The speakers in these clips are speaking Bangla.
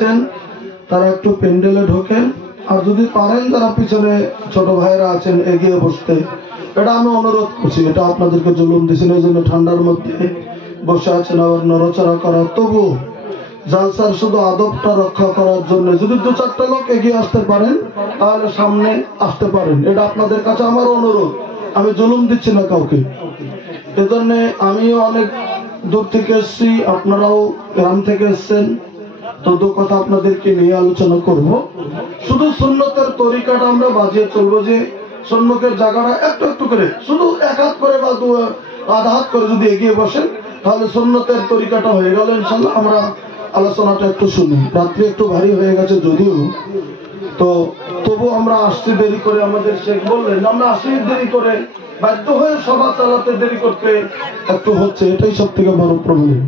আসছেন তারা একটু প্যান্ডেলে ঢোকেন, আর যদি পারেন যারা পিছনে ছোট ভাইরা আছেন এগিয়ে বসতে, এটা আমি অনুরোধ করছি। এটা আপনাদেরকে জুলুম দিচ্ছেন, এই জন্য ঠান্ডার মধ্যে বসে আছেন, আবার নড়াচড়া করা। তবু জালসার শুধু আদবটা রক্ষা করার জন্য যদি 2-4টা লোক এগিয়ে আসতে পারেন তাহলে সামনে আসতে পারেন। এটা আপনাদের কাছে আমার অনুরোধ, আমি জুলুম দিচ্ছি না কাউকে। এজন্য আমিও অনেক দূর থেকে এসছি, আপনারাও গ্রাম থেকে এসছেন, তো দু কথা আপনাদেরকে নিয়ে আলোচনা করব। শুধু সুন্নতের তরিকাটা আমরা বাজিয়ে চলবো, যে সুন্নতের জায়গাটা একটু একটু করে, শুধু এক হাত করে বা আধা হাত করে যদি এগিয়ে বসেন তাহলে সুন্নতের তরিকাটা হয়ে গেল। ইনশাল্লাহ আমরা আলোচনাটা একটু শুনি। রাত্রি একটু ভারী হয়ে গেছে যদিও, তো তবু আমরা আসছি দেরি করে। আমাদের শেখ বললেন আমরা আসি দেরি করে, বাধ্য হয়ে সভা চালাতে দেরি করতে একটু হচ্ছে, এটাই সব থেকে বড় প্রবলেম।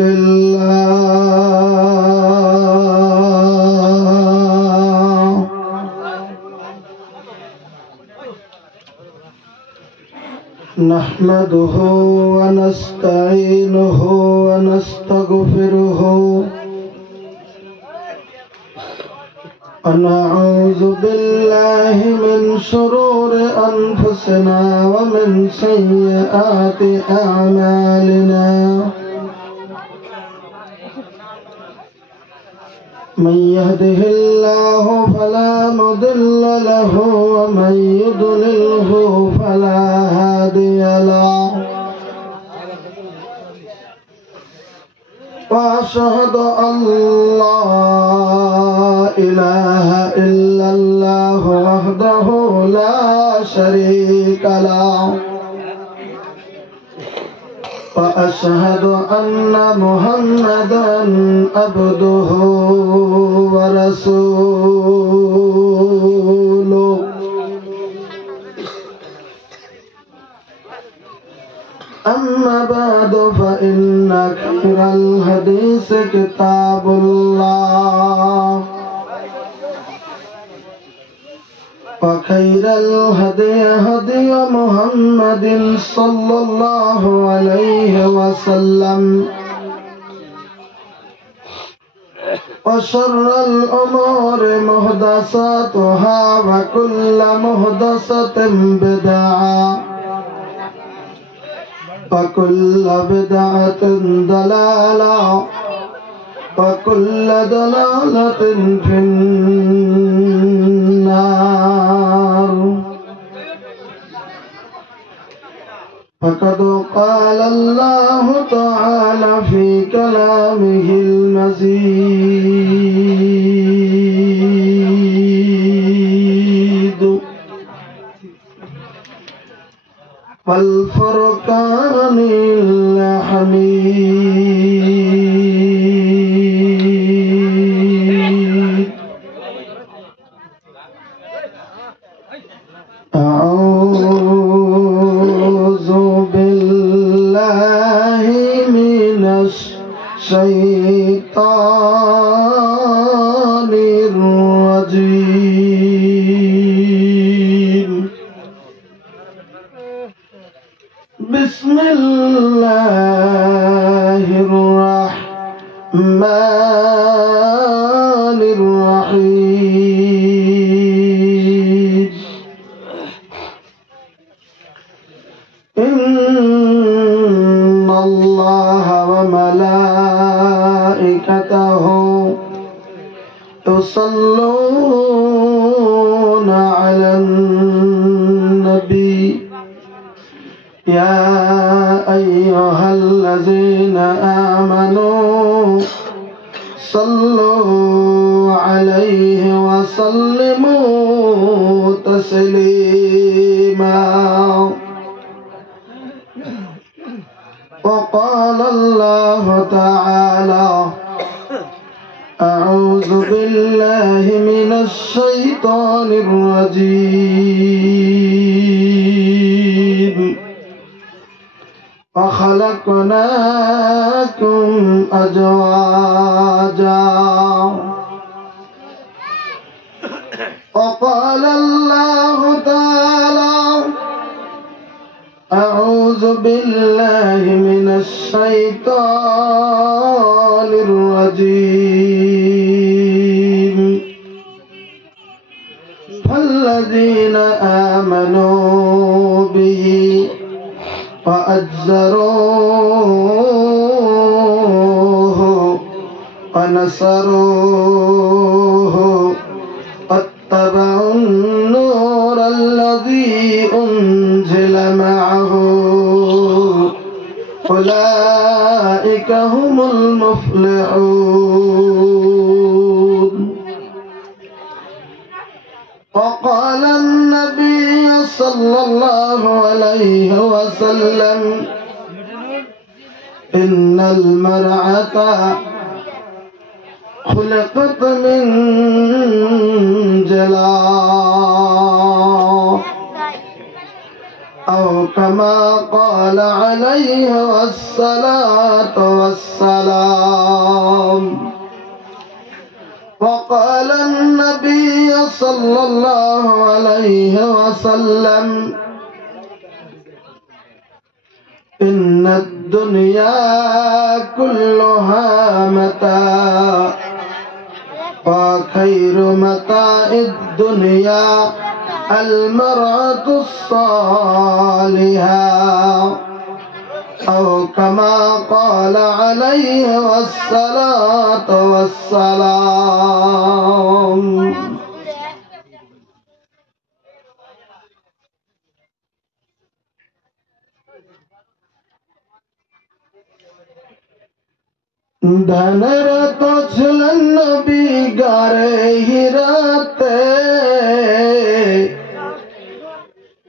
আলহামদুলিল্লাহ নাহমাদুহু ওয়া নাস্তাঈনুহু ওয়া নাস্তাগফিরুহু ونعوذ بالله من شرور أنفسنا ومن سيئات أعمالنا من يهده الله فلا مضل له ومن يضلله فلا هادي له وأشهد أن لا إله إلا الله وحده لا شريك له وأشهد أن محمدا عبده ورسوله أما بعد فإن خير الحديث كتاب الله وخير الهدي هدي محمد صلى الله عليه وسلم وشر الأمور محدثاتها وكل محدثة بدعة وكل بدعة ضلالة وكل ضلالة في النار فقد قال الله تعالى في كلامه المجيد والفرقان الحميد أعوذ بالله من الشيطان الرجيم بسم الله الرحمن الرحيم إن الله وملائكته يصلون على النبي يا أيها الذين آمنوا صلوا عليه وسلموا تسليما وقال الله تعالى أعوذ بالله من الشيطان الرجيم وخلقناكم أزواجا وقال الله تعالى أعوذ بالله من الشيطان الرجيم فالذين آمنوا به وأجزروه ونصروه واتبعوا النور الذي أنزل معه أولئك هم المفلحون. وقال النبي صلى الله عليه وسلم إن المرأة خلقت من جلاد أو كما قال عليه الصلاة والسلام. وقال النبي صلى الله عليه وسلم إن الدنيا كلها متاع وخير متاع الدنيا المرأة الصالحة أو كما قال عليه الصلاة والسلام. ধনরত ছিলেন নবী গারে হিরাতে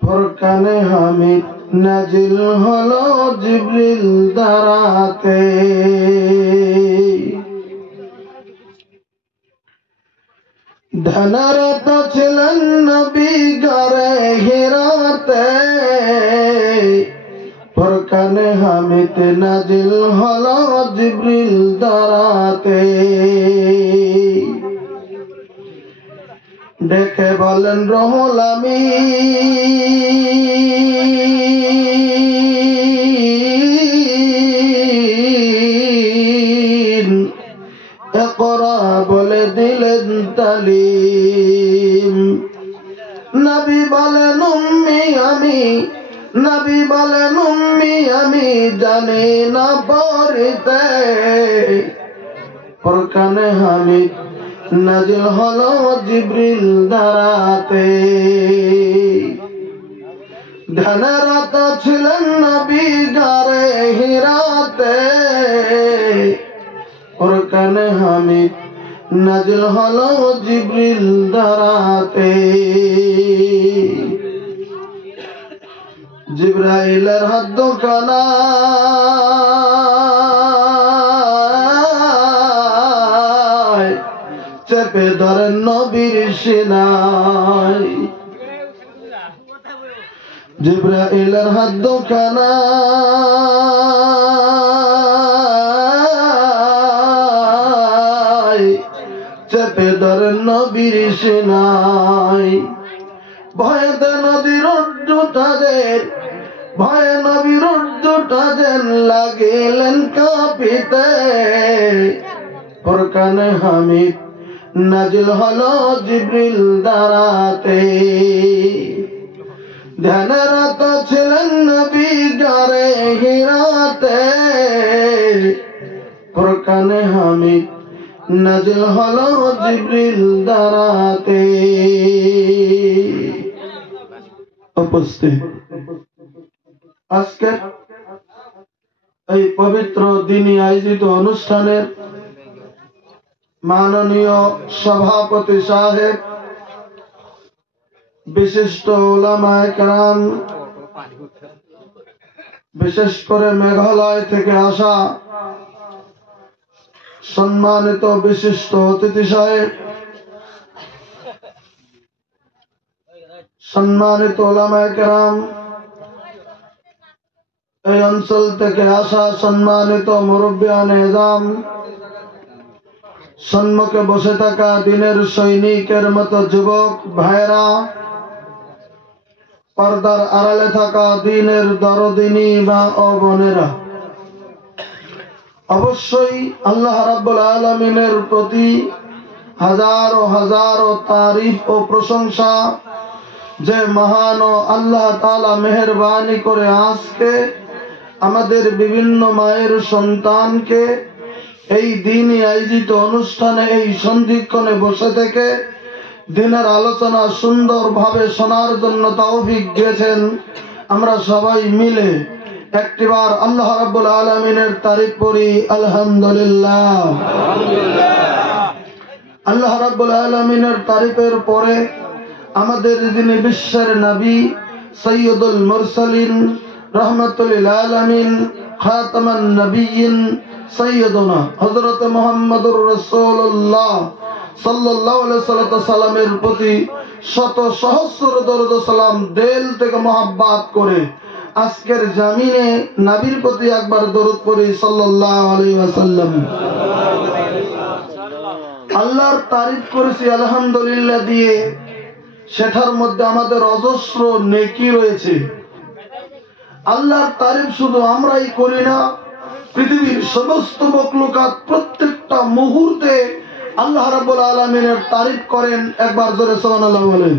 ফরকানে হামিদ নাজিল হলো জিবরিল দ্বারাতে। ধনরত ছিলেন নবী গারে হিরাতে ফরকানে হামিদ নাজিল হলো জিবরিল দ্বারাতে। ডেকে বলেন রহুল আমিন ইকরা বলে দিলেন তালিম। নবী বলেন উম্মি আমি, নবী বলেন উম্মি আমি জানি না পড়তে। ফরকানে হামিদ নাজিল হলো জিবরিল দ্বারাতে। ধ্যানরত ছিলেন নবী গারে হিরাতে ফরকানে হামিদ নাজিল হলো জিবরিল দ্বারাতে। জিবরাইলের হাত দুখানা চেপে ধরেন নবীর সিনায়। জিবরাইলের হাত দুখানা চেপে ধরেন নবীর সিনায়। ভয়েতে নদীর উর্দুটাদের ভয়ে নবীর উর্দুটাদের লাগিলেন কাঁপিতে। ফরকানে হামিদ নাজিল হলো জিবরিল দ্বারাতে। ধ্যানরত ছিলেন নবী গারে হিরাতে ফরকানে হামিদ নাজিল হলো জিবরিল দ্বারাতে। উপস্থিত আজকে এই পবিত্র দিনী আয়োজিত অনুষ্ঠানের মাননীয় সভাপতি সাহেব, বিশিষ্ট উলামায়ে কেরাম, বিশেষ করে মেঘালয় থেকে আসা সম্মানিত বিশিষ্ট অতিথি সাহেব, সম্মানিত উলামায়ে কেরাম, এই অঞ্চল থেকে আসা সম্মানিত মুরব্বিয়ানে নিজাম, সম্মুখে বসে থাকা দিনের সৈনিকের মতো যুবক ভাইরা, পর্দার আড়ালে থাকা দিনের দরদিনী মা ও বোনেরা, অবশ্যই আল্লাহ রাব্বুল আলামিনের প্রতি হাজারো হাজারো তারিফ ও প্রশংসা, যে মহান ও আল্লাহ তাআলা মেহেরবানি করে আজকে আমাদের বিভিন্ন মায়ের সন্তানকে এই দিনই আয়োজিত অনুষ্ঠানে এই সন্ধিক্ষণে বসে থেকে দিনের আলোচনা সুন্দরভাবে শোনার জন্য তৌফিক দিয়েছেন। আমরা সবাই মিলে একটিবার আল্লাহ রাব্বুল আলামিনের তারিফ করি, আলহামদুলিল্লাহ। আল্লাহ রাব্বুল আলামিনের তারিফের পরে আমাদের যিনি বিশ্বের নবী, সৈয়দুল মুরসালিন, রাহমাতুল লিল আলামিন, খাতামান নবিয়্যিন, সৈয়দনা হযরত মুহাম্মদুর রাসূলুল্লাহ সাল্লাল্লাহু আলাইহি সাল্লামের প্রতি শত সহস্র দরুদ ও সালাম দিল থেকে মহব্বত করে আজকের জামিনে নবীর প্রতি একবার দরুদ পড়ি, সাল্লাল্লাহু আলাইহি ওয়াসাল্লাম। আল্লাহর তারিফ করেছি আলহামদুলিল্লাহ দিয়ে, সেটার মধ্যে আমাদের অজস্র নেকি রয়েছে। আল্লাহর তারিফ শুধু আমরাই করি না, পৃথিবীর সমস্ত মখলুকাত প্রত্যেকটা মুহূর্তে আল্লাহ রাব্বুল আলামিনের তারিফ করেন। একবার জোরে সুবহানাল্লাহ বলেন।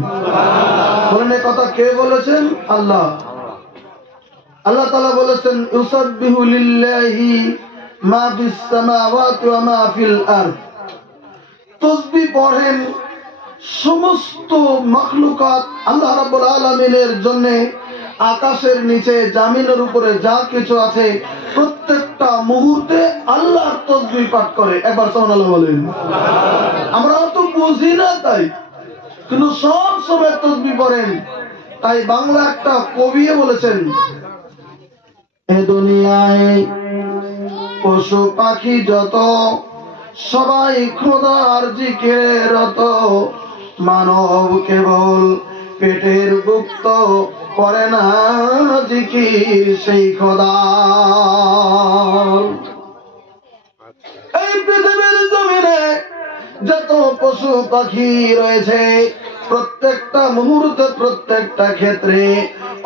বলেন এই কথা কে বলেছেন? আল্লাহ। আল্লাহ তাআলা বলেছেন, ইউসাব্বিহু লিল্লাহি মা ফিস সামাওয়াতি ওয়া মা ফিল আরদ। তাসবিহ পড়েন সমস্ত মখলুকাত আল্লাহ রাব্বুল আলামিনের জন্য। আকাশের নিচে জামিনের উপরে যা কিছু আছে প্রত্যেকটা মুহূর্তে আল্লাহর তাসবিহ পাঠ করে। একবার সুবহানাল্লাহ বলেন। আমরা তো বুঝি না তাই, কিন্তু সব সময় তাসবিহ পড়েন। তাই বাংলা একটা কবি বলেছেন, এ দুনিয়ায় পশু পাখি যত সবাই খোদার জিকিরে রত, মানব কেবল পেটের গুপ্ত করে না জিকির সেই খোদার। এই পৃথিবীর জমিনে যত পশু পাখি রয়েছে প্রত্যেকটা মুহূর্তে প্রত্যেকটা ক্ষেত্রে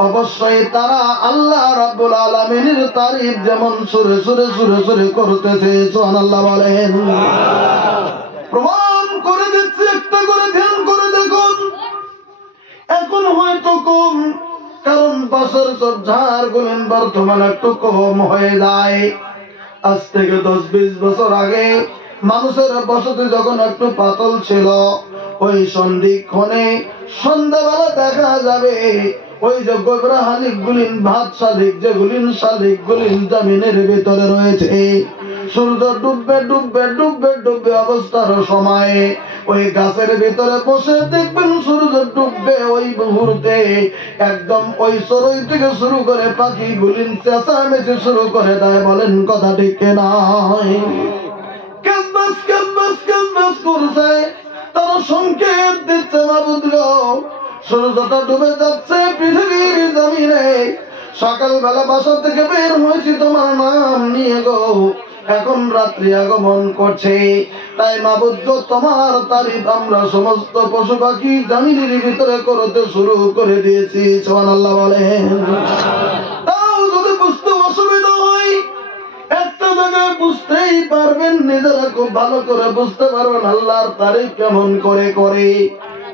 অবশ্যই তারা আল্লাহ রাব্বুল আলামিনের তারিফ যেমন সুরে সুরে সুরে সুরে করতেছে। সুবহানাল্লাহ বলেন। প্রমাণ করে দিচ্ছে, একটা করে ধ্যান করে দেখুন। এখন হয়তো কম, কারণ বছর ঝাড় গুলেন বর্তমানে একটু কম হয়ে যায়। আজ থেকে 10-20 বছর আগে মানুষের বসতি যখন একটু পাতল ছিল, ওই সন্ধিক্ষণে সন্ধ্যাবেলা দেখা যাবে ওই যে গোবরা হালিক গুলিন ভাত শালিক, যে গুলিন শালিক গুলিন জমিনের ভিতরে রয়েছে, সূর্য ডুববে ডুববে ডুববে ডুববে অবস্থার সময়ে ওই গাছের ভিতরে বসে দেখবেন সূর্য ডুববে ওই মুহূর্তে একদম ওই চড়ুই থেকে শুরু করে পাখি গুলিন চেঁচামেচি শুরু করে দেয়। বলেন কথা ঠিক না? ক্যাসবাস ক্যাসবাস ক্যাসবাস করছে, তারা সংকেত দিচ্ছে মাবুদ গো সূর্যটা ডুবে যাচ্ছে পৃথিবীর জমিনে। সকালবেলা বাসা থেকে বের হয়েছি তোমার নাম নিয়ে গো, এখন রাত্রি আগমন করছে। তাই মাবুদ গো তোমার তারিফ আমরা সমস্ত পশু পাখি জমিনের ভিতরে করতে শুরু করে দিয়েছি। সুবহানাল্লাহ বলেন। তাও যদি বুঝতে অসুবিধা হয়, একটা জায়গায় বুঝতেই পারবেন, নিজেরা খুব ভালো করে বুঝতে পারবেন আল্লাহর তারিফ কেমন করে করে।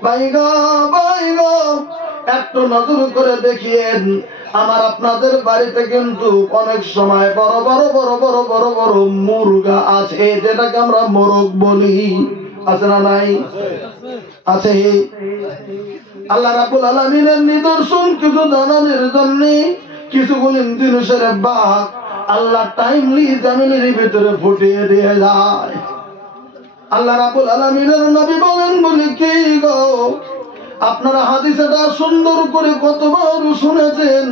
বাইগা বাইগা একটু নজর করে দেখিয়েন, আমার আপনাদের বাড়িতে কিন্তু অনেক সময় বড় বড় বড় বড় বড় বড় মুরগা আছে, যেটাকে আমরা মোরগ বলি। আছে না নাই? আছে। আল্লাহ রাব্বুল আলামিনের নিদর্শন কিছু জানানোর জন্য কিছুগুলি জিনিসের বাক আল্লাহ টাইমলি জামিনের ভিতরে ফুটিয়ে দিয়ে যায়। আল্লাহ রাব্বুল আলামিনের নবী বলেন বলি কি গো, আপনারা হাদিসটা সুন্দর করে কতবার শুনেছেন।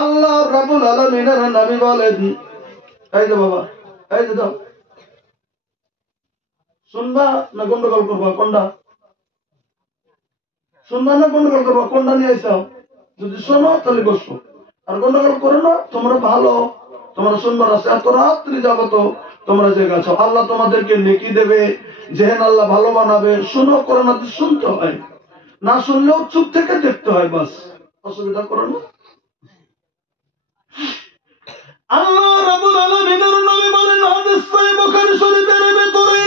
আল্লাহ রাব্বুল আলামিনের নবী বলেন, এই যে বাবা, এই যে দাও, শুনবা না গন্ডগোল করবা? কোনটা শুনবা না গন্ডগোল করবা? কোনটা নিয়ে আইসাও? যদি শোনো তাহলে বসো, আর গন্ডগোল করো না, তোমরা ভালো, তোমরা সুন্দর আছে, এত রাত্রি যাবত তোমরা জেগে আছো, আল্লাহ তোমাদেরকে নেকি দেবে, যেহেন আল্লাহ ভালো বানাবে। শুনো, করোনা শুনতে হয়, না শুনলেও চুপ থেকে দেখতে হয়, বাস, অসুবিধা করো না। আল্লাহ রাব্বুল আলামিনের নবী বলেন হাদিস সহিহ বুখারী শরীফের ভিতরে,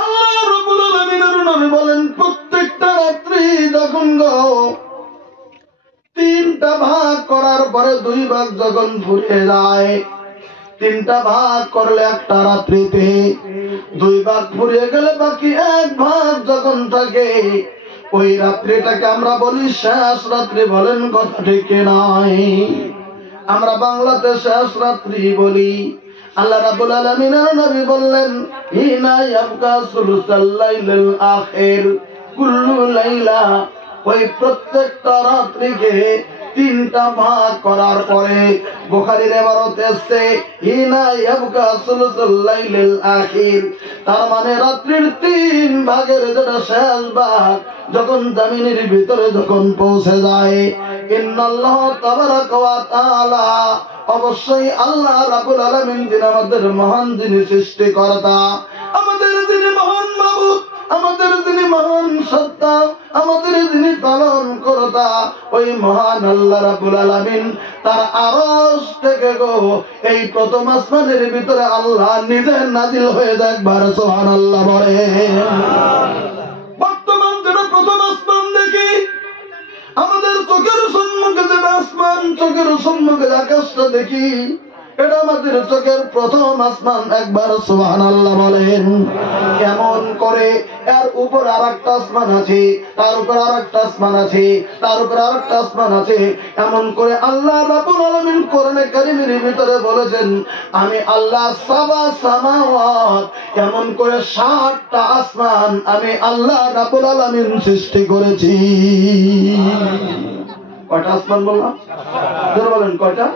আল্লাহ রাব্বুল আলামিনের নবী বলেন প্রত্যেকটা রাত্রি যখন তিনটা ভাগ করার পরে দুই ভাগ যখন ফুরিয়ে যায়, তিনটা ভাগ করলে একটা রাত্রিতে, দুই ভাগ ফুরিয়ে গেলে বাকি এক ভাগ যখন থাকে, ওই রাত্রিটাকে আমরা বলি শেষ রাত্রি। বলেন কথা ঠিক নয়? আমরা বাংলাতে শেষ রাত্রি বলি। আল্লাহ রাব্বুল আলামিনের নবী বললেন হিনা ইয়াবকা সুলুসাল লাইলিল আখির কুল্লু লাইলা, ওই প্রত্যেকটা রাত্রিকে তিনটা ভাগ করার পরে, বুখারীর ইবারতে আছে হিনা ইয়াবকা সুলুসাল লাইলিল আখির, তার মানে রাত্রির তিন ভাগের যেটা শেষ ভাগ যখন জমিনের ভিতরে যখন পৌঁছে যায়, ইন্নাল্লাহ তাবারাকা ওয়া তাআলা, অবশ্যই আল্লাহ রাব্বুল আলামিন যিনি আমাদের মহান, যিনি সৃষ্টিকর্তা, আমাদের যিনি মহান মাবুদ, আমাদের যিনি মহান সত্তা, আমাদের যিনি পালন কর্তা, ওই মহান আল্লাহ রাব্বুল আলামিন তার আরশ থেকে এই প্রথম আসমানের ভিতরে আল্লাহ নিজে নাজিল হয়ে যায়। একবার সুবহানাল্লাহ বলে। বর্তমান যেটা প্রথম আসমান দেখি, আমাদের চোখের সম্মুখে যে আসমান, চোখের সম্মুখে আকাশটা দেখি, এটা আমাদের চোখের প্রথম আসমান। একবার সুবহানাল্লাহ বলেন। এমন করে এর উপর আরেকটা আসমান আছে, তার উপর আরেকটা আসমান আছে, তার উপর আরেকটা আসমান আছে, এমন করে আল্লাহ রাব্বুল আলামিন কোরআনে কারীমের ভিতরে বলেছেন আমি আল্লাহ সাবা সামাওয়াত, এমন করে 60টা আসমান আমি আল্লাহ রাব্বুল আলামিন সৃষ্টি করেছি। কয়টা আসমান বললাম? জোরে বলেন কয়টা?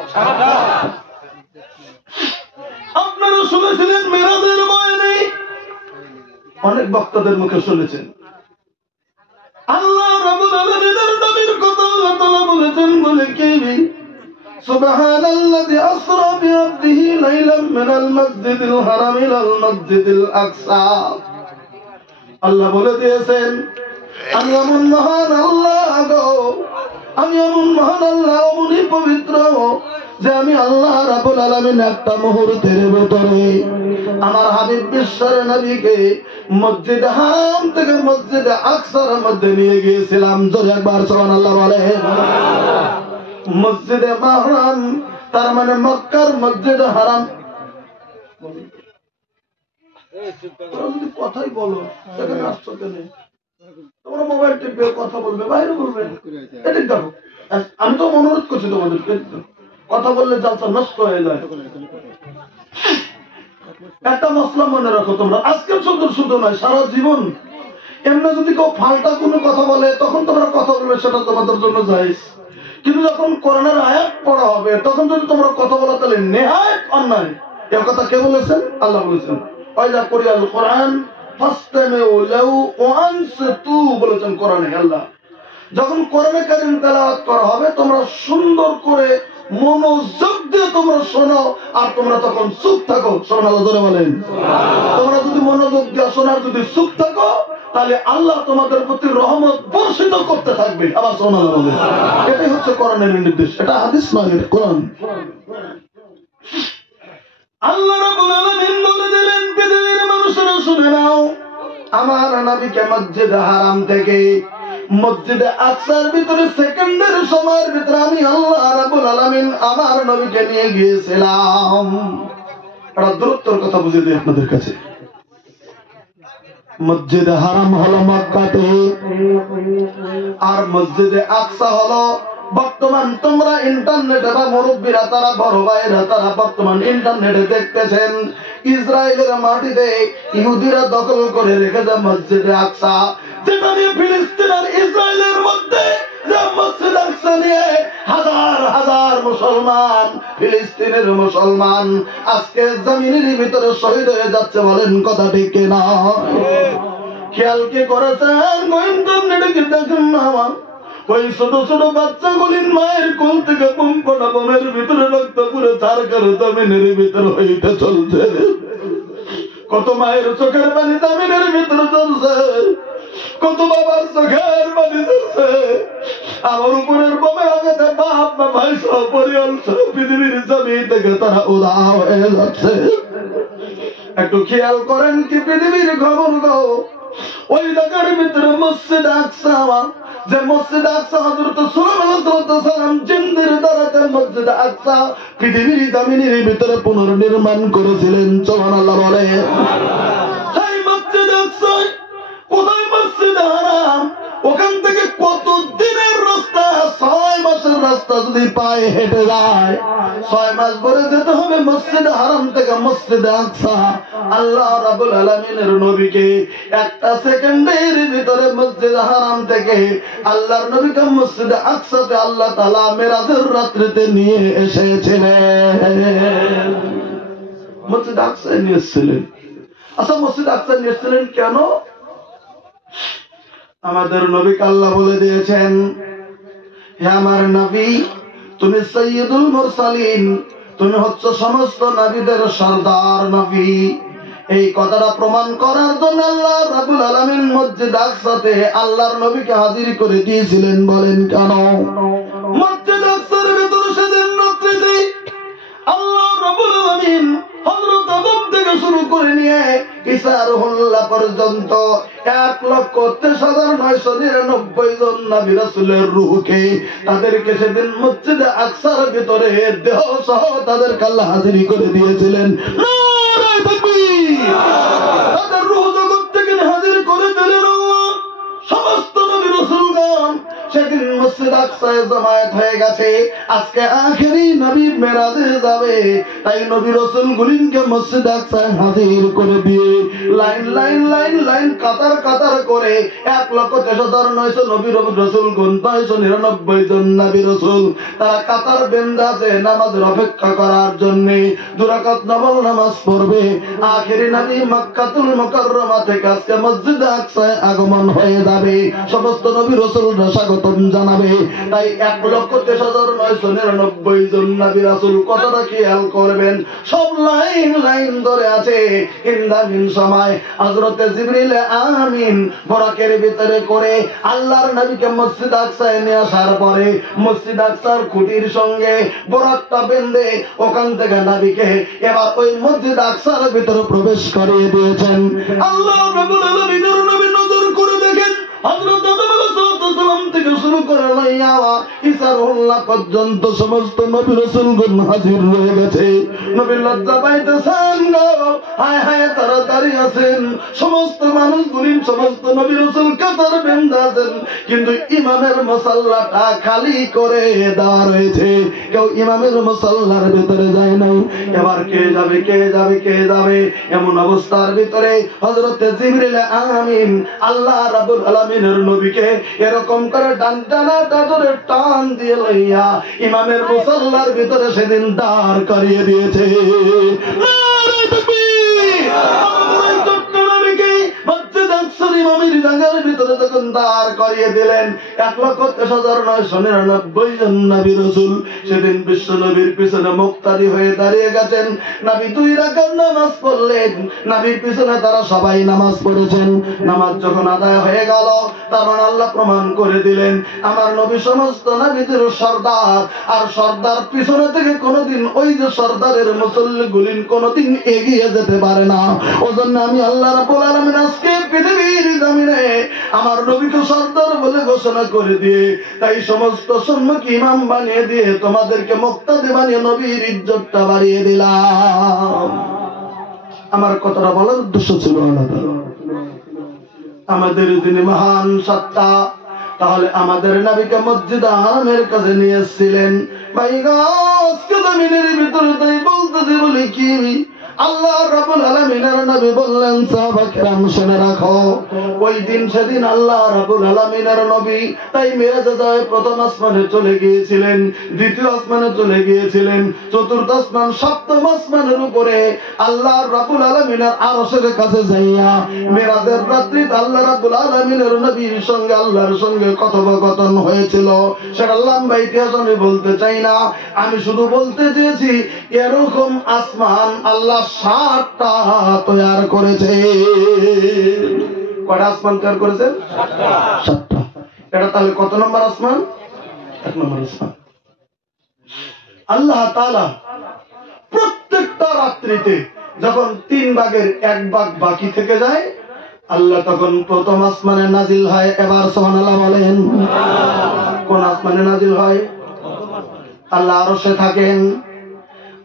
আপনারা শুনেছিলেন মিরাজের বয়ানে, অনেক বক্তাদের মুখে শুনেছেন। আল্লাহ রাব্বুল আলামিনের নবীর কথা আল্লাহ তাআলা বলেছেন বলে কি, সুবহানাল্লাযী আসরা বিআবদিহি লাইলাম মিনাল মাসজিদিল হারাম ইলাল মাসজিদিল আকসা। আল্লাহ বলে দিয়েছেন আমি এমন মহান আল্লাহ গো, আমি এমন মহান আল্লাহ, অমনি পবিত্র যে আমি আল্লাহ রাব্বুল আলামিন একটা মুহূর্তের ভিতরে আমার হাবিব বিশ্বের নবীকে মসজিদে হারাম থেকে মসজিদে আকসার মধ্যে নিয়ে গিয়েছিলাম। জোরে একবার সুবহানাল্লাহ বলে। মসজিদে হারাম তার মানে মক্কার মসজিদে হারাম। কথাই বলো, সেখানে আসছো কেন? তোমরা মোবাইল টিপে কথা বলবে, বাইরে বলবে, এদিক দেখো। আমি তো অনুরোধ করছি তোমাদেরকে, কথা বললে জালসা নষ্ট হয়ে যায়। একটা মসলা মনে রাখো তোমরা, আজকের শুধু শুধু নয়, সারা জীবন এমনি যদি কেউ ফাল্টা কোনো কথা বলে তখন তোমরা কথা বলবে, সেটা তোমাদের জন্য জায়েজ। কিন্তু যখন কোরআনের আয়াত পড়া হবে তখন যদি তোমরা কথা বলো তাহলে নেহায়েত অন্যায়। এর কথা কে বলেছেন? আল্লাহ বলেছেন ওয়াইদা কুরিয়াল কোরআন ফাসতামিউ লাহু ওয়া আনসিতু, বলেছেন কোরআনে আল্লাহ। যখন কোরআনে কারীম তেলাওয়াত করা হবে তোমরা সুন্দর করে মনোযোগ দিয়ে তোমরা শোনো, আর তোমরা তখন চুপ থাকো। সুবহানাল্লাহ জোরে বলেন। তোমরা যদি মনোযোগ দিয়ে শোনার যদি চুপ থাকো তাহলে আল্লাহ তোমাদের প্রতি রহমত বর্ষিত করতে থাকবে। আবার সুবহানাল্লাহ বলেন। এটাই হচ্ছে কোরআনের নির্দেশ, এটা হাদিস নয়, এটা কোরআন। আল্লাহ রাব্বুল আলামিন বলে দিলেন পৃথিবীর মানুষেরা শুনে নাও, আমার নবীকে মসজিদে হারাম থেকে মসজিদে আকসার ভিতরে সেকেন্ডের সময়ের ভিতরে আমি আল্লাহ রাব্বুল আলামিন আমার নবীকে নিয়ে গিয়েছিলাম। এটা দূরত্বের কথা বুঝিয়ে দিই আপনাদের কাছে। মসজিদে হারাম হলো মক্কাতে, আর মসজিদে আকসা হলো বর্তমান তোমরা ইন্টারনেটে বা মুরব্বীরা তারা বড় ভাইরা তারা বর্তমান ইন্টারনেটে দেখতেছেন ইসরায়েলের মাটিতে ইহুদিরা দখল করে রেখেছে মসজিদে আকসা, যেটা নিয়ে ফিলিস্তিন আর ইসরায়েলের মধ্যে যে মসজিদ আকসা নিয়ে হাজার হাজার মুসলমান, ফিলিস্তিনের মুসলমান আজকে জমিনের ভিতরে শহীদ হয়ে যাচ্ছে। বলেন কথা ঠিক কিনা? খেয়াল কি করেছেন? ইন্টারনেটে কি দেখেন না ওই ছোট ছোট বাচ্চাগুলির মায়ের কোল থেকে পম্পটা বোমের ভিতরে রক্ত পুরে তার কারো জমিনের ভিতরে হইতে চলছে। কত মায়ের চোখের পানি জমিনের ভিতরে চলছে, কত বাবার চোখের পানি চলছে। আমার উপরের বোমের আঘাতে বাপ মা ভাই সহ পরিবার সহ পৃথিবীর জমি থেকে তারা উদা হয়ে যাচ্ছে। একটু খেয়াল করেন কি পৃথিবীর খবর গো, ওই জায়গার ভিতরে মসজিদ আকসা, যে মসজিদ আকসা হযরত সুলাইমান আলাইহিস সালাম জিন্দের দ্বারাতে মসজিদ আকসা পৃথিবীর জমিনের ভিতরে পুনর্নির্মাণ করেছিলেন। সুবহানাল্লাহ বলে। সেই মসজিদ আকসা কোথায়? মসজিদ হারাম। ওখান থেকে কত দিনের রাস্তা, 6 মাসের রাস্তা যদি পায়ে হেঁটে যায়, 6 মাস পরে যেতে হবে মসজিদ হারাম থেকে মসজিদ আকসা। আল্লাহ রাব্বুল আলামিনের নবীকে একটা সেকেন্ডের ভিতরে মসজিদ হারাম থেকে আল্লাহর নবীকে মসজিদ আকসাতে আল্লাহ তাআলা মেরাজের রাত্রিতে নিয়ে এসেছিলেন। মসজিদ আকসায় নিয়ে এসেছিলেন। আচ্ছা, মসজিদ আকসায় নিয়ে এসেছিলেন কেন? আমাদের নবীকে আল্লাহ বলে দিয়েছেন, হে আমার নবী, তুমি সাইয়্যিদুল মুরসালিন, তুমি হচ্ছে সমস্ত নবীদের সরদার নবী। এই কথাটা প্রমাণ করার জন্য আল্লাহ রাব্বুল আলামিন মসজিদ আকসাতে আল্লাহর নবীকে হাজির করে দিয়েছিলেন। বলেন কেন? মসজিদ আকসার ভিতরে সেদিন রাত্রিতে আল্লাহ রাব্বুল আলামিন হযরত আদম থেকে শুরু করে নিয়ে ঈসা রুহুল্লাহ পর্যন্ত 1,23,999 জন নবী রাসূলের রূহকে, তাদেরকে সেদিন মসজিদে আকসার ভিতরে দেহ সহ তাদেরকে আল্লাহ হাজির করে দিয়েছিলেন। নারে তাকবীর! তাদের রূহ জগৎ থেকে হাজির করে দিলেন আল্লাহ। সমস্ত নবী রাসূলগণ সেদিন মসজিদ আকসায় জামায়াত হয়ে গেছে। আজকে আখেরি নবী মেরাজে যাবে, তাই নবী রাসূলগুলিকে মসজিদ আকসায় হাজির করে দিয়ে লাইন লাইন লাইন লাইন কাতার কাতার করে 1,23,999 নবী রাসূলগণ 999 জন নবী রাসূল তারা কাতার বেঁধে আছে নামাজের অপেক্ষা করার জন্য। 2 রাকাত নফল নামাজ পড়বে। আখেরি নবী মক্কাতুল মুকাররমা থেকে আজকে মসজিদ আকসায় আগমন হয়ে যাবে। সমস্ত নবী রাসূলরা স্বাগতম জানাবে। তাই 1,23,999 জন নবী রাসূল কতটা খেয়াল করবেন, সব লাইন লাইন ধরে আছে। ইন্দামিন সময় হযরতে জিবরিল আমিন বরাকের ভিতরে করে আল্লাহর নবীকে মসজিদ আকসায় নিয়ে আসার পরে মসজিদ আকসার খুঁটির সঙ্গে বরাকটা বেঁধে ওখান থেকে নবীকে এবার ওই মসজিদ আকসার ভিতরে প্রবেশ করিয়ে দিয়েছেন। আল্লাহ রাব্বুল আলামিনের নবী নজর করে দেখেন হযরত আদম আলাইহিস সালাম থেকে শুরু করে লইয়া ঈসা রুহুল্লাহ পর্যন্ত সমস্ত নবী রাসূলগণ হাজির হয়ে গেছে। নবী লজ্জা পাইতেছেন গো, হায় হায় তারা দাঁড়িয়ে আছেন। সমস্ত মানুষগুলি সমস্ত নবী রাসূল কাতার বেঁধে আছেন, কিন্তু ইমামের মুসাল্লাটা খালি করে দেওয়া রয়েছে। কেউ ইমামের মুসাল্লার ভিতরে যায় নাই। এবার কে যাবে কে যাবে কে যাবে এমন অবস্থার ভিতরে হযরতে জিবরিল আমিন আল্লাহ রাব্বুল আলামিনের নবীকে এরকম করে ডান টানাটা ধরে টান দিয়ে লইয়া ইমামের মুসাল্লার ভিতরে সেদিন দাঁড় করিয়ে দিয়েছে। নারে তাকবীর! আমার ছোট্ট নবীকে মসজিদ আকসার ইমামের জায়গার ভিতরে যখন দাঁড় করিয়ে দিলেন 1,23,999 জন নবী রাসূল সেদিন বিশ্ব নবীর পিছনে মুক্তাদি হয়ে দাঁড়িয়ে গেছেন। নবী 2 রাকাত নামাজ পড়লেন, নবীর পিছনে তারা সবাই নামাজ পড়েছেন। নামাজ যখন আদায় হয়ে গেল তখন আল্লাহ প্রমাণ করে দিলেন আমার নবী সমস্ত নবীদের সর্দার, আর সর্দার পিছনে থেকে কোনোদিন ওই যে সর্দারের মুসল্লিগুলিন কোনোদিন এগিয়ে যেতে পারে না। ওজন্য আমি আল্লাহ রাব্বুল আলামিন আজকে পৃথিবীর জমিনে আমার নবীকে সর্দার বলে ঘোষণা করে দিয়ে তাই সমস্ত সম্মুখী ইমাম বানিয়ে দিয়ে তোমাদেরকে মুক্তাদি বানিয়ে নবীর ইজ্জতটা বাড়িয়ে দিলাম। আমার কথাটা বলার উদ্দেশ্য ছিল আলাদা। আমাদের যিনি মহান সত্তা, তাহলে আমাদের নবীকে মসজিদ হারামের কাছে নিয়ে এসেছিলেন। ভাই গাছকে জমিনের ভিতরে তাই বলতেছে বলি কি আল্লাহ রাব্বুল আলামিনের নবী বললেন সাহাবা কিরাম শুনে রাখো, ওই দিন সেদিন আল্লাহ রাব্বুল আলামিনের নবী তাই মিরাজে যায় প্রথম আসমানে চলে গিয়েছিলেন, দ্বিতীয় আসমানে চলে গিয়েছিলেন, চতুর্থ আসমান সপ্তম আসমানের উপরে আল্লাহ রাব্বুল আলামিনের আরশের কাছে যাইয়া মিরাজের রাত্রি আল্লাহ রাব্বুল আলামিনের নবীর সঙ্গে আল্লাহর সঙ্গে কথোপকথন হয়েছিল। সেটা লম্বা ইতিহাস আমি বলতে চাই না, আমি শুধু বলতে চেয়েছি এরকম আসমান আল্লাহ 7টা তৈরি করেছে। কয়টা আসমান তৈরি করেছেন? 7টা। এটা তাহলে কত নম্বর আসমান? 1 নম্বর আসমান। আল্লাহ তাআলা প্রত্যেকটা রাত্রিতে যখন 3 ভাগের 1 ভাগ বাকি থেকে যায়, আল্লাহ তখন প্রথম আসমানে নাজিল হয়। এবার সুবহানাল্লাহ বলেন। কোন আসমানে নাজিল হয়? আল্লাহ আরশে থাকেন,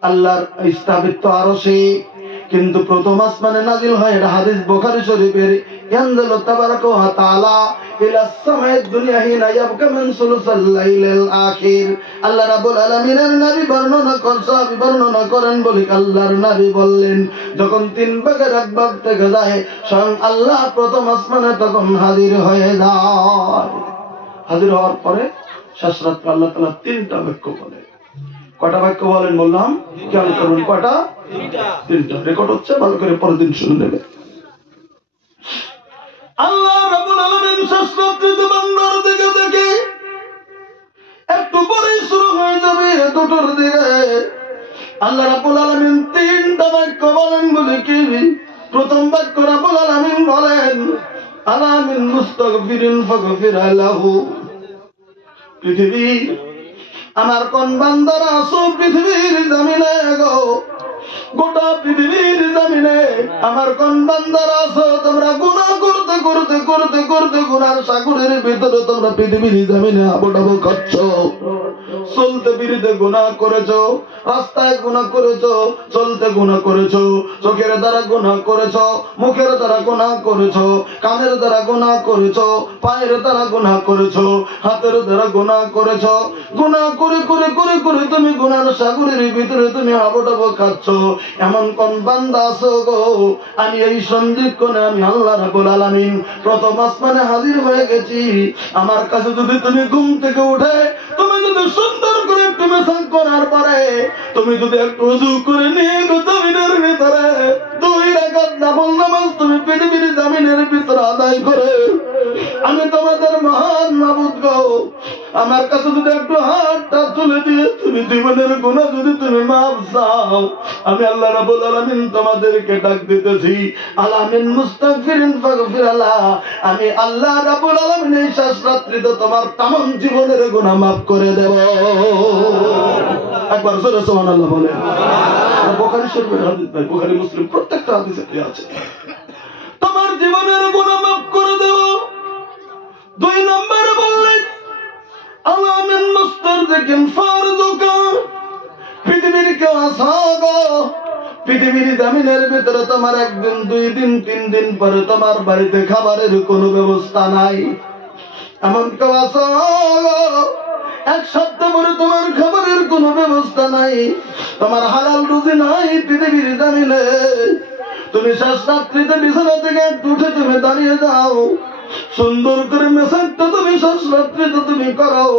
আল্লাহর স্থাপিত আরশে, কিন্তু প্রথম আসমানে নাজিল হয়। এটা হাদিস বুখারী শরীফের। ইয়ানজালু তাবারাকা ওয়া তাআলা ইলা সামাইদ দুনিয়া হিনা ইয়াবকা মিন সুলুসাল লাইলিল আখির। আল্লাহ রাব্বুল আলামিনের নবী বর্ণনা করেন বলি আল্লাহর নবী বললেন, যখন 3 ভাগের 1 ভাগ থেকে যায় স্বয়ং আল্লাহ প্রথম আসমানে তখন হাজির হয়ে যায়। হাজির হওয়ার পরে শেষ রাতে আল্লাহ তাআলা 3টা বাক্য বলেন। কয়টা বাক্য বলেন বললাম? খেয়াল করুন, কয়টা? 3টা। রেকর্ড হচ্ছে, ভালো করে পরের দিন শুনে নেবে। আল্লাহ রাব্বুল আলামিন শেষ রাত্রিতে বান্দার দিকে দেখে একটু পরেই শুরু হয়ে যাবে 2টার দিকে। আল্লাহ রাব্বুল আলামিন 3টা বাক্য বলেন বলে কি? প্রথম বাক্য রাব্বুল আলামিন বলেন, আলা মিন মুস্তাগফিরিন ফাগফির লাহু। পৃথিবী আমার কোন বান্দারা আছো পৃথিবীর জমিনে গো, গোটা পৃথিবীর জমিনে আমার কোন বান্দারা আছো তোমরা গুনাহ করতে করতে করতে করতে গুনার সাগরের ভিতরে তোমরা পৃথিবীর জমিনে আবুডাবু করছো, চলতে ফিরতে গুনাহ করেছো, রাস্তায় গুনাহ করেছো, চলতে গুনাহ করেছো, চোখের দ্বারা গুনাহ করেছো, মুখের দ্বারা গুনাহ করেছো, কানের দ্বারা গুনাহ করেছো, পায়ের দ্বারা গুনাহ করেছো, হাতের দ্বারা গুনাহ করেছো। গুনাহ করে করে করে করে তুমি গুনার সাগরের ভিতরে তুমি আবুডাবু খাচ্ছো। এমন কোন বান্দা আছো গো, আমি এই সন্ধিক্ষণে আমি আল্লাহ রাব্বুল আলামিন প্রথম আসমানে হাজির হয়ে গেছি। আমার কাছে যদি তুমি ঘুম থেকে উঠে তুমি যদি সুন্দর করে একটু মেসাজ করার পরে তুমি যদি একটু ওযু করে নিয়ে জমিনের ভিতরে 2 রাকাত নফল নামাজ তুমি পৃথিবীর জমিনের ভিতরে আদায় করে, আমি তোমাদের মহান মাবুদ গো, আমার কাছে যদি একটু হাতটা তুলে দিয়ে তুমি জীবনের গুনাহ যদি তুমি মাফ চাও, আমি আল্লাহ রাব্বুল আলামিন তোমাদেরকে ডাক দিতেছি, আলা মিন মুস্তাগফিরিন ফাগফির লাহ। আমি আল্লাহ রাব্বুল আলামিন এই শেষ রাত্রিতে তোমার तमाम জীবনের গুনাহ মাফ করে দেব। একবার জোরে সুবহানাল্লাহ বলেন। বুখারী শরীফের হাদিস, ভাই বুখারী মুসলিম প্রত্যেকটা হাদিসে আছে, তোমার জীবনের গুনাহ মাফ করে দেব। 2 নম্বরে বললেন, আলা মিন মুস্তারজিকিন ফারজুকা। পৃথিবীর কেউ আসাগো, পৃথিবীর জমিনের ভিতরে তোমার 1 দিন 2 দিন 3 দিন পরে তোমার বাড়িতে খাবারের কোনো ব্যবস্থা নাই। এমন কেউ আসাগো 1 সপ্তাহ পরে তোমার খাবারের কোনো ব্যবস্থা নাই, তোমার হালাল রুজি নাই পৃথিবীর জমিনে। তুমি শেষ রাত্রিতে বিছানা থেকে একটু উঠে তুমি দাঁড়িয়ে যাও, সুন্দর করে মেসাজটা তুমি শেষ রাত্রিতে তুমি করো,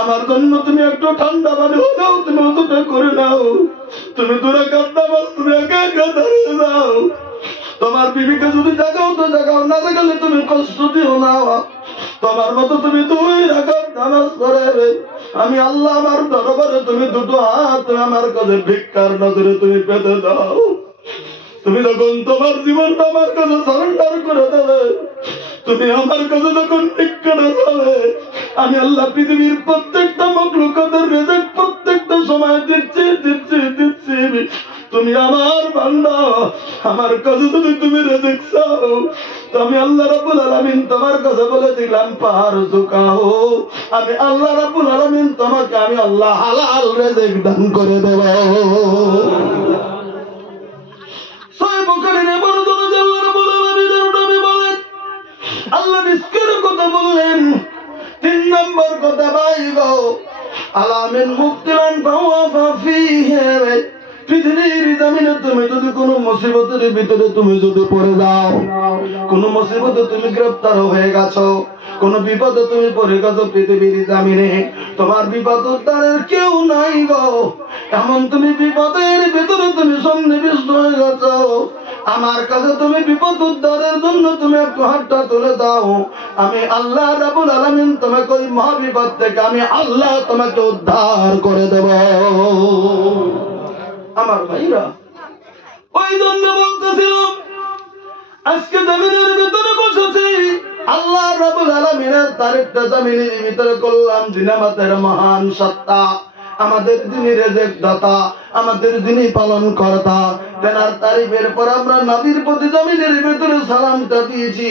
আমার জন্য তুমি একটু ঠান্ডা পানি হলেও তুমি ওটা করে নাও, তুমি 2 রাকাত নামাজ তুমি একা একা দাঁড়িয়ে যাও। তোমার বিবিকে যদি জাগাও তো জাগাও, না জাগালে তুমি কষ্ট দিও না। তোমার মতো তুমি 2 রাকাত নামাজ পড়ে আমি আল্লাহ আমার দরবারে তুমি 2টো হাত তুমি আমার কাছে ভিক্ষার নজরে তুমি পেতে দাও। তুমি যখন তোমার জীবনটা আমার কাছে সারেন্ডার করে দেবে, তুমি আমার কাছে যখন ভিক্ষাটা দেবে, আমি আল্লাহ পৃথিবীর প্রত্যেকটা মখলুকাতের রিজিক প্রত্যেকটা সময় দিচ্ছি দিচ্ছি দিচ্ছি। তুমি আমার বান্দা, আমার কাছে যদি তুমি রিজিক চাও, আমি আল্লাহ রাব্বুল আলামিন তোমার কাছে বলে দিলাম ফারজুকাহু, আমি আল্লাহ রাব্বুল আলামিন তোমাকে আমি আল্লাহ হালাল রিজিক দান করে দেব। সহিহ বুখারীর বর্ণনা আল্লাহ রাব্বুল আলামিনের নবী বলেন, আল্লাহ রিজকের কথা বললেন। 3 নম্বর কথা ভাই গো, আলা মিন মুবতিলান ফাওয়া ফিহি, পৃথিবীর জমিনে তুমি যদি কোনো মুসিবতের ভিতরে তুমি যদি পড়ে যাও, কোনো মুসিবতে তুমি গ্রেফতার হয়ে গেছো, কোন বিপদে তুমি পড়ে গেছো পৃথিবীর জমিনে, তোমার বিপদ উদ্ধারের কেউ নাই গো। এমন তুমি বিপদের ভিতরে তুমি সন্নিবিষ্ট হয়ে গেছো, আমার কাছে তুমি বিপদ উদ্ধারের জন্য তুমি একটু হাতটা তুলে দাও, আমি আল্লাহ রাব্বুল আলামিন তোমাকে ওই মহাবিপদ থেকে আমি আল্লাহ তোমাকে উদ্ধার করে দেব। আমার ভাইরা, ওই জন্য বলতেছিলাম আজকে জমিনের ভিতরে বসেছি, আল্লাহ রাব্বুল আলামিনের তারিফটা জমিনের ভিতরে করলাম, যিনি আমাদের মহান সত্তা, আমাদের যিনি রিজিক দাতা, আমাদের যিনি পালন কর্তা, তেনার তারিফের পর আমরা নবীর প্রতি জমিনের ভিতরে সালামটা দিয়েছি।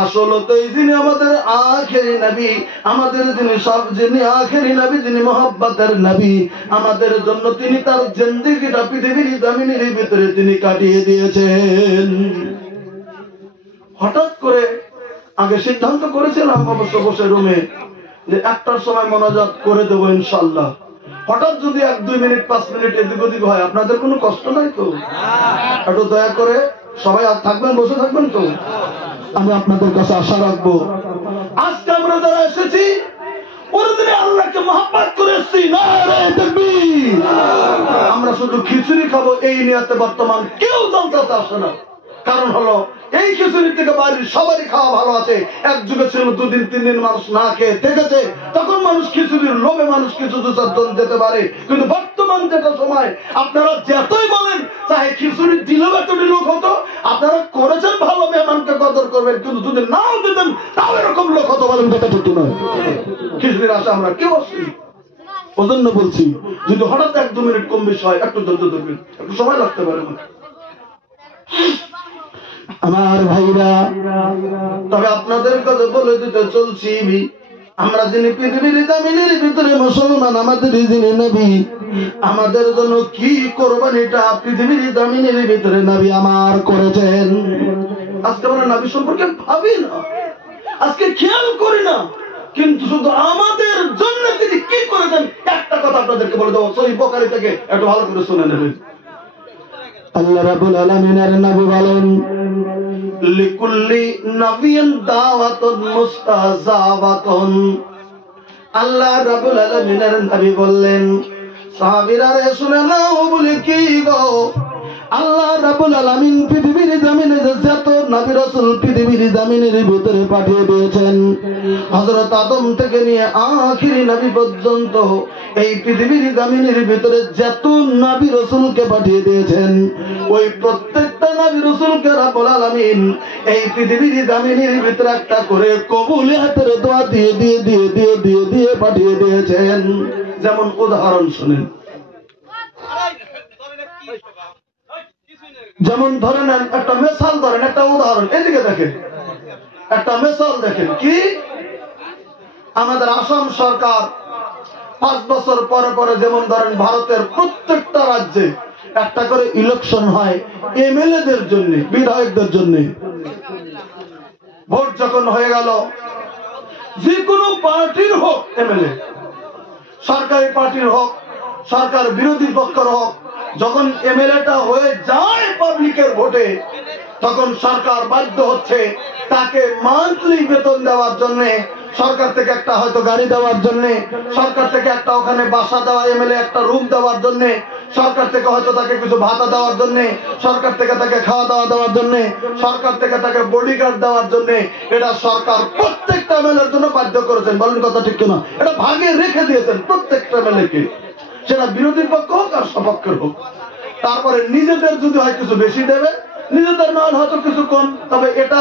আসলে তো যিনি আমাদের আখেরি নবী, আমাদের যিনি আখেরি নবী, যিনি মহব্বতের নবী, আমাদের জন্য তিনি তার জিন্দেগিটা পৃথিবীর জমিনের ভিতরে তিনি কাটিয়ে দিয়েছেন। হঠাৎ করে আগে সিদ্ধান্ত করেছিলাম অবশ্য বসে রুমে যে 1টার সময় মোনাজাত করে দেবো ইনশাআল্লাহ। হঠাৎ যদি 1-2 মিনিট 5 মিনিট এদিক ওদিক হয়, আপনাদের কোনো কষ্ট নাই তো? একটু দয়া করে সবাই থাকবেন, বসে থাকবেন তো? আমি আপনাদের কাছে আশা রাখবো, আজকে আমরা যারা এসেছি ওরদিনে আল্লাহকে মহব্বত করে এসেছি, নারে তাকবীর। আমরা শুধু খিচুড়ি খাবো এই নিয়তে বর্তমান কেউ জানতে আসে না। কারণ হলো এই খিচুড়ি থেকে বাড়ির সবারই খাওয়া ভালো আছে। এক যুগে ছিল 2 দিন 3 দিন মানুষ না খেয়ে থেকেছে, তখন মানুষ খিচুড়ির লোভে মানুষ কিছু 2-4 জন যেতে পারে। কিন্তু বর্তমান যেটা সময়, আপনারা যতই বলেন চাহে খিচুড়ি দিলেও এতটি লোক হতো, আপনারা করেছেন ভালো, মেহমানকে কদর করবেন, কিন্তু যদি নাও দিতেন তাও এরকম লোক হতো, বলেন কথা ঠিক নয়? খিচুড়ির আশা আমরা কেউ আসি। ওজন্য বলছি, যদি হঠাৎ 1-2 মিনিট কম বেশি হয় একটু ধৈর্য ধরবেন, একটু সময় লাগতে পারে আমার ভাইরা। তবে আপনাদের কাছে বলে দিতে চলছি, আমরা যিনি পৃথিবীর জমিনের ভিতরে মুসলমান, আমাদের যিনি নবী, আমাদের জন্য কি কোরবানিটা পৃথিবীর জমিনের ভিতরে নবী আমার করেছেন। আজকে আমরা নবী সম্পর্কে ভাবি না, আজকে খেয়াল করি না, কিন্তু শুধু আমাদের জন্য তিনি কি করেছেন একটা কথা আপনাদেরকে বলে দেবো, সহিহ বুখারী থেকে একটু ভালো করে শুনে নেবেন। আল্লাহ রাব্বুল আলামিনের নবী বলেন, লিকুল্লি নাবিয়্যিন দাওয়াতুন মুস্তাজাবাতুন। আল্লাহ রাব্বুল আলামিনের নবী বললেন, সাহাবীরা রে শুনে নাও, বলে কি গো, আল্লাহ রাব্বুল আলামিন পৃথিবীর জমিনে যত নবী রাসূল পৃথিবীর জমিনের ভিতরে পাঠিয়ে দিয়েছেন, হযরত আদম থেকে নিয়ে আখিরি নবী পর্যন্ত এই পৃথিবীর জমিনের ভিতরে যত নবী রাসূলকে পাঠিয়ে দিয়েছেন, ওই প্রত্যেকটা নবী রাসূলকে রাব্বুল আলামিন এই পৃথিবীর জমিনের ভিতরে একটা করে কবুলিয়াতের দোয়া দিয়ে দিয়ে দিয়ে দিয়ে দিয়ে দিয়ে পাঠিয়ে দিয়েছেন। যেমন উদাহরণ শুনেন, যেমন ধরেন একটা মিসাল, ধরেন একটা উদাহরণ, এদিকে দেখেন, একটা মিসাল দেখেন। কি, আমাদের আসাম সরকার 5 বছর পরে পরে, যেমন ধরেন ভারতের প্রত্যেকটা রাজ্যে একটা করে ইলেকশন হয় এমএলএদের জন্য, বিধায়কদের জন্য। ভোট যখন হয়ে গেল, যে কোনো পার্টির হোক এমএলএ, সরকারি পার্টির হোক, সরকার বিরোধী পক্ষের হোক, যখন এমএলএটা হয়ে যায় পাবলিকের ভোটে, তখন সরকার বাধ্য হচ্ছে তাকে মান্থলি বেতন দেওয়ার জন্য, সরকার থেকে একটা হয়তো গাড়ি দেওয়ার জন্য, সরকার থেকে একটা ওখানে বাসা দেওয়া, এমএলএ একটা রুম দেওয়ার জন্য, সরকার থেকে হয়তো তাকে কিছু ভাতা দেওয়ার জন্য, সরকার থেকে তাকে খাওয়া দাওয়া দেওয়ার জন্য, সরকার থেকে তাকে বডিগার্ড দেওয়ার জন্য, এটা সরকার প্রত্যেকটা এমএলএর জন্য বাধ্য করেছেন। বলেন কথা ঠিক কিনা? এটা ভাগে রেখে দিয়েছেন প্রত্যেকটা এমএলএকে, সেটা বিরোধী পক্ষ হোক আর সপক্ষের হোক। তারপরে নিজেদের যদি হয় কিছু বেশি দেবে, নিজেদের না হয়তো কিছু কম, তবে এটা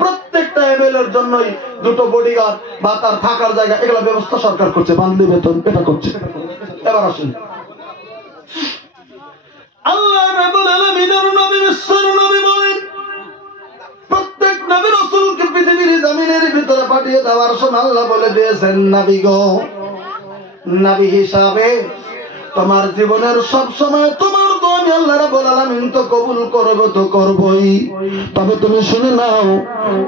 প্রত্যেকটা এমএলএর জন্যই 2টো বডিগার্ড বা তার থাকার জায়গা, এগুলো ব্যবস্থা সরকার করছে, মান্থলি বেতন এটা করছে। এবার আসুন, আল্লাহ রাব্বুল আলামিনের নবী বিশ্বর নবী বলেন, প্রত্যেক নবী রাসূলকে পৃথিবীর জমিনের ভিতরে পাঠিয়ে দেওয়ার সময় আল্লাহ বলে দিয়েছেন, নবী গো, নবী হিসাবে তোমার জীবনের সব সময় তোমার তো আমি আল্লাহ রাব্বুল আলামিন তো কবুল করব, তো করবই। তবে তুমি শুনে নাও,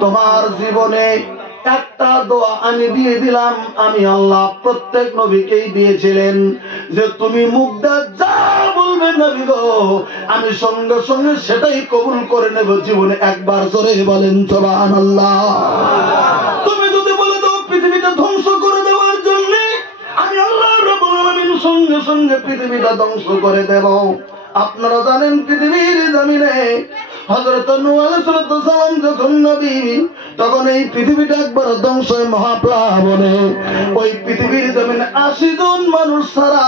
তোমার জীবনে একটা দোয়া আমি দিয়ে দিলাম, আমি আল্লাহ প্রত্যেক নবীকেই দিয়েছিলেন, যে তুমি মুখ দিয়ে যা বলবে নবী গো আমি সঙ্গে সঙ্গে সেটাই কবুল করে নেব জীবনে একবার জোরে বলেন সুবহানাল্লাহ। তুমি যদি বলে দাও পৃথিবীটা ধ্বংস করে দেওয়ার জন্য আমি আল্লাহ রাব্বুল আলামিন সঙ্গে সঙ্গে পৃথিবীটা ধ্বংস করে দেব। আপনারা জানেন পৃথিবীর জমিনে হযরত নূহ আলাইহিস সালাম যখন নবী তখন এই পৃথিবীটা একবার ধ্বংস হয়ে মহাপ্লাবনে ওই পৃথিবীর জমিনে ৮০ জন মানুষ ছাড়া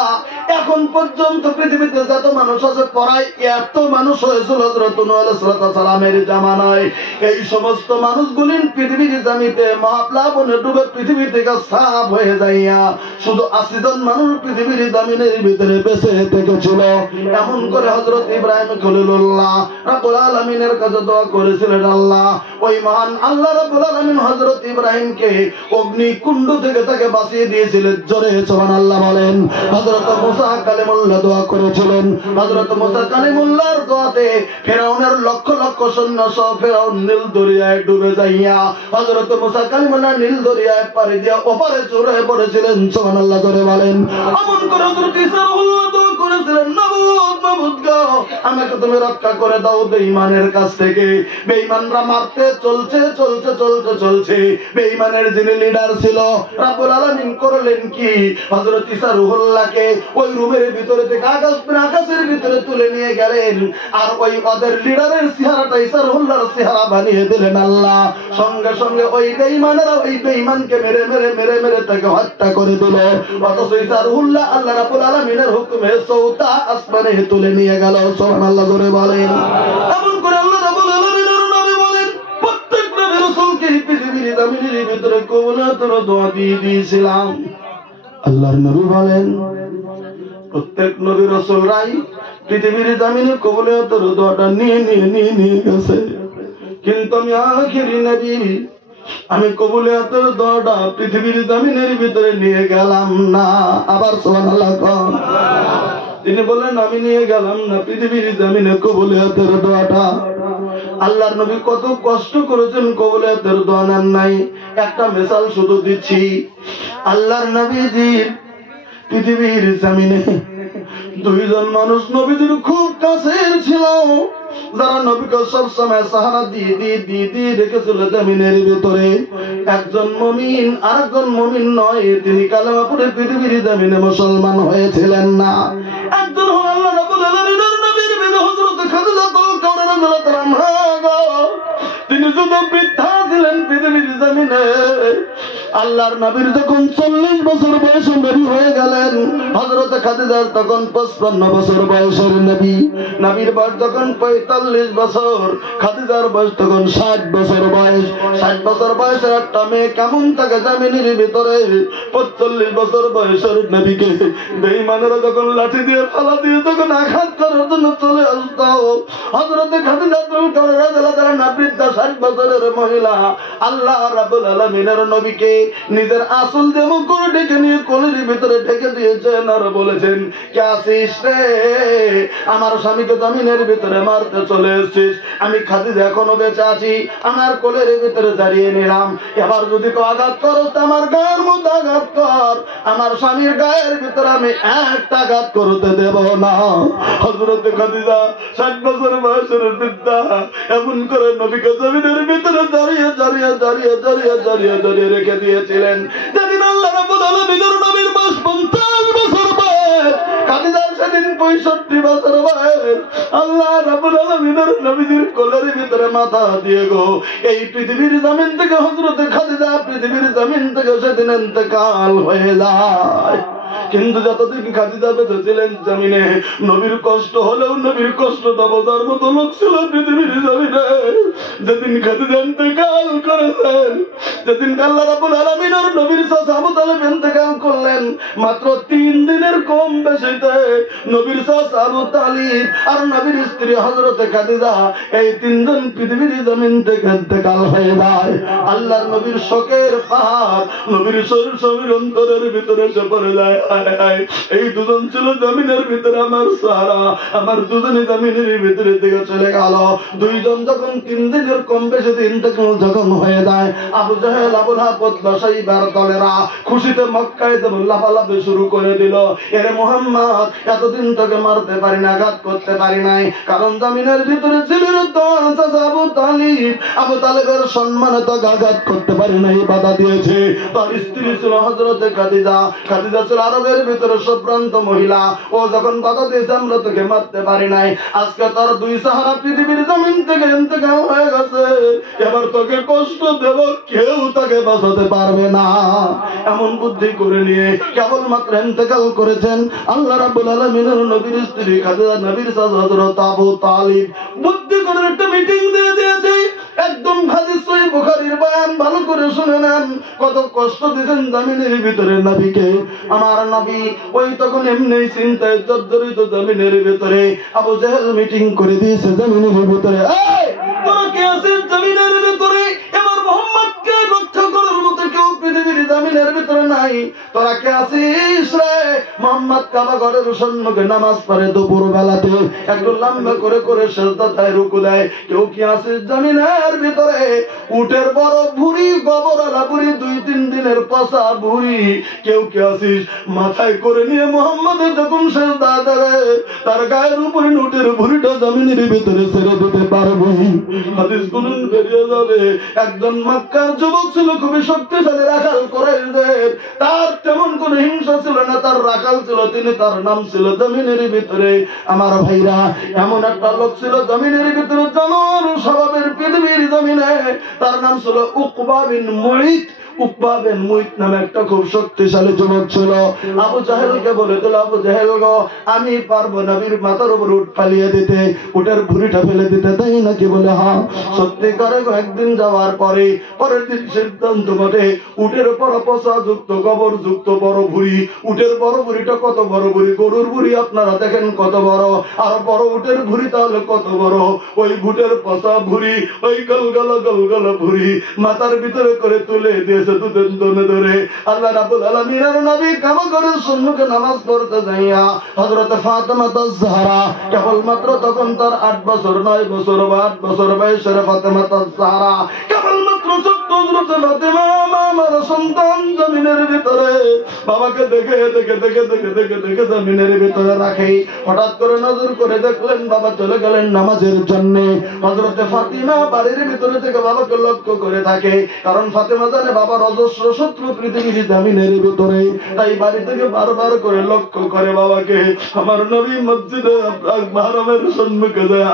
এখন পর্যন্ত পৃথিবীতে যত মানুষ আছে প্রায় এত মানুষ হয়েছিল হযরত নূহ আলাইহিস সালামের জামানায়। এই সমস্ত মানুষগুলি পৃথিবীর জমিতে মহাপ্লাবনে ডুবে পৃথিবী থেকে সাফ হয়ে যাইয়া শুধু ৮০ জন মানুষ পৃথিবীর জমিনের ভিতরে বেঁচে থেকেছিল। এমন করে হযরত ইব্রাহিম খলিলুল্লাহ রাব্বুল আলামিনের কাছে দোয়া করেছিলেন, আল্লাহ ওই মহান আল্লাহ রাব্বুল আলামিন হযরত ইব্রাহিমকে অগ্নিকুণ্ড থেকে তাকে বাঁচিয়ে দিয়েছিলেন। জোরে সুবহানাল্লাহ বলেন। হযরত মুসা কালিমুল্লাহ দোয়া করেছিলেন, হযরত মুসা কালিমুল্লাহর দোয়াতে ফেরাউনের লক্ষ লক্ষ সৈন্য সহ ফেরাউন নীল দরিয়ায় ডুবে যাইয়া হযরত মুসা কালিমুল্লাহ নীল দরিয়ায় পাড়ি দিয়ে ওপারে চলে পড়েছিলেন। সুবহানাল্লাহ জোরে বলেন। এমন করে হযরত ঈসা রুহুল্লাহ দোয়া করেছিলেন, মাবুদ গো আমাকে তুমি রক্ষা করে দাও বেঈমানের কাছ থেকে। বেঈমানরা মারতে চলছে। বেঈমানের যিনি লিডার ছিল রাব্বুল আলামিন করলেন কি হযরত ঈসা রুহুল্লাহকে ওই রুমের ভিতরে থেকে আকাশের ভিতরে তুলে নিয়ে গেলেন আর ওই ওদের লিডারের চেহারাটা ঈসা রুহুল্লাহর চেহারা বানিয়ে দিলেন আল্লাহ। সঙ্গে সঙ্গে ওই বেঈমানেরা ওই বেঈমানকে মেরে তাকে হত্যা করে দিল। অথচ ঈসা রুহুল্লাহ আল্লাহ রাব্বুল আলামিনের হুকুমে চৌথা আসমানে তুলে নিয়ে গেল। সুবহানাল্লাহ করে বলেন। এমন করে আল্লাহ রাব্বুল আলামিনের নবী বলেন প্রত্যেক নবী রাসূলকে পৃথিবীর জমিনের ভিতরে কবুলাতুর দোয়া দিয়ে দিয়েছিলাম। আল্লাহর নবী বলেন প্রত্যেক নবী রাসূলরাই পৃথিবীর জমিনে কবুলাতুর দোয়াটা নিয়ে গেছে, কিন্তু আমি আখিরি নবী আমি কবুলাতুর দোয়াটা পৃথিবীর জমিনের ভিতরে নিয়ে গেলাম না। আবার সুবহানাল্লাহ কোন। তিনি বলেন আমি নিয়ে গেলাম না পৃথিবীর জমিনে কবুলিয়াতের দোয়াটা। আল্লাহর নবী কত কষ্ট করেছেন কবুলিয়াতের দোয়া নেন নাই। একটা মিসাল শুধু দিচ্ছি, আল্লাহর নবীজির পৃথিবীর জমিনে দুইজন মানুষ নবীজির খুব কাছের ছিল, যারা নবীকে সবসময় সাহারা দিয়ে রেখেছিল জমিনের ভিতরে। একজন মুমিন আরেকজন মুমিন নয়, তিনি কালেমা পড়ে পৃথিবীর জমিনে মুসলমান হয়েছিলেন না। একজন হল আল্লাহ রাব্বুল আলামিনের নবীর বিবি হযরত খাদিজাতুল কুবরা রাদিয়াল্লাহু আনহা। তিনি শুধু বৃদ্ধা ছিলেন পৃথিবীর জমিনে। আল্লাহর নবীর যখন 40 বছর বয়সে নবী হয়ে গেলেন, হযরত খাদিজার তখন 55 বছর বয়সের নবী। নবীর বয়স যখন 45 বছর, খাদিজার বয়স তখন 60 বছর বয়স। 60 বছর বয়সের একটা মেয়ে কেমন থাকে জমিনের ভিতরে? 45 বছর বয়সের নবীকে বেঈমানেরা যখন লাঠি দিয়ে ফালা দিয়ে যখন আঘাত করার জন্য চলে আসতো, হযরত খাদিজাতুল কুবরা রাদিয়াল্লাহু আনহা বৃদ্ধা 60 বছরের মহিলা আল্লাহ রাব্বুল আলামিনের নবীকে নিজের আসল যেমন করে ডেকে নিয়ে কোলের ভিতরে ঢেকে দিয়েছেন আর বলেছেন, কে আসিস রে? আমার স্বামীকে জমিনের ভিতরে মারতে চলে এসেছিস, আমি খাদিজা এখনো বেঁচে আছি, আমার কোলের ভিতরে দাঁড়িয়ে নিলাম। এবার যদি কেউ আঘাত করো আমার গায়ের মধ্যে আঘাত কর, আমার স্বামীর গায়ের ভিতরে আমি একটা আঘাত করতে দেব না। হযরত খাদিজা 60 বছর বয়সের বৃদ্ধা এমন করে নবীকে জমিনের ভিতরে দাঁড়িয়ে রেখে দিয়েছিলেন। যেদিন আল্লাহ রাব্বুল আলামিনের নবীর বয়স 50 বছর বয়স, খাদিজার সেদিন 65 বছর বয়স। আল্লাহ রাব্বুল আলামিনের নবীর কোলের ভিতরে মাথা দিয়ে গো এই পৃথিবীর জমিন থেকে হযরত খাদিজা পৃথিবীর জমিন থেকে সেদিন ইন্তেকাল হয়ে যায়। কিন্তু যতদিন খাদিজা বেঁচে ছিলেন জমিনে, নবীর কষ্ট হলেও নবীর কষ্টটা বোঝার মতো লোক ছিল পৃথিবীর জমিনে। যেদিন খাদিজা ইন্তেকাল করেছেন, যেদিন আল্লাহ রাব্বুল আলামিনের নবীর চাচা আবু তালেব ইন্তেকাল করলেন, মাত্র 3 দিনের কম বেশিতে নবীর চাচা আবু তালিব আর নবীর স্ত্রী হযরত খাদিজা এই 3 জন পৃথিবীর জমিন থেকে ইন্তেকাল হয়ে যায়। আল্লাহর নবীর শোকের পাহাড় নবীর শরীর অন্তরের ভিতরে এসে পড়ে যায়। এই দুজন ছিল জমিনের ভিতরে আমার সাহারা, আমার দুজনে জমিনের ভিতরে দিকে চলে গেল। দুইজন যখন 3 দিনের কম বেশি দিন থেকে যখন হয়ে যায়, আবু জাহেল আবু লাহাব সাইবার দলেরা খুশিতে মক্কায় যেমন লাফালাফি শুরু করে দিল। এরে মুহাম্মদ, এতদিন তোকে মারতে পারি না, আঘাত করতে পারি নাই, কারণ জমিনের ভিতরে ছিল আবু তালিব। আবু তালেবের সম্মানে তো আঘাত করতে পারি নাই, বাধা দিয়েছে। তার স্ত্রী ছিল হযরতে খাদিজা। খাদিজা ছিল আরবের ভিতরে সম্ভ্রান্ত মহিলা। ও যখন বাধা দিয়েছে, আমরা তোকে মারতে পারি নাই। আজকে তোর 2 সাহারা পৃথিবীর জমিন থেকে ইন্তেকাল হয়ে গেছে, এবার তোকে কষ্ট দেব, কেউ তাকে বাঁচাতে পারবে না। এমন বুদ্ধি করে নিয়ে কেবলমাত্র ইন্তেকাল করেছেন আল্লাহ রাব্বুল আলামিনের নবীর স্ত্রী খাদিজা, নবীর চাচা হযরত আবু তালিব। বুদ্ধি করে একটা মিটিং দিয়ে দিয়েছে। একদম হাদিস সহিহ বুখারীর বয়ান ভালো করে শুনে নেন। কত কষ্ট দিয়েছেন জমিনের ভিতরে নবীকে। আমার নবী ওই তখন এমনি চিন্তায় জর্জরিত জমিনের ভিতরে। আবু জাহেল মিটিং করে দিয়েছে জমিনের ভিতরে। এই তোরা কে আছিস জমিনের ভিতরে? এবার মুহাম্মদকে রক্ষা করার মতো কেউ পৃথিবীর জমিনের ভিতরে নাই। তোরা কে আছিস রে? মুহাম্মদ কাবা ঘরের সম্মুখে নামাজ পড়ে দুপুর বেলাতে, একটু লম্বা করে করে সিজদায় রুকু দেয়। কেউ কি আছিস জমিনের ভিতরে? উটের বড় ভুঁড়ি, গোবরওয়ালা ভুঁড়ি, 2-3 দিনের পচা ভুঁড়ি। কেউ কি আছিস মাথায় করে নিয়ে মুহাম্মদ যখন সিজদা দেবে, তার গায়ের উপরে উটের ভুঁড়িটা জমিনের ভিতরে ছেড়ে দিতে পারবি? হাদিস গুলো বেরিয়ে যাবে। একজন মক্কার যুবক ছিল, খুবই শক্তিশালী রাখাল কুরাইশদের। তার তেমন কোন হিংসা ছিল না, তার রাখাল ছিল, তার নাম ছিল জমিনের ভিতরে। আমার ভাইরা, এমন একটা লোক ছিল জমিনের ভিতরে জানোয়ার স্বভাবের পৃথিবীর জমিনে। তার নাম ছিল উকবা বিন মুইত। উকবা বিন মুইত নামে একটা খুব শক্তিশালী যুবক ছিল। আবু জাহেলকে বলে দিল, আবু জাহেল গো, আমি পারবো নবীর মাথার উপর উট ফালিয়ে দিতে, উটের ভুঁড়িটা ফেলে দিতে, তাই নাকি? বলে হ্যাঁ। সত্যি করে একদিন যাওয়ার পরে পরের দিন সিদ্ধান্ত মতে উটের উপর পচা যুক্ত গোবর যুক্ত বড় ভুঁড়ি। উটের বড় ভুঁড়িটা কত বড় ভুঁড়ি? গরুর ভুঁড়ি আপনারা দেখেন কত বড়, আর বড় উটের ভুঁড়ি তাহলে কত বড়? ওই ভুটের পচা ভুঁড়ি, ওই গলগল ভুঁড়ি মাথার ভিতরে করে তুলে দিয়েছে দুধের দনে ধরে। আল্লাহ রাব্বুল আলামিনের নবী কাবা ঘরের সম্মুখে নামাজ পড়তে যাইয়া হযরত ফাতেমা তাজ-জাহরা, কেবলমাত্র তখন তার 8 বছর 9 বছর বা 8 বছর বয়সের ফাতেমা তাজ-জাহরা, কেবলমাত্র ছোট্ট হযরত ফাতেমা আমার সন্তান জমিনের ভিতরে বাবাকে দেখে দেখে দেখে দেখে দেখে দেখে জমিনের ভিতরে রাখে। হঠাৎ করে নজর করে দেখলেন বাবা চলে গেলেন নামাজের জন্য। হযরতে ফাতিমা বাড়ির ভিতরে থেকে বাবাকে লক্ষ্য করে থাকে, কারণ ফাতেমা জানে বাবার অজস্র শত্রু পৃথিবীর জমিনের ভিতরে। তাই বাড়ি থেকে বারবার করে লক্ষ্য করে বাবাকে। আমার নবী মসজিদে হারামের সম্মুখে যায়,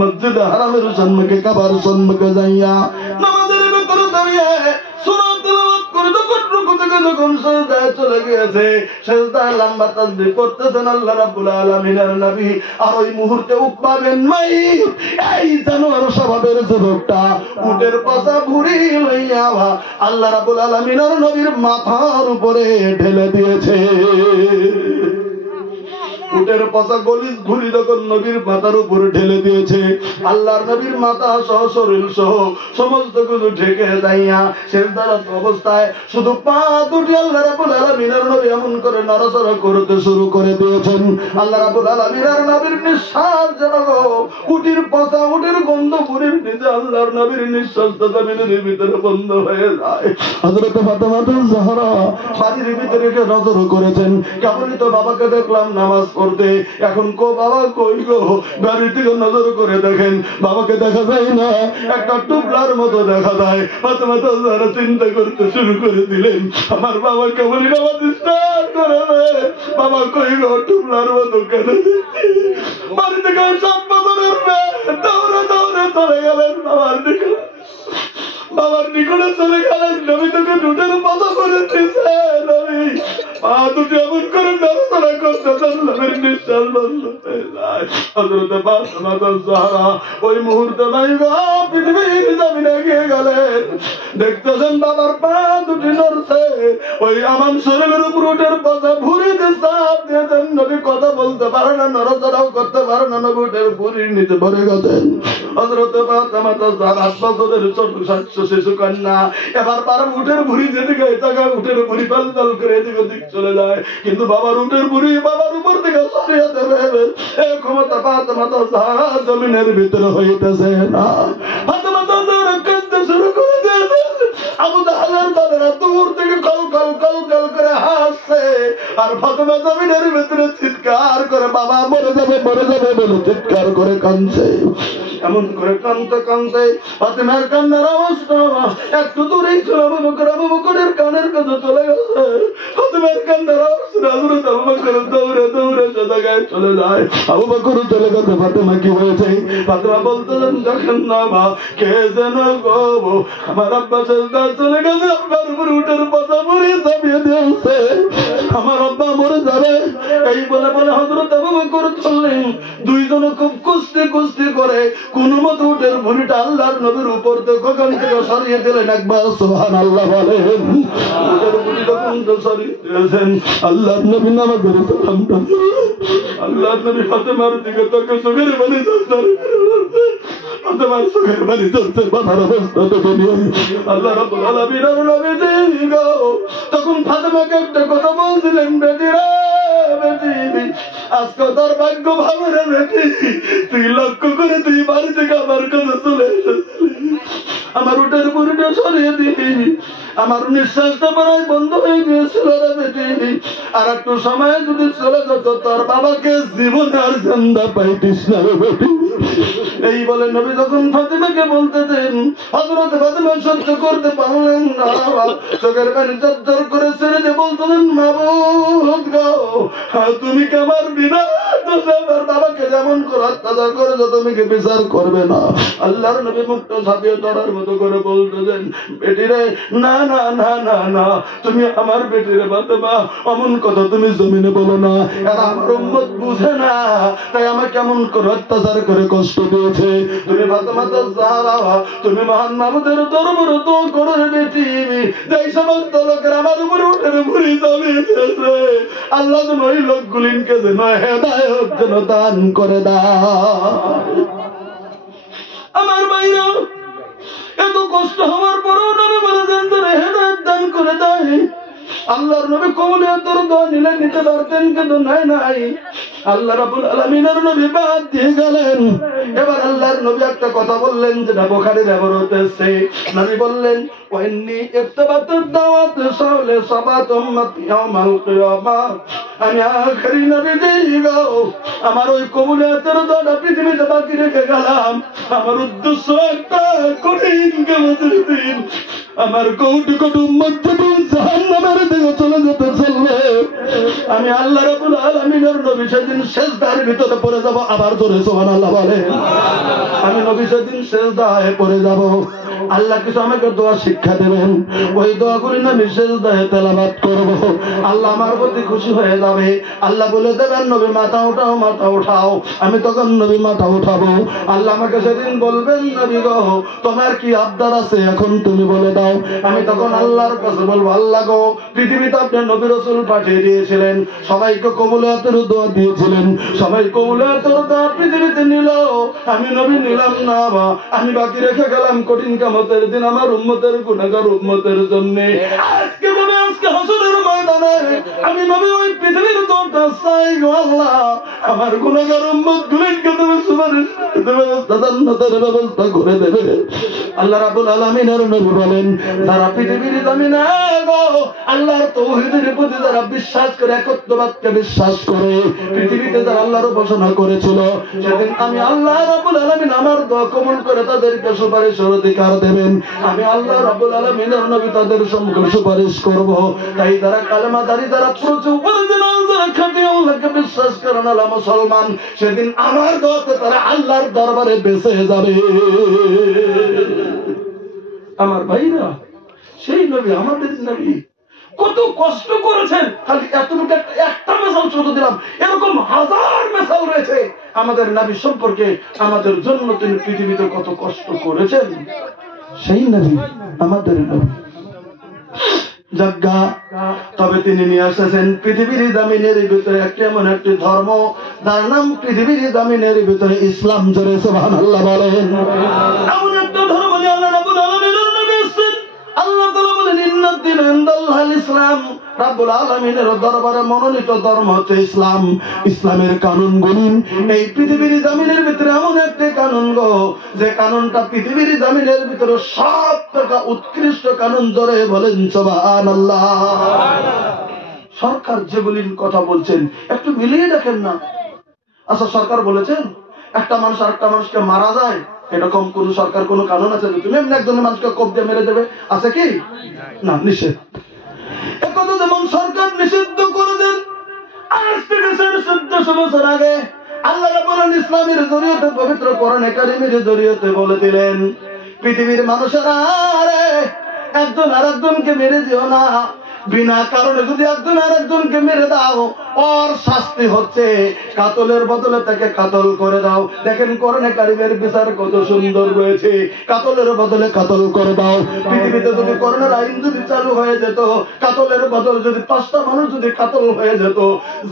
মসজিদে হারামের সম্মুখে কাবার সম্মুখে যাইয়া নামাজের ভিতরে দাঁড়িয়ে সূরা তেলাওয়াত করে রুকু থেকে যখন সিজদায় চলে গিয়েছে, সিজদায় লম্বা তাসবিহ করতেছেন আল্লাহ রাব্বুল আলামিনের নবী। আর ওই মুহূর্তে উকবা বিন মুইত, এই জানোয়ার স্বভাবের যুবকটা উটের পচা ভুঁড়ি লইয়া আল্লাহ রাব্বুল আলামিনের নবীর মাথার উপরে ঢেলে দিয়েছে। উটের পচা গলিজ ভুঁড়ি যখন নবীর মাথার উপরে ঢেলে দিয়েছে, আল্লাহর নবীর মাথা সহ শরীর সহ সমস্ত কিছু ঢেকে যাইয়া সিজদারত অবস্থায় শুধু পা দুটি আল্লাহ রাব্বুল আলামিনের নবী এমন করে নড়াচড়া করতে শুরু করে দিয়েছেন। আল্লাহ রাব্বুল আলামিনের নবীর নিঃশ্বাস যেন উটের পচা, উটের গন্ধ ভুঁড়ির নিচে আল্লাহর নবীর নিঃশ্বাস জমিনের ভিতরে বন্ধ হয়ে যায়। হযরত ফাতেমা তাজ-জাহরা বাড়ির ভিতরে নজর করেছেন, কেবলই তো বাবাকে দেখলাম নামাজ করতে, এখন কো বাবা কই গো? বাড়ি থেকে নজর করে দেখেন বাবাকে দেখা যায় না, একটা টুকলার মতো দেখা যায়। ফাতেমা তাজ-জাহরা চিন্তা করতে শুরু করে দিলেন, আমার বাবা কেবলই নামাজ স্টার্ট করে, বাবা কই গো? টুকলার মতো কেন? বাড়ি থেকে 7 বছরের মেয়ে দৌড়ে দৌড়ে চলে গেলেন বাবার দিকে, বাবার নিকটে চলে গেলেন। নবী তোকে দুধের পাতা করে দিয়েছে, নবী পা দুটি এমন করে নড়াচড়া করতেছেন, নবীর নিঃশ্বাস বন্ধ হয়ে যায়। যায়। হযরত ফাতেমা জাহরা ওই মুহূর্তে পৃথিবীর জমিনে গিয়ে গেলেন। দেখতেছেন বাবার পা দুটি নড়ছে, ওই আমার শরীরের উপর উটের পাতা ভুঁড়িতে চাপ দিয়েছেন। নবী কথা বলতে পারে না, নড়াচড়াও করতে পারে না, নবী উটের ভুঁড়ির নিচে পড়ে গেছেন। হযরত ফাতেমা জাহরা 8 বছরের ছোট শিশু কন্যা, এবার পারে উটের ভুঁড়ি যেদিকে জায়গায় উটের ভুঁড়ি পাল পাল করে এদিক ওদিক চলে যায়, কিন্তু বাবার উটের ভুঁড়ি বাবার উপর থেকে সরিয়ে দেবে এই ক্ষমতা ফাতেমা জাহরা জমিনের ভিতরে হইতেছে না। ফাতেমা জাহরা কাঁদতে শুরু করে দিয়েছে। আবু জাহলের দলেরা দূর থেকে কল কল কল কল করে হাসছে, আর ফাতেমা জমিনের ভিতরে চিৎকার করে বাবা মরে যাবে বলে চিৎকার করে কাঁদছে। এমন করে কাঁদতে কাঁদতে ফাতেমার কান্নার অবস্থা একটু দূরেই ছিল। আবু বকরের কানের কাছে চলে গেছে। ফাতেমার কান্নার অবস্থা হযরত আবু বকর দৌড়ে দৌড়ে সে জায়গায় চলে যায়। আবু বকর চলে গেছে, ফাতেমা কি হয়েছে? ফাতেমা বলতেছেন, দেখেন না মা, কে যেন গো আমার আব্বা সেজদা চলে গেছে, আব্বার উপর উটের পাতা পরে চাপিয়ে দিয়েছে, আমার আব্বা মরে যাবে। এই বলে বলে হযরত আবু বকর চললেন। দুইজনে খুব কুস্তি কুস্তি করে কোন মতো উটের ভুঁড়িটা আল্লাহর নবীর উপর থেকে সরিয়ে দিলেন। একবার সুবহানাল্লাহ বলেন। উটের ভুঁড়ি যখন সরিয়ে দিয়েছেন, আল্লাহর নবী নামাজের সালামটা আল্লাহর নবী ফাতেমার দিকে তাকে চোখের পানি ঝরছে, ফাতেমার চোখের পানি ঝরছে বাবার অবস্থা থেকে নিয়ে। আল্লাহ রাব্বুল আলামিনের নবী গো তখন ফাতেমাকে একটা কথা বলছিলেন, বেটি রে বেটি, আজকে তোর ভাগ্য ভালো রে বেটি, তুই লক্ষ্য করে তুই বাড়ি থেকে আমার কাছে চলে এসেছিলি, আমার উটের বুড়িটা সরিয়ে দিবি, আমার নিঃশ্বাসটা প্রায় বন্ধ হয়ে গিয়েছিল রে বেটি, আর একটু সময় যদি চলে যেত তোর বাবাকে জীবনে আর জিন্দা পাইতিস না রে বেটি। এই বলে নবী যখন ফাতেমাকে বলতেছেন, হযরত ফাতেমা সহ্য করতে পারলেন না, চোখের পানি ঝরঝর করে ছেড়ে দিয়ে বলতেছেন, মাবুদ গো তুমি কি আমার বিনা দোষে আমার বাবাকে যেমন করে অত্যাচার করেছো তুমি কি বিচার করবে না? আল্লাহর নবী মুখটা ছাপিয়ে ধরার মতো করে বলতেছেন, বেটি রে না না না না না, তুমি আমার বেটি রে ফাতেমা, অমন কথা তুমি জমিনে বলো না, এরা আমার উম্মত বুঝে না, তাই আমাকে কেমন করে অত্যাচার করে কষ্ট দিয়েছে। তুমি ফাতেমা জাহরা, তুমি মহান মাহমুদের দরবারে তো করে বেটি, যেই সমস্ত লোকের আমার উপরে উঠে ভুঁড়ি চালিয়ে দিয়েছে, আল্লাহ যেন ওই লোকগুলিনকে যেন হেদায়েত যেন দান করে দেয়। আমার ভাইরা, এত কষ্ট হওয়ার পরেও নবী বলেছেন যেন হেদায়েত দান করে দেয়। আল্লাহর নবী কবুলিয়তের দোয়া নিলেন, নিতে পারতেন, কিন্তু নাই। আল্লাহ রাব্বুল আলামিনের নবী বাদ দিয়ে গেলেন। এবার আল্লাহর নবী একটা কথা বললেন, যেটা বুখারীর ইবারত আছে। নবী বললেন, ওয়াইন্নি ইত্তাবাতুদ দাওয়াত সাওলে সাবাত উম্মতি ইয়াউমাল কিয়ামা, আমি আখেরি নবী দেইগো, আমার ওই কবুলিয়তের দোয়াটা পৃথিবীতে বাকি রেখে গেলাম। আমার উদ্দেশ্য একটা, কঠিন কিয়ামতের দিন আমার কোটি কোটি উম্মত যখন জাহান্নামের দিকে চলে যেতে চলবে, আমি আল্লাহ রাব্বুল আলামিনের নবী সেদিন সেজদার ভিতরে পড়ে যাব। আবার জোরে সুবহানাল্লাহ বলে। আমি নবী সেদিন সেজদায় পড়ে যাব। আল্লাহ কিছু আমাকে দোয়া শিক্ষা দেবেন, ওই দোয়াগুলি আমি সেজদায় তেলাওয়াত করব। আল্লাহ আমার প্রতি খুশি হয়ে যাবে। আল্লাহ বলে দেবেন, নবী মাথা উঠাও, মাথা উঠাও। আমি তখন নবী মাথা উঠাবো। আল্লাহ আমাকে সেদিন বলবেন, নবী গো তোমার কি আবদার আছে এখন তুমি বলে দাও। আমি তখন আল্লাহর কাছে বলবো, আল্লাহ গো পৃথিবীতে আপনি নবী রাসূল পাঠিয়ে দিয়েছিলেন, সবাইকে কবুলিয়তের দোয়া দিয়েছিলেন, সবাই কবুলিয়তের দোয়া পৃথিবীতে নিল, আমি নবী নিলাম না, আমি বাকি রেখে গেলাম কঠিন কিয়ামতের দিন আমার উম্মতের গুনাহগার উম্মতের জন্য। আজকে হাসরের ময়দানে আমি নবী ওই পৃথিবীর দোয়াটা চাই গো আল্লাহ, আমার গুনাহগার উম্মত গুলিনকে তুমি সুপারিশ জান্নাতের ব্যবস্থা করে দেবে। আল্লাহ রাব্বুল আলামিনের নবী বলেন, যারা পৃথিবীর জমিনে গো আল্লাহর তাওহীদের প্রতি যারা বিশ্বাস করে, একত্ববাদকে বিশ্বাস করে, পৃথিবীতে যারা আল্লাহর উপাসনা করেছিল, সেদিন আমি আল্লাহ রাব্বুল আলামিন আমার দোয়া কবুল করে তাদেরকে সুপারিশের অধিকার দেবেন। আমি আল্লাহ রাব্বুল আলামিনের নবী তাদের সম্মুখে সুপারিশ করব। তাই যারা কালেমাদারি, যারা প্রচুর অরিজিনাল, যারা খাঁটি আল্লাহকে বিশ্বাস করে না মুসলমান, সেদিন আমার দোয়াতে তারা আল্লাহর দরবারে বেঁচে যাবে। আমার ভাইরা, সেই নবী আমাদের নবী, কত কষ্ট করেছেন, খালি এতটুকু একটা মেসাল শুধু দিলাম, এরকম হাজার মেসাল রয়েছে আমাদের নবী সম্পর্কে, আমাদের জন্য তিনি পৃথিবীতে কত কষ্ট করেছেন। সেই নবী আমাদের নবী যজ্ঞা। তবে তিনি নিয়ে এসেছেন পৃথিবীর জমিনের ভিতরে একটি এমন একটি ধর্ম, যার নাম পৃথিবীর জমিনের ভিতরে ইসলাম। জোরে সুবহানাল্লাহ বলেন। এমন একটা ধর্ম নিয়ে আল্লাহ রাব্বুল আলামিনের নবী এসেছেন। আল্লাহ তাআলা বলেন ইন্নাদ-দীন ইনদাল্লাহিল ইসলাম। রাব্বুল আলামিনের দরবারে মনোনীত ধর্ম হচ্ছে ইসলাম। ইসলামের কানুনগুলি এই পৃথিবীর জমিনের ভিতরে এমন একটা কানুন গো, যে কানুনটা পৃথিবীর জমিনের ভিতরে সব থেকে উৎকৃষ্ট কানুন। জোরে বলেন সুবহানাল্লাহ। সরকার যেগুলির কথা বলছেন একটু মিলিয়ে দেখেন না। আচ্ছা, সরকার বলেছেন একটা মানুষ আরেকটা মানুষকে মারা যায়, এরকম কোন সরকার কোন কানুন আছে যে তুমি এমনি একজনের মানুষকে কোপ দিয়ে মেরে দেবে? আছে কি? না, নিষেধ। একথা যেমন সরকার নিষিদ্ধ করে দেন, আজ থেকে 1400 বছর আগে আল্লাহ রাব্বুল ইসলামের জরিয়তে, পবিত্র কোরআনে কারীমের জরিয়তে বলে দিলেন, পৃথিবীর মানুষেরা আরে একজন আরেকজনকে মেরে দিও না। বিনা কারণে যদি একজন আরেকজনকে মেরে দাও, ওর শাস্তি হচ্ছে কাতলের বদলে তাকে কাতল করে দাও। দেখেন কোরআনে কারীমের বিচার কত সুন্দর রয়েছে, কাতলের বদলে কাতল করে দাও। পৃথিবীতে যদি করোনার আইন যদি চালু হয়ে যেত, কাতলের বদলে যদি 5টা মানুষ যদি কাতল হয়ে যেত,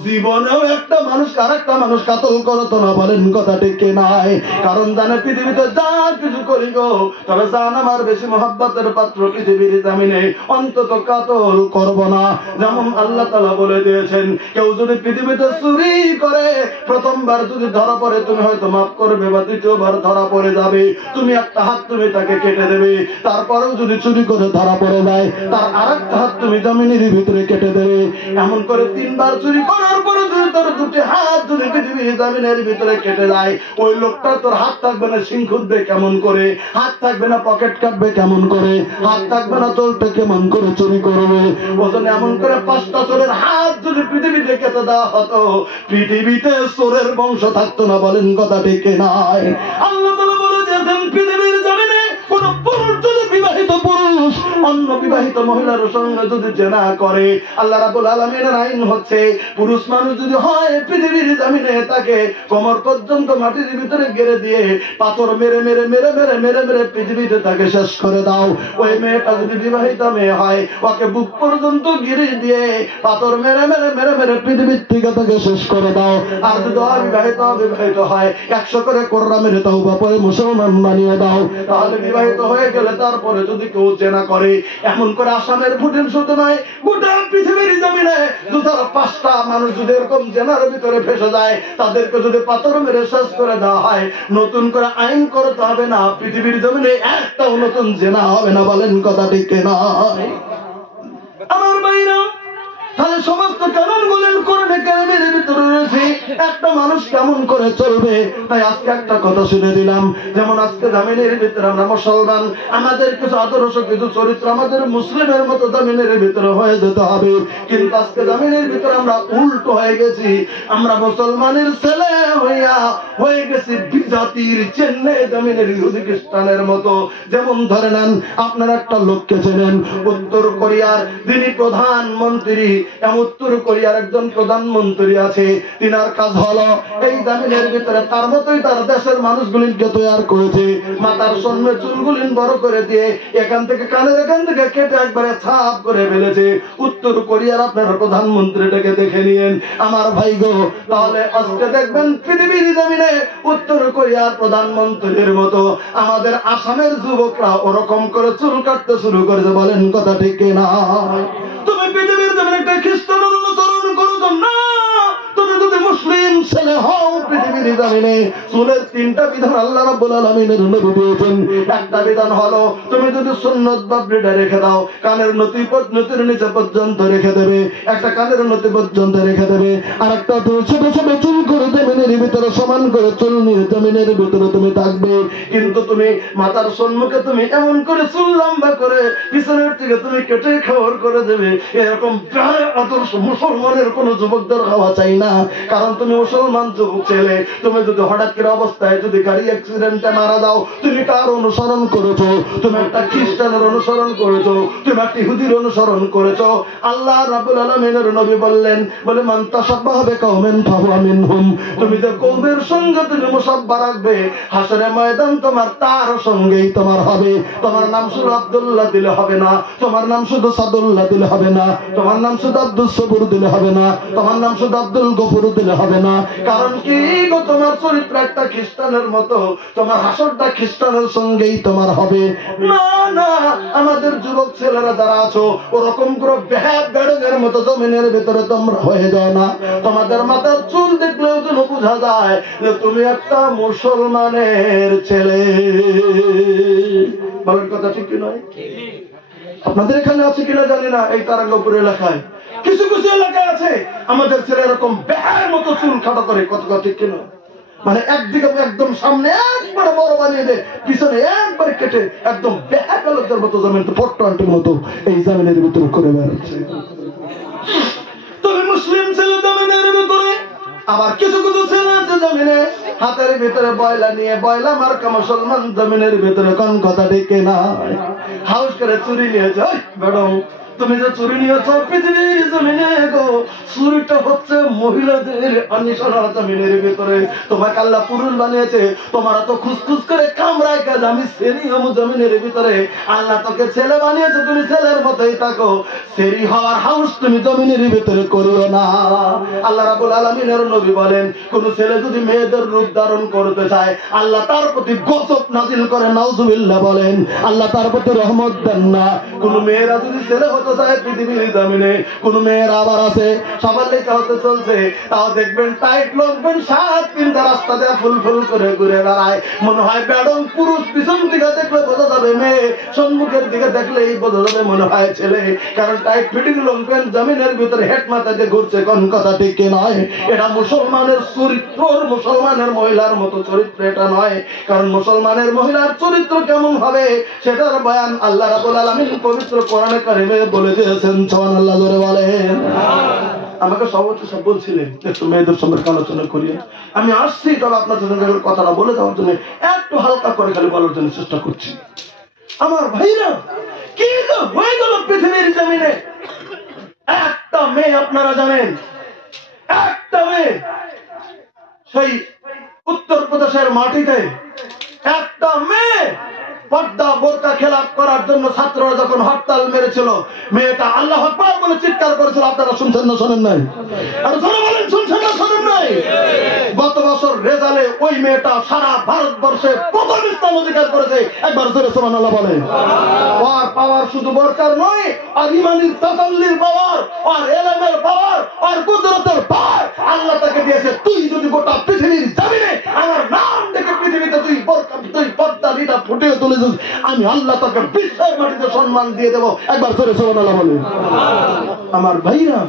জীবনেও একটা মানুষ আরেকটা মানুষ কাতল করতো না। বলেন কথা ঠিক কি নাই? কারণ জানে পৃথিবীতে যা কিছু করি গো, তবে জান আমার বেশি মহব্বতের পাত্র পৃথিবীর জমিনে অন্তত কাতল করব না। যেমন আল্লাহ তাআলা বলে দিয়েছেন, কেউ যদি পৃথিবীতে চুরি করে প্রথমবার যদি ধরা পড়ে, তুমি হয়তো মাফ করবে, বা দ্বিতীয়বার ধরা পড়ে যাবে, তুমি একটা হাত তুমি তাকে কেটে দেবে। তারপরেও যদি চুরি করে ধরা পড়ে যায়, তার আরেকটা হাত তুমি জমিনের ভিতরে কেটে দেবে। এমন করে 3বার চুরি করার পরে যদি তোর 2টি হাত যদি পৃথিবীর জমিনের ভিতরে কেটে যায়, ওই লোকটা তোর হাত থাকবে না সিং খুঁজবে কেমন করে, হাত থাকবে না পকেট কাটবে কেমন করে, হাত থাকবে না চলতে কেমন করে চুরি করবে। ওজন্য এমন করে 5টা চোরের হাত যদি পৃথিবীতে কেটে দেওয়া হতো, পৃথিবীতে চোরের বংশ থাকতো না। বলেন কথা ঠিক নাই? আল্লাহ তাআলা বলে দিয়েছেন, পৃথিবীর জমিনে কোন পুরুষ যদি বিবাহিত পুরুষ অন্য বিবাহিত মহিলার সঙ্গে যদি জেনা করে, আল্লাহ রাব্বুল আলামিনের আইন হচ্ছে পুরুষ মানুষ যদি হয় পৃথিবীর জমিনে তাকে কোমর পর্যন্ত মাটির ভিতরে গেড়ে দিয়ে পাথর মেরে মেরে মেরে মেরে মেরে মেরে পৃথিবীতে তাকে শেষ করে দাও। ওই মেয়েটা যদি বিবাহিত মেয়ে হয়, ওকে বুক পর্যন্ত গিরে দিয়ে পাথর মেরে মেরে মেরে মেরে পৃথিবীর থেকে তাকে শেষ করে দাও। আর যদি অবিবাহিত হয়, 100 করে কোরআন মেরে তাওবা পড়ে মুসলমান বানিয়ে দাও। তাহলে বিবাহিত হয়ে গেলে তারপরে যদি কেউ জেনা করে, এমন করে আসামের ফুটেন শুধু নয়, গোটা পৃথিবীর জমিনে 2-5টা মানুষ যদি এরকম জেনার ভিতরে ফেসে যায়, তাদেরকে যদি পাথর মেরে শেষ করে দেওয়া হয়, নতুন করে আইন করতে হবে না, পৃথিবীর জমিনে একটাও নতুন জেনা হবে না। বলেন কথা ঠিক না? আমার ভাইরা, তাহলে সমস্ত কানুনগুলির কোরআনে কারীমের ভিতরে রয়েছে একটা মানুষ কেমন করে চলবে। তাই আজকে একটা কথা শুনে দিলাম, যেমন আজকে জামিনের ভিতরে আমরা মুসলমান, আমাদের কিছু আদর্শ কিছু চরিত্র আমাদের মুসলিমের মতো জামিনের ভিতরে হয়ে যেতে হবে, কিন্তু আজকে জামিনের ভিতরে আমরা উল্টো হয়ে গেছি। আমরা মুসলমানের ছেলে হয়ে গেছি বিজাতির চেন্নে জামিনের ইহুদি খ্রিস্টানের মতো। যেমন ধরে নেন, আপনারা একটা লোককে চেনেন, উত্তর কোরিয়ার যিনি প্রধানমন্ত্রী, উত্তর কোরিয়ার একজন প্রধানমন্ত্রী আছে, তিনার কাজ হলো এই জামিনের ভিতরে তার মতোই তার দেশের মানুষগুলিকে তৈরি করেছে, মাথার সামনে চুলগুলি বড় করে দিয়ে এখান থেকে কানের এখান থেকে কেটে একবারে ছাপ করে ফেলেছে। উত্তর কোরিয়ার আপনার প্রধানমন্ত্রীটাকে দেখে নিয়েন আমার ভাই গো, তাহলে আজকে দেখবেন পৃথিবীর জমিনে উত্তর কোরিয়ার প্রধানমন্ত্রীর মতো আমাদের আসামের যুবকরা ওরকম করে চুল কাটতে শুরু করেছে। বলেন কথা ঠিক না? তুমি পৃথিবীর জমিনে একটা খ্রিস্টান অনুসরণ করছো না, তুমি যদি মুসলিম ছেলে হও পৃথিবীর জমিনে চুলের 3টা বিধান আল্লাহ রাব্বুল আলামিনের নবী দিয়েছেন। একটা বিধান হলো তুমি যদি সুন্নত বাবরিটা রেখে দাও, কানের নতির নিচে পর্যন্ত রেখে দেবে, একটা কানের নতি পর্যন্ত রেখে দেবে, আর একটা তুমি ছোট ছোট চুল করে জমিনের ভিতরে সমান করে চুল নিয়ে জমিনের ভিতরে তুমি থাকবে, কিন্তু তুমি মাথার সম্মুখে তুমি এমন করে চুল লম্বা করে পিছনের থেকে তুমি কেটে খাওয়ার করে দেবে। এরকম প্রায় আদর্শ মুসলমানের কোন যুবকদের খাওয়া চাই না, কারণ তুমি মুসলমান যুবক ছেলে, তুমি যদি হঠাৎ করে অবস্থায় যদি গাড়ি অ্যাক্সিডেন্টে মারা যাও, তুমি কার অনুসরণ করেছো? তুমি একটা খ্রিস্টানের অনুসরণ করেছো, তুমি একটা ইহুদির অনুসরণ করেছো। আল্লাহ রাব্বুল আলামিনের নবী বললেন, বলে মান তাশাব্বাহা বিকাউমিন ফাহুয়া মিনহুম। তুমি যে কওমের সঙ্গে তুমি মুসাব্বা রাখবে, হাসরের ময়দান তোমার তার সঙ্গেই তোমার হবে। তোমার নাম শুধু আব্দুল্লাহ দিলে হবে না, তোমার নাম শুধু সাদুল্লাহ দিলে হবে না, তোমার নাম শুধু আব্দুল সবুর দিলে হবে না, তোমার নাম শুধু আব্দুল গফুর দিলে হবে না। কারণ কি গো, তোমার চরিত্র একটা খ্রিস্টানের মতো, তোমার হাসরটা খ্রিস্টানের সঙ্গেই তোমার হবে। না না, আমাদের যুবক ছেলেরা যারা আছো, ওরকম করে বেড়ের মতো জমিনের ভিতরে তোমরা হয়ে যাও না। তোমাদের মাথার চুল দেখলেও যেন বোঝা যায় যে তুমি একটা মুসলমানের ছেলে। বলেন কথা ঠিক কি নয়? আপনাদের এখানে আছে কিনা জানি না, এই তারাঙ্গপুর এলাকায় কিছু কিছু এলাকায় আছে আমাদের ছেলে এরকম বেহার মতো চুল খাটো করে। কথা ঠিক কিনা? মানে একদিকে একদম সামনে একবারে বড় বানিয়ে দেয়, পিছনে একবারে কেটে একদম বেহার লোকদের মতো জমিন পট্টান্টের মতো এই জমিনের ভিতরে করে বেড়াচ্ছে। তবে মুসলিম ছেলে জমিনের ভিতরে, আবার কিছু কিছু ছেলে আছে জমিনে হাতের ভিতরে বয়লা নিয়ে, বয়লা মার্কা মুসলমান জমিনের ভিতরে কোন কথা ডেকে না, হাউস করে চুরি নিয়েছে। ম্যাডাম, তুমি যে চুরি নিয়েছ পৃথিবীর জমিনে গো, চুরিটা হচ্ছে মহিলাদের অন্বেষণা জমিনের ভিতরে। তোমাকে আল্লাহ পুরুষ বানিয়েছে, তোমার তো খুসখুস করে কামড়ায় কাজ আমি সেরি হম জমিনের ভিতরে। আল্লাহ তোকে ছেলে বানিয়েছে, তুমি ছেলের মতোই থাকো। সেরি হওয়ার হাউস তুমি জমিনের ভিতরে করিও না। আল্লাহ রাব্বুল আলামিনের নবী বলেন, কোন ছেলে যদি মেয়েদের রূপ ধারণ করতে চায়, আল্লাহ তার প্রতি গজব নাজিল করে, নাউজুবিল্লাহ বলেন। আল্লাহ তার প্রতি রহমত দেন না। কোন মেয়েরা যদি ছেলে হতে চায় পৃথিবীর জমিনে, কোন মেয়েরা আবার আছে সবার লেখা হতে চলছে, তাও দেখবেন টাইট লোকবেন, 7-3টা রাস্তা দিয়ে ফুল ফুল করে ঘুরে বেড়ায়। মনে হয় বেডং পুরুষ, পিছন দিকে দেখলে বোঝা যাবে মেয়ে, সম্মুখের দিকে দেখলেই বোঝা যাবে মনে হয় ছেলে। কারণ টাইট ফিটিং লোকবেন জমিনের ভিতরে হেড মাথা দিয়ে ঘুরছে। কোন কথা ঠিক নয়? এটা মুসলমানের চরিত্র, মুসলমানের মহিলার মতো চরিত্র এটা নয়। কারণ মুসলমানের মহিলার চরিত্র কেমন হবে সেটার বয়ান আল্লাহ রাব্বুল আলামিন পবিত্র কোরআনে কারিমে বলে দিয়েছেন। সুবহানাল্লাহ জোরে বলেন। আমাকে সর্বোচ্চ সব বলছিলেন একটু মেয়েদের সম্পর্কে আলোচনা করি। আমি আসছি, তবে আপনাদের সঙ্গে কথাটা বলে দেওয়ার জন্য একটু হালকা করে খালি বলার জন্য চেষ্টা করছি। আমার ভাইরা, কি হয়ে গেল পৃথিবীর জমিনে? একটা মেয়ে, আপনারা জানেন, একটা মেয়ে সেই উত্তরপ্রদেশের মাটিতে একটা মেয়ে পর্দা বোরকা খেলাপ করার জন্য ছাত্ররা যখন হরতাল মেরেছিল, মেয়েটা আল্লাহু আকবার বলে চিৎকার করেছিল। আপনারা শুনছেন না শোনেন নাই? আর জোরে বলেন, শুনছেন না শোনেন নাই? গত বছর রেজাল্টে ওই মেয়েটা সারা ভারতবর্ষে প্রথম স্থান অধিকার করেছে। একবার জোরে সুবহানাল্লাহ বলেন। আর পাওয়ার শুধু বোরকার নয়, আর ইমানের তাসাল্লির পাওয়ার, আর ইলমের পাওয়ার, আর কুদরতের পাওয়ার আল্লাহ তাকে দিয়েছে। তুই যদি গোটা পৃথিবীর জমিনে আমার নাম দেখে পৃথিবীতে তুই বোরকা, তুই পর্দা দিটা ফুটিয়ে তুলেছিস, আমি আল্লাহ তাকে বিশ্বের মাটিতে সম্মান দিয়ে দেবো। একবার জোরে সুবহানাল্লাহ বলেন। আমার ভাইরা,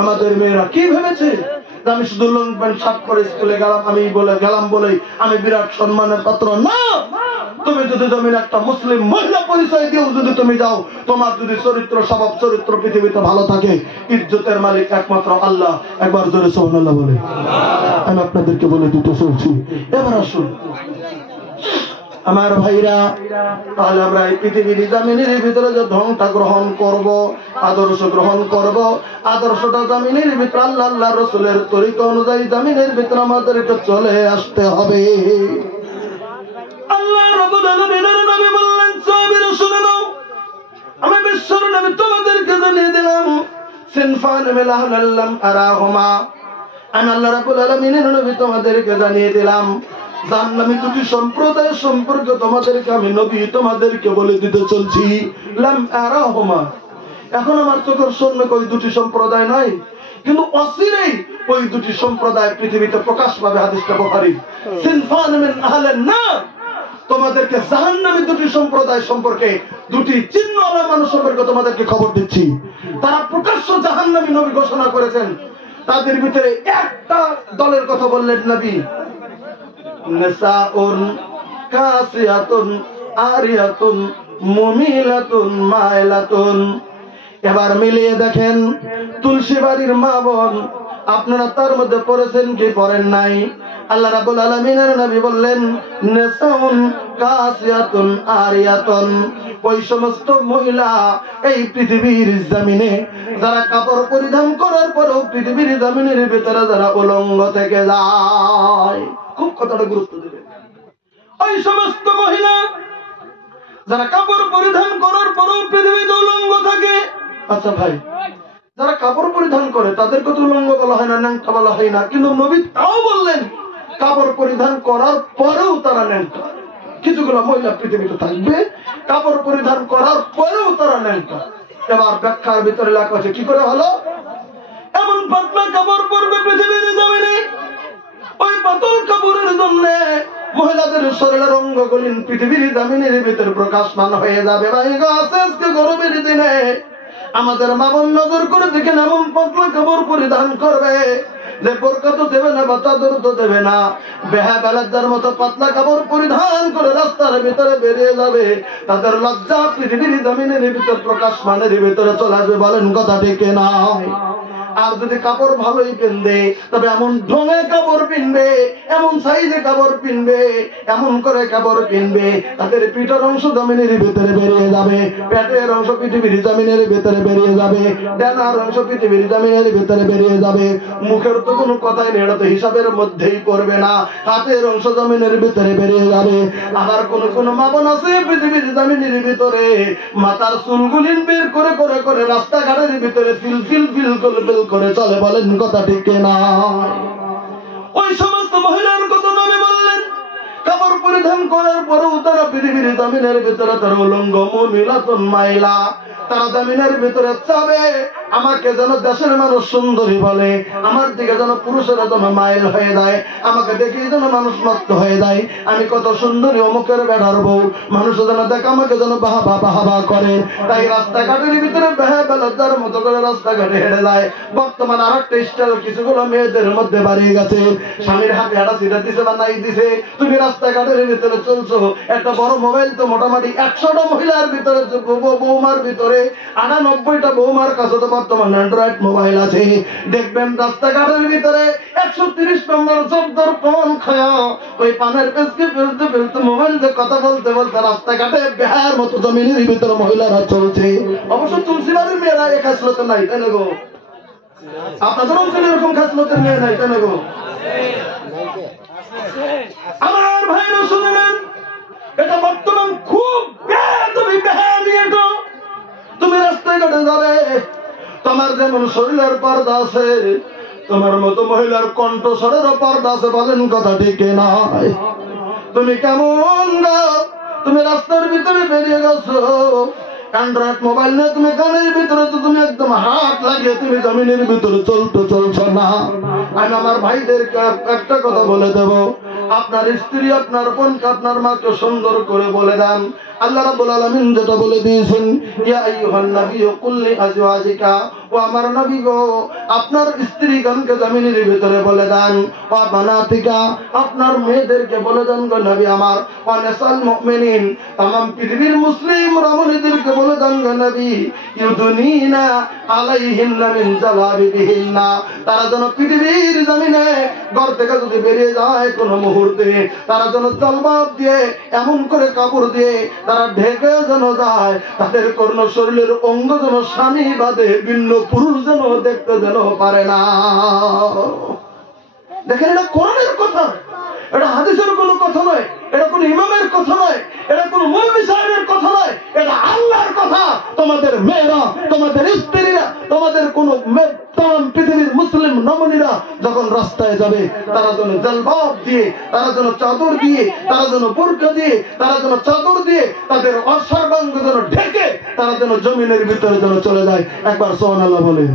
আমাদের মেয়েরা কি ভেবেছে আমি শুধু লং প্যান্ট শার্ট করে স্কুলে গেলাম, আমি বলে গেলাম বলেই আমি বিরাট সম্মানের পাত্র? না। তুমি যদি জমিনে একটা মুসলিম মহিলা পরিচয় দিয়েও যদি তুমি যাও, তোমার যদি চরিত্র, স্বভাব চরিত্র পৃথিবীতে ভালো থাকে, ইজ্জতের মালিক একমাত্র আল্লাহ। একবার জোরে সুবহানাল্লাহ বলে। আমি আপনাদেরকে বলে দিতে চলছি। এবার আসুন আমার ভাইরা, তাহলে আমরা এই পৃথিবীর জমিনের ভিতরে যে ধর্মটা গ্রহণ করব, আদর্শ গ্রহণ করব, আদর্শটা জমিনের ভিতরে আল্লাহ আল্লাহ রাসূলের তরিকা অনুযায়ী জমিনের ভিতরে আমাদেরকে চলে আসতে হবে। আল্লাহ রাব্বুল আলামিনের নবী বললেন, সাহাবীরা শুনে নাও, আমি বিশ্বর নবী তোমাদেরকে জানিয়ে দিলাম, সিনফান মিলাহুল্লাম আরাহুমা, আমি আল্লাহ রাব্বুল আলামিনের নবী তোমাদেরকে জানিয়ে দিলাম, জাহান্নামী দুটি সম্প্রদায় সম্পর্কে তোমাদেরকে আমি নবী তোমাদেরকে বলে দিতে চলছি। লাম আরাহুমা, এখন আমার চোখের সামনে ওই দুটি সম্প্রদায় নাই, কিন্তু অচিরেই ওই দুটি সম্প্রদায় পৃথিবীতে প্রকাশ পাবে। হাদিসটা বুখারী। সিনফান মিন আহলিন নার, তোমাদেরকে জাহান্নামী দুটি সম্প্রদায় সম্পর্কে, দুটি চিহ্নওয়ালা মানুষ সম্পর্কে তোমাদেরকে খবর দিচ্ছি। তারা প্রকাশ্য জাহান্নামী নবী ঘোষণা করেছেন। তাদের ভিতরে একটা দলের কথা বললেন নবী, নিসাউন কাসিয়াতুন আরিয়াতুন মুমিলাতুন মাইলাতুন। এবার মিলিয়ে দেখেন, তুলসী বাড়ির মা বোন, আপনারা তার মধ্যে পড়েছেন কি পড়েন নাই? আল্লাহ রাব্বুল আলামিনের নবী বললেন নিসাউন কাসিয়াতুন আরিয়াতুন, ওই সমস্ত মহিলা এই পৃথিবীর জমিনে যারা কাপড় পরিধান করার পরেও পৃথিবীর জমিনের ভিতরে যারা উলঙ্গ থেকে যায়, খুব কথাটা গুরুত্ব দেবেন। ওই সমস্ত মহিলা যারা কাপড় পরিধান করার পরেও পৃথিবীতে উলঙ্গ থাকে। আচ্ছা ভাই, যারা কাপড় পরিধান করে তাদেরকে তো উলঙ্গ বলা হয় না, ন্যাংটা বলা হয় না, কিন্তু নবী তাও বললেন কাপড় পরিধান করার পরেও তারা ন্যাংটা। কিছুগুলো মহিলা পৃথিবীতে থাকবে কাপড় পরিধান করার পরেও তারা ন্যাংটা। এবার ব্যাখ্যার ভিতরে লেখা আছে কি করে হলো, এমন পাতলা কাপড় পরবে পৃথিবীর জমিনে, ওই পাতল কাপড়ের জন্য মহিলাদের শরীরের অঙ্গগুলি পৃথিবীর জমিনের ভিতরে প্রকাশমান হয়ে যাবে। আজকে গরমের দিনে আমাদের মা বোন নজর করে দেখেন এমন পাতলা কাপড় পরিধান করবে যে বোরকা তো দেবে না বা চাদর তো দেবে না, বেহাবেলার মতো পাতলা কাপড় পরিধান করে রাস্তার ভিতরে বেরিয়ে যাবে। তাদের লজ্জা পৃথিবীর জমিনের ভিতর প্রকাশমানের ভিতরে চলে আসবে। বলেন কথা ঠিক না? আর যদি কাপড় ভালোই পিনবে তবে এমন ঢঙে কাপড় পিনবে, এমন সাইজে কাপড় পিনবে, এমন করে কাপড় পিনবে তাদের পিঠের অংশ জমিনের ভিতরে বেরিয়ে যাবে, পেটের অংশ পৃথিবীর জমিনের ভিতরে বেরিয়ে যাবে, ডানার অংশ পৃথিবীর জমিনের ভিতরে বেরিয়ে যাবে। মুখের তো কোনো কথাই নেই, এটা তো হিসাবের মধ্যেই পড়বে না, হাতের অংশ জমিনের ভিতরে বেরিয়ে যাবে। আবার কোন কোন মা বোন আছে পৃথিবীর জমিনের ভিতরে মাথার চুলগুলি বের করে করে করে রাস্তাঘাটের ভিতরে ফিল ফিল ফিল করে চলে। বলেন কথা ঠিক না? ওই সমস্ত মহিলার কথা নবী বললেন কাপড় পরিধান করার পরেও তারা পৃথিবীর জমিনের ভিতরে তারা উলঙ্গ মুমিনাতুন মাইলা, তারা জমিনের ভিতরে চাবে আমাকে যেন দেশের মানুষ সুন্দরী বলে, আমার দিকে যেন পুরুষেরা যেন মাইল হয়ে যায়, আমাকে দেখে যেন মানুষ মত্ত হয়ে যায়, আমি কত সুন্দরী অমুকের বেড়ার বউ, মানুষ যেন দেখে আমাকে যেন বাহাবা বাহাবা করে। তাই রাস্তাঘাটের ভিতরে বেহাবেলার মতো করে রাস্তাঘাটে হেঁটে যায়। বর্তমান আর একটা স্টাইল কিছুগুলো মেয়েদের মধ্যে বাড়িয়ে গেছে, স্বামীর হাতে হাঁটা সিটা দিছে বা নাই দিছে, তুমি রাস্তাঘাটের ভিতরে চলছো, একটা বড় মোবাইল তো মোটামুটি 100টা মহিলার ভিতরে বৌমার ভিতরে 98টা বৌমার কাছে তো বর্তমান অ্যান্ড্রয়েড মোবাইল আছে। দেখবেন রাস্তাঘাটের ভিতরে 130 নম্বর শব্দর পান খায়া ওই পানের পেছকে ফেলতে ফেলতে মোবাইল দিয়ে কথা বলতে বলতে রাস্তাঘাটে বেহার মতো জমিনের ভিতরে মহিলারা চলছে। অবশ্য তুলসীবাড়ির মেয়েরা এ খাসলত নাই, তাই না গো? আপনাদের অঞ্চলে এরকম খাসলতের মেয়ে নাই, তাই না গো? আমার ভাইরা শুনে নেন, এটা বর্তমান খুব বেহাবিয়াটো। তুমি রাস্তায় ঘাটে যাবে, তোমার যেমন শরীরের পর্দা আছে তোমার মতো মহিলার কণ্ঠস্বরেরও পর্দা আছে। বলেন কথা ঠিক নয়? তুমি কেমন গো, তুমি রাস্তার ভিতরে বেরিয়ে গেছো অ্যান্ড্রয়েড মোবাইল নিয়ে, তুমি কানের ভিতরে তো তুমি একদম হাত লাগিয়ে তুমি জমিনের ভিতরে চলছো না। আমি আমার ভাইদেরকে একটা কথা বলে দেব, আপনার স্ত্রী আপনার বোনকে আপনার মাকে সুন্দর করে বলে দেন। আল্লাহ রাব্বুল আলামিন যেটা বলে দিয়েছেন, ইয়া আইয়ুহান নাবিয়্যু কুল লিআজওয়াজিকা, ও আমার নবী গো আপনার স্ত্রীগণকে জমিনের ভিতরে বলে দেন, ও বানাতিকা আপনার মেয়েদেরকে বলে দেন গো নবী আমার, ও নিসাল মুমিনিন तमाम পৃথিবীর মুসলিম রমণীদেরকে বলে দেন গো নবী, ইউদুনিনা আলাইহিন্না মিন জালাবিবিহিন্না, তারা যেন পৃথিবীর জমিনে ঘর থেকে যদি বেরিয়ে যায় কোনো মুহূর্তে তারা যেন জলবাব দিয়ে এমন করে কাপড় দিয়ে তারা ঢেকে যেন যায়, তাদের কোন শরীরের অঙ্গ যেন স্বামী বাদে ভিন্ন পুরুষ যেন দেখতে যেন পারে না। দেখেন, এটা কোরআনের কথা, এটা হাদিসের কোনো কথা নয়, এটা কোন ইমামের কথা নয়, এটা কোন মৌলভী সাহেবের কথা নয়, এটা আল্লাহর কথা। তোমাদের মেয়েরা, তোমাদের স্ত্রীরা, তোমাদের কোন তাম পৃথিবীর মুসলিম নমনীরা যখন রাস্তায় যাবে তারা যেন জলবাব দিয়ে, তারা যেন চাদর দিয়ে, তারা যেন বোরকা দিয়ে, তারা যেন চাদর দিয়ে তাদের অসর্বাঙ্গ যেন ঢেকে তারা যেন জমিনের ভিতরে যেন চলে যায়। একবার সুবহানাল্লাহ বলেন।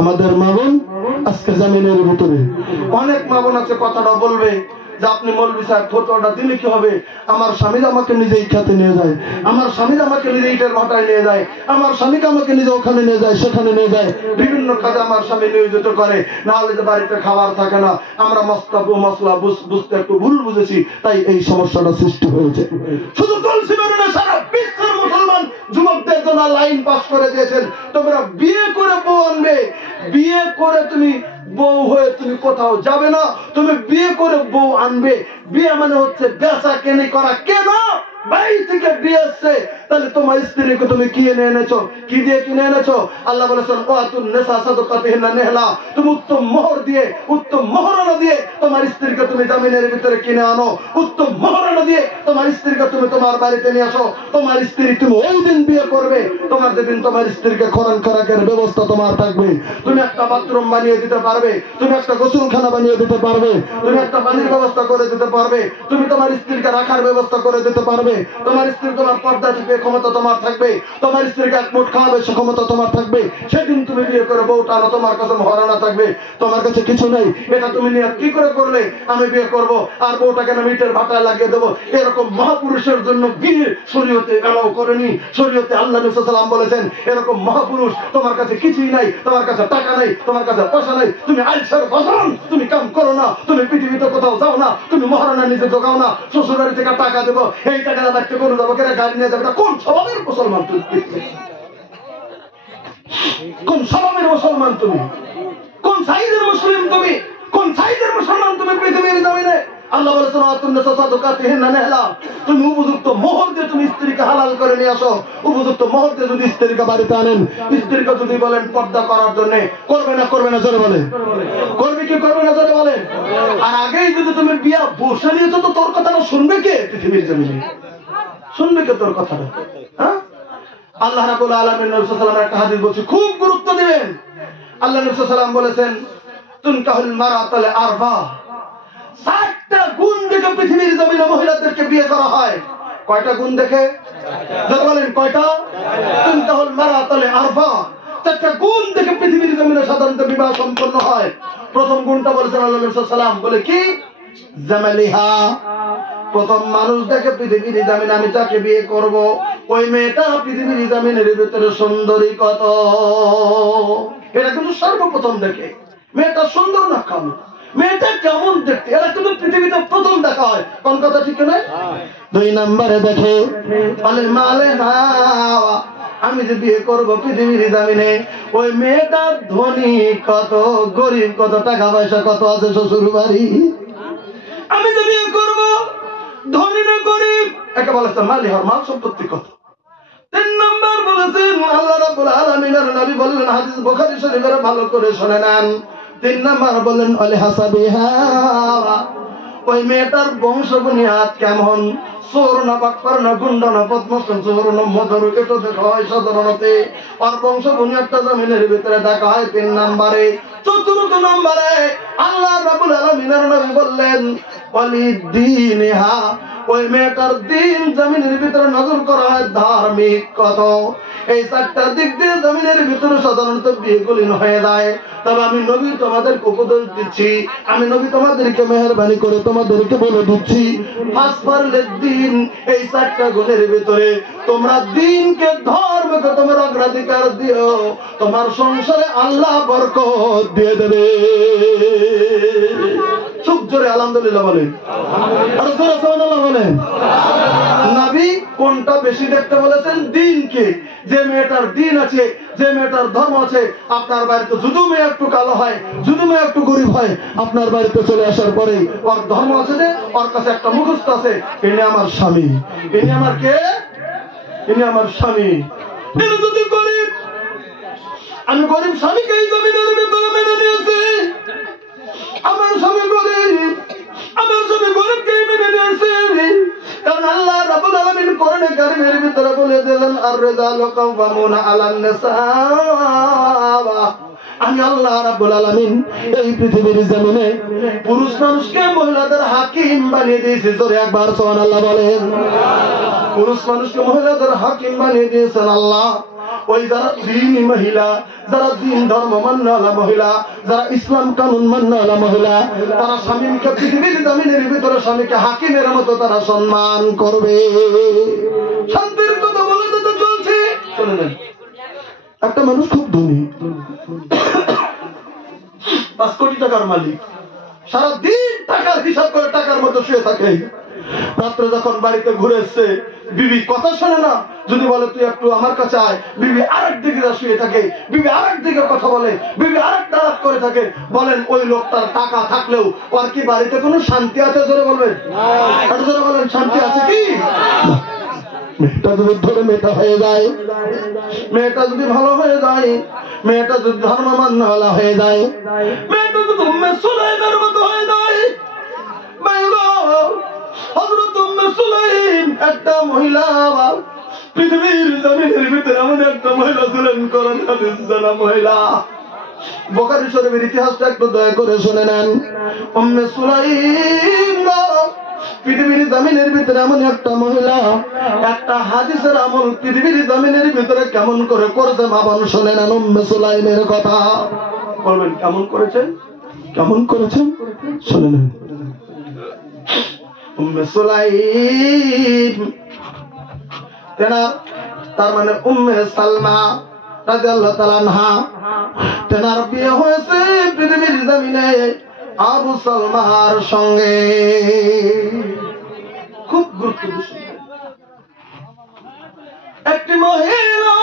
আমাদের মা বোন আজকে জমিনের ভিতরে অনেক মা বোন আছে, কথাটা বলবে যে আপনি মৌলভী সাহেব ফতোয়াটা দিলে কি হবে, আমার স্বামী আমাকে নিজে ইচ্ছাতে নিয়ে যায়, আমার স্বামী আমাকে নিজে ইটের ভাটায় নিয়ে যায়, আমার স্বামীকে আমাকে নিজে ওখানে নিয়ে যায়, সেখানে নিয়ে যায়, বিভিন্ন কাজে আমার স্বামী নিয়োজিত করে, না হলে যে বাড়িতে খাবার থাকে না। আমরা মশলা বুঝতে একটু ভুল বুঝেছি, তাই এই সমস্যাটা সৃষ্টি হয়েছে। শুধু তুলসী বেরোনে সারা বিশ্বের মুসলমান যুবকদের জন্য লাইন পাস করে দিয়েছেন। তোমরা বিয়ে করে বউ আনবে, বিয়ে করে তুমি বউ হয়ে তুমি কোথাও যাবে না, তুমি বিয়ে করে বউ আনবে। বিয়ে মানে হচ্ছে বেচা কেনি করা। কেন? বাড়ি থেকে বিয়ে আসছে, তাহলে তোমার স্ত্রীকে তুমি কি এনে এনেছো? কি দিয়ে কিনে এনেছো? আল্লাহ বলেছেন ওয়াতুন নিসা সাদাকাতিহিন্না নিহলা, তুমি উত্তম মোহর দিয়ে, উত্তম মোহরানা দিয়ে তোমার স্ত্রীকে তুমি জামিনের ভিতরে কিনে আনো। উত্তম মোহরানা দিয়ে তোমার স্ত্রীকে তুমি তোমার বাড়িতে নিয়ে আসো। তোমার স্ত্রী তুমি ওই দিন বিয়ে করবে, তোমার যেদিন তোমার স্ত্রীকে খরণ খোরাকের ব্যবস্থা তোমার থাকবে। তুমি একটা বাথরুম বানিয়ে দিতে পারবে, তুমি একটা গোসলখানা বানিয়ে দিতে পারবে, তুমি একটা পানির ব্যবস্থা করে দিতে পারবে, তুমি তোমার স্ত্রীকে রাখার ব্যবস্থা করে দিতে পারবে। তোমার স্ত্রী তোমার পর্দা থেকে ক্ষমতা তোমার থাকবে, তোমার স্ত্রীকে এক মুঠ খাওয়াবে সে ক্ষমতা তোমার থাকবে। সেদিন তুমি বিয়ে করে বউটা আনো, তোমার কাছে মহারানা থাকবে, তোমার কাছে কিছু নেই। এটা তুমি নিয়ে কি করে করলে? আমি বিয়ে করব আর বউটাকে না মিটের ভাটায় লাগিয়ে দেবো, এরকম মহাপুরুষের জন্য বিয়ে শরীয়তে এলাও করেনি। শরীয়তে আল্লাহ নবী সাল্লাল্লাহু আলাইহি ওয়াসাল্লাম বলেছেন এরকম মহাপুরুষ, তোমার কাছে কিছুই নাই, তোমার কাছে টাকা নাই, তোমার কাছে পয়সা নাই, তুমি আইসার ফসল, তুমি কাম করো না, তুমি পৃথিবীতে কোথাও যাও না, তুমি মহারানা নিজে জোগাও না, শ্বশুর বাড়ি থেকে টাকা দেবো, এই টাকা বাচ্চা করে যাবো, কেন গাড়ি নিয়ে যাবে? কোন স্বভাবের মুসলমান তুমি? কোন স্বভাবের মুসলমান তুমি? কোন সাইজের মুসলিম তুমি? কোন সাইজের মুসলমান তুমি পৃথিবীর জমিনে? আল্লাহ বলেছেন ওয়াতুন নিসা সাদাকাতিহিন্না নিহলা, তুমি উপযুক্ত মোহর দিয়ে তুমি স্ত্রীকে হালাল করে নিয়ে আসো। উপযুক্ত মোহর দিয়ে যদি স্ত্রীকে বাড়িতে আনেন, স্ত্রীকে যদি বলেন পর্দা করার জন্য, করবে না করবে না জোরে বলে? করবে কি করবে না জোরে বলে? আর আগেই যদি তুমি বিয়া বসে নিয়েছো, তো তোর কথাটা শুনবে কে পৃথিবীর জমিনে? শুনবে কে তোর কথাটা? হ্যাঁ, আল্লাহ রাব্বুল আলামিন নবী সাল্লাল্লাহু আলাইহি ওয়াসাল্লাম একটা হাদিস বলছে, খুব গুরুত্ব দিবেন। আল্লাহ নবী সাল্লাল্লাহু আলাইহি ওয়াসাল্লাম বলেছেন তুনকাহুল মারাতু লিআরবা, 7টা গুণ দেখে পৃথিবীর জমিনে মহিলাদেরকে বিয়ে করা হয়। কয়টা গুণ দেখে? যারা বলেন কয়টা? তুনকাহুল মারাতু লিআরবা, 4টা গুণ দেখে পৃথিবীর জমিনে সাধারণত বিবাহ সম্পন্ন হয়। প্রথম গুণটা বলেছেন আল্লাহ নবী সাল্লাল্লাহু আলাইহি ওয়াসাল্লাম, বলে কি? জামালিহা, প্রথম মানুষ দেখে পৃথিবীর জামিনে আমি যাকে বিয়ে করব, ওই মেয়েটা পৃথিবীর জামিনের ভিতরে সুন্দরী কত। এটা কিন্তু সর্বপ্রথম দেখে মেয়েটা সুন্দর না কেমন, মেয়েটা কেমন দেখতে, এরা কিন্তু পৃথিবীতে প্রথম দেখা হয়। কোন কথা ঠিক নয়? 2 নম্বরে দেখে মালে হাওয়া, আমি যে বিয়ে করবো পৃথিবীর জামিনে, ওই মেয়েটা ধনী কত, গরিব কত, টাকা পয়সা কত আছে শ্বশুর বাড়ি। আমি যে বিয়ে করবো ধনী না গরিব, একে বলেছে মালিহার মাল সম্পত্তি কত। 3 নম্বর বলেছেন আল্লাহ রাব্বুল আলামিনের নবী বললেন, হাদিস বুখারী শরীফের ভালো করে শুনে নেন। 3 নম্বর বললেন আল হাসাবিহা, ওই মেয়েটার বংশ বুনিয়াদ কেমন, চোর না বাটপার না গুন্ডা না বদমাশ না চোর না মদর, এটা দেখা হয় সাধারণত। আর বংশ বুনিয়াদটা জমিনের ভিতরে দেখা হয় 3 নম্বরে। 4র্থ নম্বরে আল্লাহ রাব্বুল আলামিনের নবী বললেন ওয়ালিদ্দিনহা, ওই মেয়েটার দিন জমিনের ভিতরে নজর করা হয় ধার্মিক কত। এই 4টা দিক দিয়ে জমিনের ভিতরে সাধারণত বিয়েগুলি হয়ে যায়। তবে আমি নবী তোমাদেরকে উপদেশ দিচ্ছি, আমি নবী তোমাদেরকে মেহেরবানি করে তোমাদেরকে বলে দিচ্ছি, দিন, এই 4টা গুণের ভিতরে তোমরা দিনকে, ধর্মকে তোমরা অগ্রাধিকার দিও, তোমার সংসারে আল্লাহ বরকত দিয়ে দেবে। খুব জোরে আলহামদুলিল্লাহ বলেন, আর জোরে সুবহানাল্লাহ বলেন। নবী কোনটা বেশি দেখতে বলেছেন? দিনকে। যে মেয়েটার দিন আছে, যে মেয়েটার ধর্ম আছে, আপনার বাড়িতে যদি মেয়ে একটু কালো হয়, যদি মেয়ে একটু গরিব হয়, আপনার বাড়িতে চলে আসার পরে ওর ধর্ম আছে যে, ওর কাছে একটা মুখস্থ আছে, ইনি আমার স্বামী। ইনি আমার কে? ইনি আমার স্বামী। ইনি যদি গরিব, আমি গরিব স্বামীকে এই জমিনের ভিতরে মেনে নিয়েছি। আমার স্বামী গরিব, আমার স্বামী গরিবকে মেনে নিয়েছি। কারণ আল্লাহ রাব্বুল আলামিন কোরআনে কারীমের ভিতরে বলে দিলেন আর-রিজালু কাওয়ামুনা আলান নিসা। আমি আল্লাহ রাব্বুল আলামিন এই পৃথিবীর জমিনে পুরুষ মানুষকে মহিলাদের হাকিম বানিয়ে দিয়েছি। জোরে একবার সুবহানাল্লাহ বলেন। পুরুষ মানুষকে মহিলাদের হাকিম বানিয়ে দিয়েছেন আল্লাহ। ওই যারা দিনী মহিলা, যারা দিন ধর্ম মান্যওয়ালা মহিলা, যারা ইসলাম কানুন মান্যওয়ালা মহিলা, তারা স্বামীকে পৃথিবীর জমিনের ভিতরে স্বামীকে হাকিমের মতো তারা সম্মান করবে। শান্তির কথা বলে তো চলছে। একটা মানুষ খুব ধনী, 5 কোটি টাকার মালিক, সারাদিন টাকার হিসাব করে টাকার মতো শুয়ে থাকে। রাত্রে যখন বাড়িতে ঘুরে এসছে, বিবি কথা শোনে না, যদি বলে তুই একটু আমার কাছে আয়, বিবি আরেক দিকে শুয়ে থাকে, বিবি আরেক দিকে কথা বলে, বিবি আরেক তারাপ করে থাকে। বলেন ওই লোকটার টাকা থাকলেও ওর কি বাড়িতে কোনো শান্তি আছে? জোরে বলবেন, জোরে বলেন, শান্তি আছে কি? মেয়েটা যদি ধরে মেয়েটা হয়ে যায়, মেয়েটা যদি ভালো হয়ে যায়, মেয়েটা যদি ধর্ম মান্যওয়ালা হয়ে যায়, মেয়েটা যদি উম্মে সুলাইমের মতো হয়ে যায়, হযরত উম্মে সুলাইম একটা মহিলা, পৃথিবীর জমিনের ভিতরে আমাদের একটা মহিলা ছিলেন, কোরআন হাদিস জানা মহিলা। বুখারী শরীফের ইতিহাসটা একটু দয়া করে শুনে নেন। উম্মে সুলাইম পৃথিবীর জমিনের ভিতরে এমন একটা মহিলা, একটা হাদিসের আমল পৃথিবীর জমিনের ভিতরে কেমন করে করছে ভাবন, শুনে নেন উম্মে সুলাইমের কথা। বলবেন কেমন করেছেন? কেমন করেছেন? শুনে নেন। উম্মে সুলাইম তার মানে উম্মে সালমা রাদিয়াল্লাহু তাআলা আনহা, তেনার বিয়ে হয়েছে পৃথিবীর জমিনে আবু সালমার সঙ্গে। খুব গুরুত্বপূর্ণ একটি মহিলা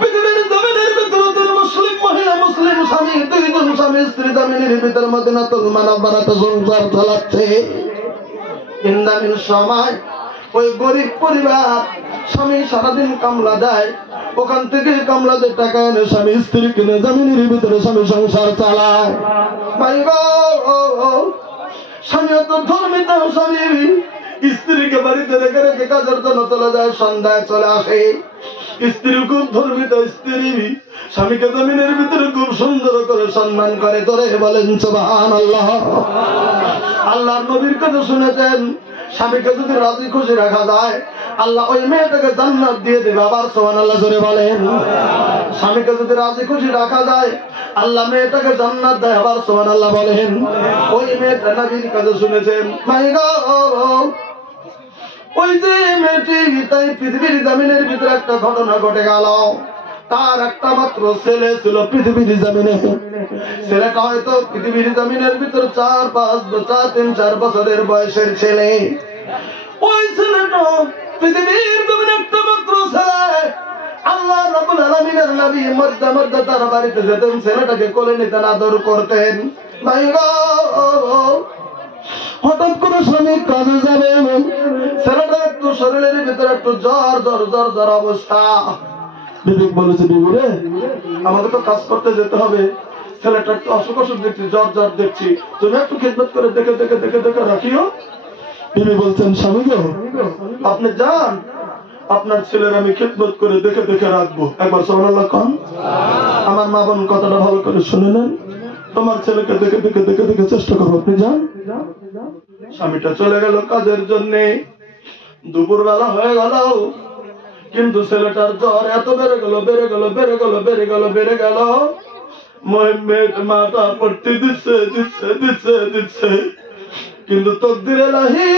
পৃথিবীর জমিনের ভিতরে মুসলিম মহিলা, মুসলিম স্বামী, দুইজন স্বামী স্ত্রী জমিনের ভিতরে মদিনাতুল মুনাওয়ারাতে সংসার চালাচ্ছে। ইন্দামিন সময় ওই গরিব পরিবার, স্বামী সারাদিন কামলা দেয়, ওখান থেকে কামলাদের টাকা এনে স্বামী স্ত্রী কিনে জমিনের ভিতরে স্বামী সংসার চালায়। ভাই গো, স্বামী তো ধর্মিত, স্বামী স্ত্রীকে বাড়িতে রেখে রেখে কাজের জন্য চলে যায়, সন্ধ্যায় চলে আসে। স্ত্রী খুব ধর্মিত স্ত্রী, স্বামীকে জমিনের ভিতরে খুব সুন্দর করে সম্মান করে। ধরে বলেন সুবহানাল্লাহ। আল্লাহর নবীর কথা শুনেছেন, স্বামীকে যদি রাজি খুশি রাখা যায়, আল্লাহ ওই মেয়েটাকে জান্নাত দিয়ে দেবে। আবার সুবহানাল্লাহ জোরে বলেন। স্বামীকে যদি রাজি খুশি রাখা যায়, আল্লাহ মেয়েটাকে জান্নাত দেয়। আবার সুবহানাল্লাহ বলেন। ওই মেয়েটা নবীর কথা শুনেছেন। মাই গো, ওই যে মেয়েটি, তাই পৃথিবীর জমিনের ভিতরে একটা ঘটনা ঘটে গেল। তার একটা মাত্র ছেলে ছিল পৃথিবীর জমিনে। ছেলেটা হয়তো পৃথিবীর জমিনের ভিতরে 4 বছরের বয়সের ছেলে। ওই ছেলেটা পৃথিবীর জমিনে একটা মাত্র ছেলে। আল্লাহ রাব্বুল আলামিনের নবী মধ্যে মধ্যে তার বাড়িতে যেতেন, ছেলেটাকে কোলে নিতেন, আদর করতেন। ভাই গো, হঠাৎ করে স্বামী কাজে যাবে, ছেলেটা একটু শরীরের ভিতরে একটু জ্বর জ্বর জ্বর জ্বর অবস্থা। বিবেক বলেছে, বিবি রে, আমাকে তো কাজ করতে যেতে হবে, ছেলেটা একটু অসুখ অসুখ দেখছি, জ্বর জ্বর দেখছি, তুমি একটু খেদমত করে দেখে দেখে দেখে দেখে রাখিও। বিবি বলছেন, স্বামী গো, আপনি যান, আপনার ছেলের আমি খেদমত করে দেখে দেখে রাখবো। একবার সুবহানাল্লাহ কোন। আমার মা বোন কথাটা ভালো করে শুনে নেন, তোমার ছেলেকে দেখে দেখে দেখে দেখে চেষ্টা করো, আপনি যান। স্বামীটা চলে গেল কাজের জন্যে। দুপুর বেলা হয়ে গেল, কিন্তু ছেলেটার জ্বর এত বেড়ে গেল, বেড়ে গেল, বেড়ে গেল, বেড়ে গেল, বেড়ে গেল। মাটা পড়তে দিচ্ছে দিচ্ছে দিচ্ছে দিচ্ছে, কিন্তু তকদিরে লাহি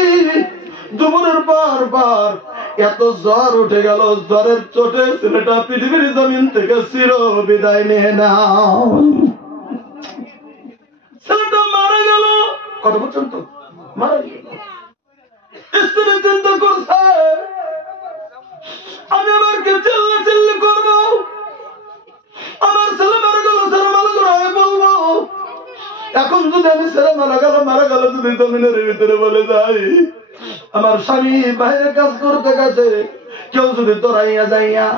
দুপুরের পর এত জ্বর উঠে গেল, জ্বরের চোটে ছেলেটা পৃথিবীর জমিন থেকে চির বিদায় নিয়ে নাও। ছেলেটা মারা গেল। কথা বলছেন তো? মারা গেল। স্ত্রী চিন্তা করছে, আমি আমাকে চিল্লা চিল্লি করবো, আমার ছেলে মারা গেল, ছেলে মারা গেল আমি বলবো। এখন যদি আমি ছেলে মারা গেল যদি জমিনের ভিতরে বলে যাই, আমার স্বামী বাইরে কাজ করতে গেছে, কেউ যদি তোরাইয়া যাইয়া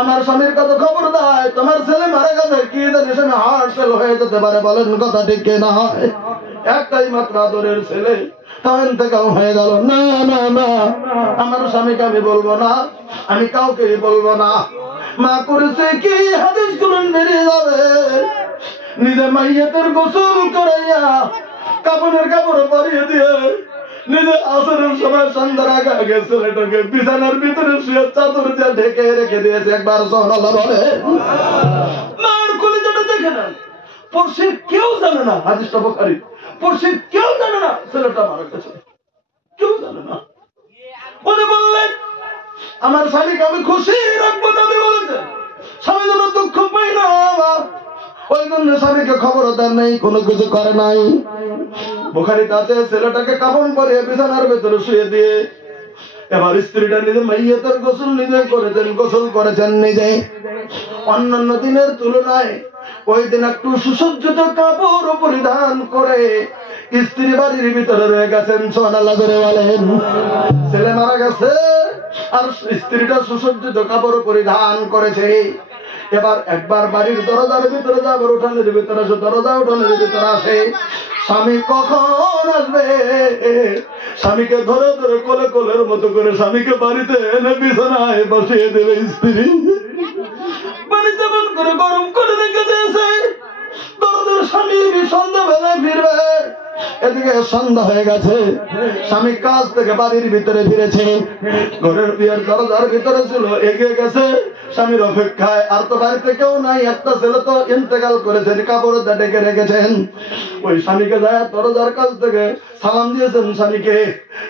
আমার স্বামীর কাছে খবর দেয় তোমার ছেলে মারা গেছে, কি জানিস আমি হার্ট ফেল হয়ে যেতে পারে। বলেন কথা ঠিক না? একটাই মাত্র আদরের ছেলে, তখন থেকে হয়ে গেল। না না না, আমার স্বামীকে আমি বলবো না, আমি কাউকে বলবো না। মা করেছে কি, হাদিস গুলো বেরিয়ে যাবে, নিজে মাইয়াতের গোসল করাইয়া কাপড়ের কাপড় পরিয়ে দিয়ে নিজে আসরের সময় সন্ধ্যার আগে আগে ছেলেটাকে বিছানার ভিতরে শুয়ে চাদর দিয়ে ঢেকে রেখে দিয়েছে। একবার সুবহানাল্লাহ বলে। মার কলিজাটা দেখে না, পড়শির কেউ জানে না, হাদিসটা বুখারী, পড়শির কেউ জানে না ছেলেটা মারা গেছে, কেউ জানে না। উনি বললেন আমার স্বামীকে আমি খুশি রাখবো, নবী বলেছেন স্বামী যেন দুঃখ পাই না। ওই জন্য স্বামীকে খবর দেন নাই, কোনো কিছু করে নাই। বুখারীতে আছে ছেলেটাকে কাফন পরিয়ে বিছানার ভেতরে শুয়ে দিয়ে এবার স্ত্রীটা নিজে মাইয়াতের গোসল নিজে করেছেন, গোসল করেছেন নিজে। অন্যান্য দিনের তুলনায় ওই দিন একটু সুসজ্জিত কাপড় পরিধান করে স্ত্রী বাড়ির ভিতরে রয়ে গেছেন। সুবহানাল্লাহ করে বলেন। ছেলে মারা গেছে আর স্ত্রীটা সুসজ্জিত কাপড় পরিধান করেছে। এবার একবার বাড়ির দরজার ভিতরে যাবে, উঠানের ভিতরে আসে, দরজা উঠানের ভিতরে আসে। স্বামী কখন আসবে? স্বামীকে ধরে ধরে কোলে কোলের মতো করে স্বামীকে বাড়িতে এনে বিছানায় বসিয়ে দেবে স্ত্রী। পানি যেমন করে গরম করে রেখে দিয়েছে, দরজার স্বামী সন্ধ্যাবেলায় ফিরবে। এদিকে সন্ধ্যা হয়ে গেছে, স্বামী কাজ থেকে বাড়ির ভিতরে ফিরেছে, ঘরের বিয়ের দরজার ভিতরে ছিল, এগিয়ে গেছে স্বামীর অপেক্ষায়। আর তো বাড়িতে কেউ নাই, একটা ছেলে তো ইন্তেকাল করেছেন, কাপড় ডেকে রেখেছেন। ওই স্বামীকে যায় দরজার কাছ থেকে সালাম দিয়েছেন। স্বামীকে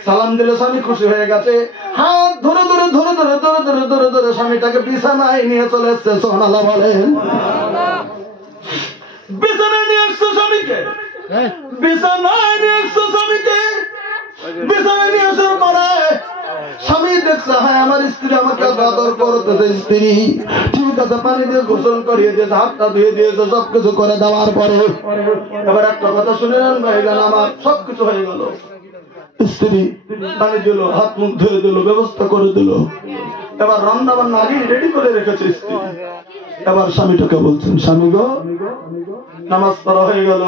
সালাম দিলে স্বামী খুশি হয়ে গেছে, হাত ধরে ধরে ধরে ধরে ধরে ধরে ধরে ধরে স্বামীটাকে বিছানায় নিয়ে চলে এসছে। সুবহানাল্লাহ বলেন। বিছানায় নিয়ে এসছে স্বামীকে, বিছানায় নিয়ে এসছে স্বামীকে, বিছানায় নিয়ে আসার পরে স্বামী দেখছে, হ্যাঁ আমার স্ত্রী আমাকে আদর করতেছে। স্ত্রী ঠিক আছে, পানি দিয়ে গোসল করিয়ে দিয়েছে, হাতটা ধুয়ে দিয়েছে, সবকিছু করে দেওয়ার পরে এবার একটা কথা শুনে নেন ভাইজান, আমার সবকিছু হয়ে গেল। স্ত্রী পানি দিল, হাত মুখ ধুয়ে দিল, ব্যবস্থা করে দিল। এবার রান্না বান্না আগে রেডি করে রেখেছে স্ত্রী। এবার স্বামীটাকে বলছেন, স্বামী গো নামাজ পড়া হয়ে গেল,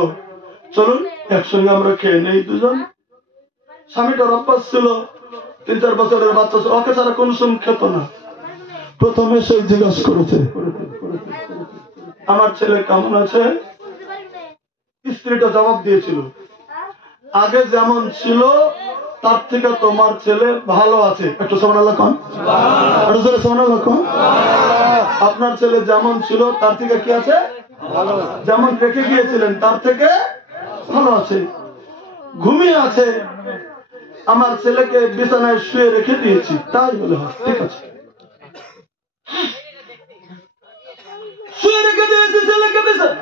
চলুন একসঙ্গে আমরা খেয়ে নেই দুজন। স্বামীটার অভ্যাস ছিল, 3-4 বছরের বাচ্চা, ওকে ছাড়া কোন সময় খেত না। প্রথমে সে জিজ্ঞাসা করেছে, আমার ছেলে কেমন আছে? স্ত্রীটা জবাব দিয়েছিল, আগে যেমন ছিল তার থেকে তোমার ছেলে ভালো আছে। একটু সুবহানাল্লাহ কোন, একটু জোরে সুবহানাল্লাহ কোন। আপনার ছেলে যেমন ছিল তার থেকে কি আছে? ভালো। যেমন রেখে গিয়েছিলেন তার থেকে ভালো আছে, ঘুমিয়ে আছে। আমার ছেলেকে বিছানায় শুয়ে রেখে দিয়েছি। তাই বলে, ঠিক আছে, শুয়ে রেখে দিয়েছি ছেলেকে বিছানায়,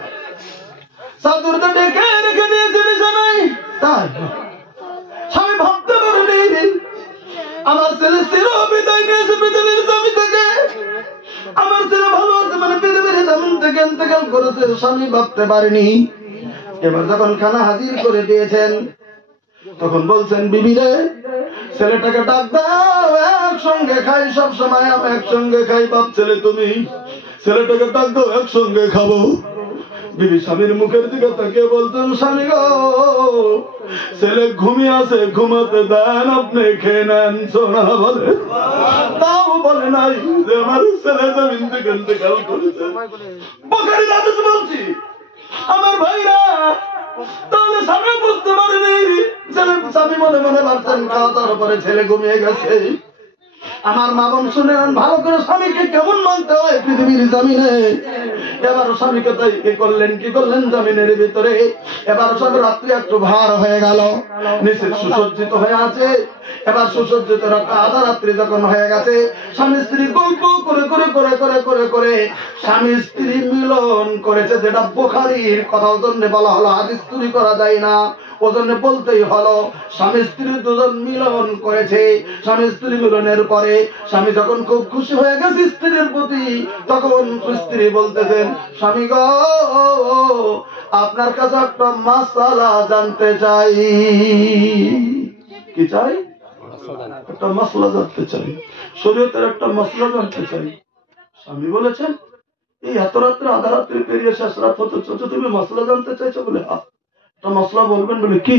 চাদরটা ডেকে রেখে দিয়েছি বিছানায়। তাই স্বামী ভাবতে পারেনি আমার ছেলে চির বিদায় নিয়েছে পৃথিবীর জমি থেকে, আমার ছেলে ভালো আছে, মানে পৃথিবীর জমিন থেকে ইন্তেকাল করেছে। স্বামী ভাবতে পারেনি। এবার যখন খানা হাজির করে দিয়েছেন, তখন বলছেন, বিবি রে ছেলেটাকে ডাক দাও, একসঙ্গে খাই, সব সময় আমি একসঙ্গে খাই। বাপ ছেলে তুমি, ছেলেটাকে ডাক দাও, একসঙ্গে খাবো। বিবি স্বামীর মুখের দিকে তাকিয়ে বলতেন, স্বামী গো ছেলে ঘুমিয়ে আছে, ঘুমাতে দেন, আপনি খেয়ে নেন। সোনা বলে, তাও বলে নাই যে আমার ছেলে জমিন থেকে ইন্তেকাল করেছে। বুখারীর হাদিস বলছি আমার ভাইরা, তাহলে স্বামী বুঝতে পারেনি, ছেলে স্বামী মনে মনে ভাবছেন খাওয়া দাওয়ার পরে ছেলে ঘুমিয়ে গেছে। আমার মা বোন শুনে ভালো করে স্বামীকে কেমন মানতে হয় পৃথিবীর জমিনে। এবার স্বামীকে তাই কি করলেন জমিনের ভিতরে। এবার সব রাত্রি একটু ভার হয়ে গেল, নিচে সুসজ্জিত হয়ে আছে। এবার সুসজ্জিত আধা রাত্রি যখন হয়ে গেছে, স্বামী স্ত্রী গল্প করে করে করে করে করে করে স্বামী স্ত্রী মিলন করেছে। যেটা বুখারীর কথা, ওজন্য বলা হলো, হাদিস চুরি করা যায় না, ওজন্য বলতেই হলো। স্বামী স্ত্রী দুজন মিলন করেছে। স্বামী স্ত্রী মিলনের পরে স্বামী যখন খুব খুশি হয়ে গেছে স্ত্রীর প্রতি, তখন স্ত্রী বলতেছেন, স্বামী গো আপনার কাছে একটা মাসআলা জানতে চাই। কি চাই? একটা মাসলা জানতে চাই, শরীয়তের একটা মাসলা জানতে চাই। স্বামী বলেছেন, এই এত রাত্রে আধা রাত্রি পেরিয়ে শেষ রাত হতে চলছে, তুমি মাসলা জানতে চাইছো? বলে হ্যাঁ। একটা মশলা বলবেন? বলে কি?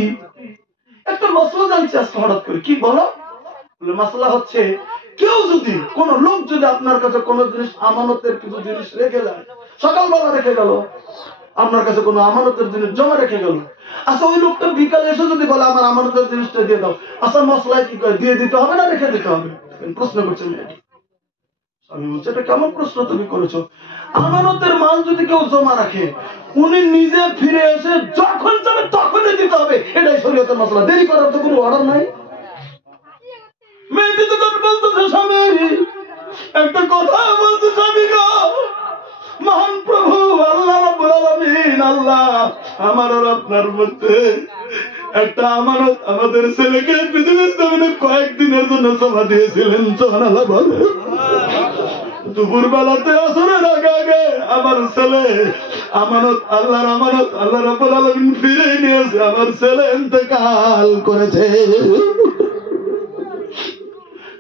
একটা মশলা জানছি আজকে হঠাৎ করে। কি বলো? বলে মশলা হচ্ছে, কেউ যদি, কোন লোক যদি আপনার কাছে কোন জিনিস, আমানতের কিছু জিনিস রেখে যায়, সকালবেলা রেখে গেল আপনার কাছে কোন আমানতের জিনিস জমা রেখে গেল, আচ্ছা ওই লোকটা বিকালে এসে যদি বলে আমার আমানতের জিনিসটা দিয়ে দাও, আচ্ছা মশলায় কি করে দিয়ে দিতে হবে না রেখে দিতে হবে? প্রশ্ন করছে মেয়েটি। আমি বলছি, এটা কেমন প্রশ্ন তুমি করেছো? আমানতের মাল যদি কেউ জমা রাখে, উনি নিজে ফিরে এসে যখন যাবে তখনই দিতে হবে, এটাই শরীয়তের মাসলা, দেরি করার তো কোনো অর্ডার নাই। মেয়েটি তখন বলতেছে, স্বামী একটা কথা বলতে, স্বামী গো মহান প্রভু আল্লাহ রাব্বুল আলামিন, আল্লাহ আমার আর আপনার মধ্যে একটা আমানত আমাদের ছেলেকে পৃথিবীর জমিনে কয়েকদিনের জন্য জমা দিয়েছিলেন। সুবহানাল্লাহ বলে। দুপুর বেলাতে আসরের আগে আগে আমার ছেলে আমানত, আল্লাহর আমানত আল্লাহ রাব্বুল আলামিন ফিরে নিয়েছে। আমার ছেলে ইন্তেকাল করেছে।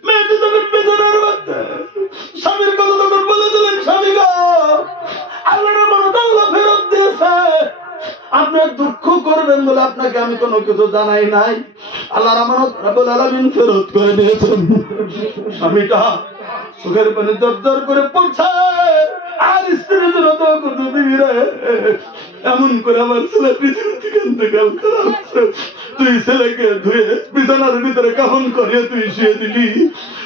মেয়েটি যখন বেদনার মধ্যে স্বামীর কথা তখন বলেছিলেন, স্বামী গো, আল্লাহর আমানত আল্লাহ ফেরত দিয়েছে। আপনার দুঃখ করবেন বলে আপনাকে আমি কোনো কিছু জানাই নাই। আল্লাহর আমানত রাব্বুল আলামিন ফেরত করে দিয়েছেন। স্বামীটা চোখের পানি দরদর করে পড়ছে, আর স্ত্রীর জন্য দোয়া করতে দিবি রে, এমন করে আমার ছেলে পৃথিবী থেকে ইন্তেকাল করা হচ্ছে। তুই ছেলেকে ধুয়ে বিছানার ভিতরে কাফন করিয়ে তুই শুয়ে দিবি,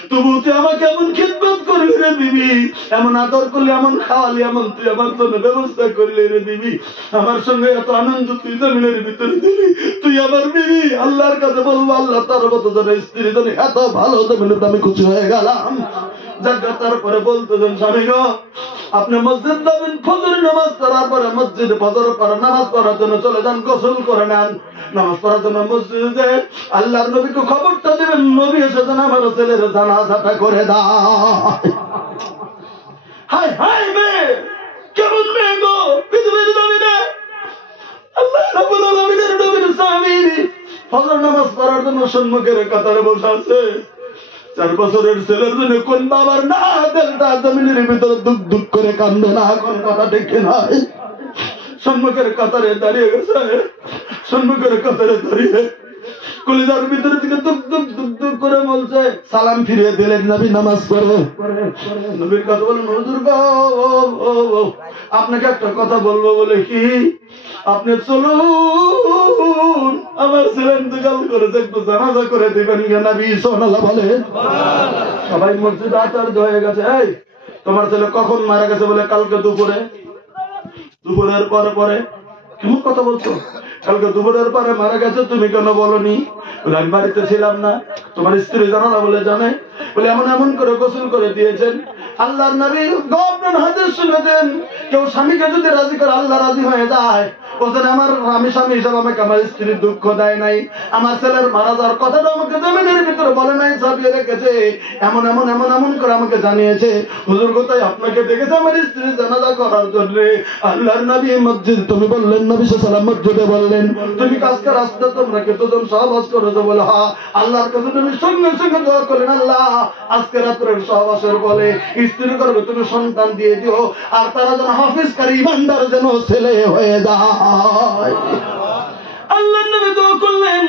তবু তুই আমাকে এমন খিদমত করলি রে দিবি, এমন আদর করলি, এমন খাওয়ালি, এমন তুই আমার জন্য ব্যবস্থা করলি রে দিবি, আমার সঙ্গে এত আনন্দ তুই জমিনের ভিতরে দিবি, তুই আমার বিবি। আল্লাহর কাছে বলবো, আল্লাহ তার মতো যেন স্ত্রী যেন এত ভালো জমিনে আমি খুশি হয়ে গেলাম। তারপরে বলতেছেন, স্বামী গো, আপনি মসজিদ যাবেন, ফজরের নামাজ পড়ার পরে মসজিদে ফজর পড়ার নামাজ পড়ার জন্য চলে যান, গোসল করে নেন, নামাজ পড়ার জন্য মসজিদে আল্লাহর নবীকে খবরটা দেবেন, নবী এসে যেন আমার ছেলের জানাজাটা করে দেয়। হায় হায় মেয়ে, কেমন মেয়ে গো, পৃথিবীর জমিনে আল্লাহ রাব্বুল আলামিনের নবীর স্বামী ফজর নামাজ পড়ার জন্য সম্মুখের কাতারে বসে আছে। 4 বছরের ছেলের জন্য কোন বাবার না দেলটা জমিনের ভিতরে দুঃখ দুঃখ করে কান্দে না, কোন কথা ঠিক নাই। সম্মুখের কাতারে দাঁড়িয়ে গেছে, সম্মুখের কাতারে দাঁড়িয়ে কলিজার ভিতরে থেকে দুঃখ দুঃখ দুঃখ দুঃখ করে বলছে। সালাম ফিরিয়ে দিলেন, নবী নামাজ পড়বে। নবীর কথা বলেন, হুজুর গো, আপনাকে একটা কথা বলবো বলে কি, আপনি চলুন, আমার ছেলে ইন্তেকাল করেছে, একটু জানাজা করে দিবেন। নবী সাল্লাল্লাহু আলাইহি ওয়াসাল্লাম। সবাই মসজিদে আচার্য হয়ে গেছে। এই তোমার ছেলে কখন মারা গেছে বলে, কালকে দুপুরে। দুপুরের পরে পরে কেমন কথা বলছো, কালকে দুপুরের পরে মারা গেছে, তুমি কেন বলনি? বলে আমি বাড়িতে ছিলাম না। তোমার স্ত্রী জানো না? বলে জানে। বলে এমন এমন করে গোসল করে দিয়েছেন। আল্লাহর নবী গভর্নমেন্ট হাদিস শুনেছেন, কেউ স্বামীকে যদি রাজি করে আল্লাহ রাজি হয়ে যায়। বলছেন আমার আমি স্বামী হিসাবে আমাকে আমার স্ত্রীর দুঃখ দেয় নাই, আমার ছেলের মারা যাওয়ার কথাটা আমাকে জমিনের ভিতরে বলে নাই, ছাপিয়ে রেখেছে, এমন এমন এমন এমন করে আমাকে জানিয়েছে। হুজুর কোথায় আপনাকে দেখেছে আমার স্ত্রীর জানাজা করার জন্য। আল্লাহর নবী মসজিদ, তুমি বললেন নবী সাল্লাল্লাহু আলাইহি ওয়াসাল্লাম মসজিদে বললেন, তুমি কাজকে রাস্তা তোমরা কতজন সহবাস করেছো? বলে হ্যাঁ। আল্লাহর কাছে তুমি সঙ্গে সঙ্গে দোয়া করলেন, আল্লাহ আজকে রাত্রের সহবাসের বলে স্ত্রী করবে তুমি সন্তান দিয়ে দিও, আর তারা যেন হাফিজকারী ইমানদার যেন ছেলে হয়ে যায়। আল্লাহর নবী দোয়া করলেন,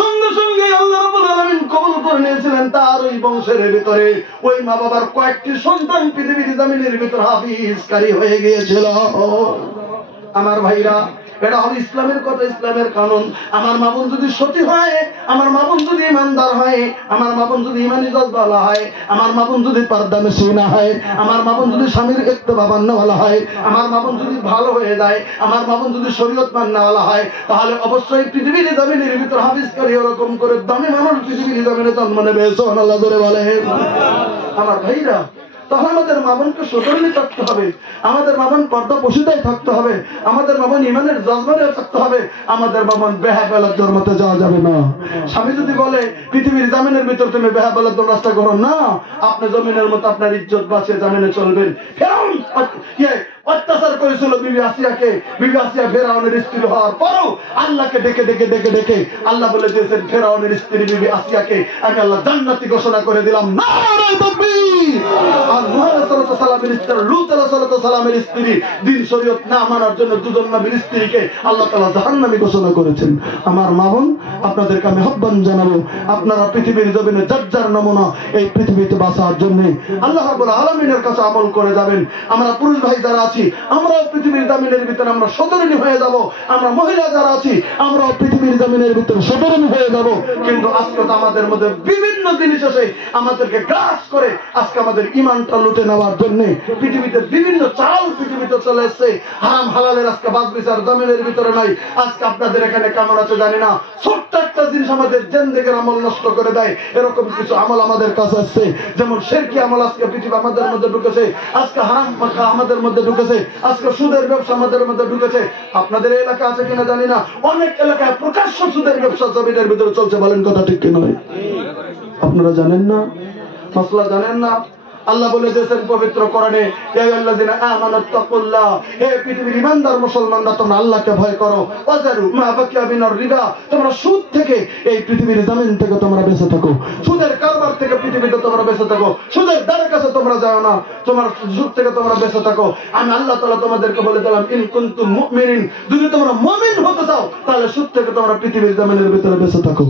সঙ্গে সঙ্গে আল্লাহ রাব্বুল আলামিন কবুল করে নিয়েছিলেন। তার ওই বংশের ভিতরে ওই মা বাবার কয়েকটি সন্তান পৃথিবীর জমিনের ভিতর হাফিজকারী হয়ে গিয়েছিল। আমার ভাইরা, এটা হল ইসলামের কথা, ইসলামের কানুন। আমার মা বোন যদি সতী হয়, আমার মা বোন যদি ইমানদার হয়, আমার মা বোন যদি ইমানি জজবালা হয়, আমার মা বোন যদি পর্দা নশীনা হয়, আমার মা বোন যদি স্বামীর ইত্তেবা মাননেওয়ালা হয়, আমার মা বোন যদি ভালো হয়ে যায়, আমার মা বোন যদি শরীয়ত মাননেওয়ালা হয়, তাহলে অবশ্যই পৃথিবীর জমিনের ভিতর হাফিজকারী এরকম করে দামি মানুষ পৃথিবীর জমিনে জন্ম নেবে। সুবহানাল্লাহ জোরে বলে। আমার ভাইরা, তাহলে আমাদের মা বোনকে সতর্কই থাকতে হবে, আমাদের মা বোন পর্দা পশুদায় থাকতে হবে, আমাদের মা বোন ইমানের জজবারে থাকতে হবে, আমাদের মা বোন বেহাবেলার জন্মতে যাওয়া যাবে না। স্বামী যদি বলে পৃথিবীর জামিনের ভিতর তুমি বেহাবেলার জন্য রাস্তা করো না, আপনি জমিনের মতো আপনার ইজ্জত বাঁচিয়ে জামিনে চলবেন। ফেরাউন অত্যাচার করেছিল বিবি আসিয়াকে, বিবি আসিয়া ফেরাউনের স্ত্রী হওয়ার পরও আল্লাহকে ডেকে ডেকে ডেকে ডেকে আল্লাহ বলে দিয়েছেন, ফেরাউনের স্ত্রী বিবি আসিয়াকে আমি আল্লাহ জান্নাতি ঘোষণা করে দিলাম। নারায়ে তাকবীর। আর নূহ আলাইহিস সালামের স্ত্রী, লূত আলাইহিস সালামের স্ত্রী দ্বীন শরীয়ত না মানার জন্য দুজন নবীর স্ত্রীকে আল্লাহ তাআলা জাহান্নামী ঘোষণা করেছেন। আমার মা বোন, আপনাদেরকে আমি আহ্বান জানাবো, আপনারা পৃথিবীর জমিনে যার যার নমুনা এই পৃথিবীতে বাঁচার জন্য আল্লাহ রাব্বুল আলামিনের কাছে আমল করে যাবেন। আমরা পুরুষ ভাই যারা আছি, আমরাও পৃথিবীর জমিনের ভিতরে আমরা সতরণী হয়ে যাব। আমরা মহিলা যারা আছি, আমরাও পৃথিবীর জমিনের ভিতরে সতরণী হয়ে যাব। কিন্তু আজকে তো আমাদের মধ্যে বিভিন্ন জিনিস এসে আমাদেরকে গ্রাস করে আজকে আমাদের ইমানটা লুটে নেওয়ার জন্য পৃথিবীতে বিভিন্ন চাল পৃথিবীতে চলে এসছে। হারাম হালালের আজকে বাদ বিচার জমিনের ভিতরে নাই। আজকে আপনাদের এখানে কেমন আছে জানি না, ছোট্ট একটা জিনিস আমাদের জিন্দেগির আমল নষ্ট করে দেয়, এরকম কিছু আমল আমাদের কাছে আসছে। যেমন শিরকি আমল আজকে পৃথিবী আমাদের মধ্যে ঢুকেছে, আজকে হারাম আমাদের মধ্যে ঢুকেছে, আজকে সুদের ব্যবসা আমাদের মধ্যে ঢুকেছে। আপনাদের এলাকা আছে কিনা জানি না, অনেক এলাকায় প্রকাশ্য সুদের ব্যবসা জমিনের ভিতরে চলছে। বলেন কথা ঠিক কি নয়? আপনারা জানেন না, মাসলা জানেন না? আল্লাহ বলে দিয়েছেন পবিত্র কোরআনে, ইয়া আইয়ুহাল্লাযিনা আমানু তাকুল্লাহ, হে পৃথিবীর ঈমানদার মুসলমানরা তোমরা আল্লাহকে ভয় করো। ওয়াজারু মা বাকিয়া মিনার রিবা, তোমরা সুদ থেকে এই পৃথিবীর জমিন থেকে তোমরা বেঁচে থাকো, সুদের কারবার থেকে পৃথিবীতে তোমরা বেঁচে থাকো, সুদের দ্বারের কাছে তোমরা যাও না, তোমার সুদ থেকে তোমরা বেঁচে থাকো। আমি আল্লাহ তাআলা তোমাদেরকে বলে দিলাম, ইন কুনতুম মুমিনিন, যদি তোমরা মুমিন হতে চাও তাহলে সুদ থেকে তোমরা পৃথিবীর জমিনের ভিতরে বেঁচে থাকো।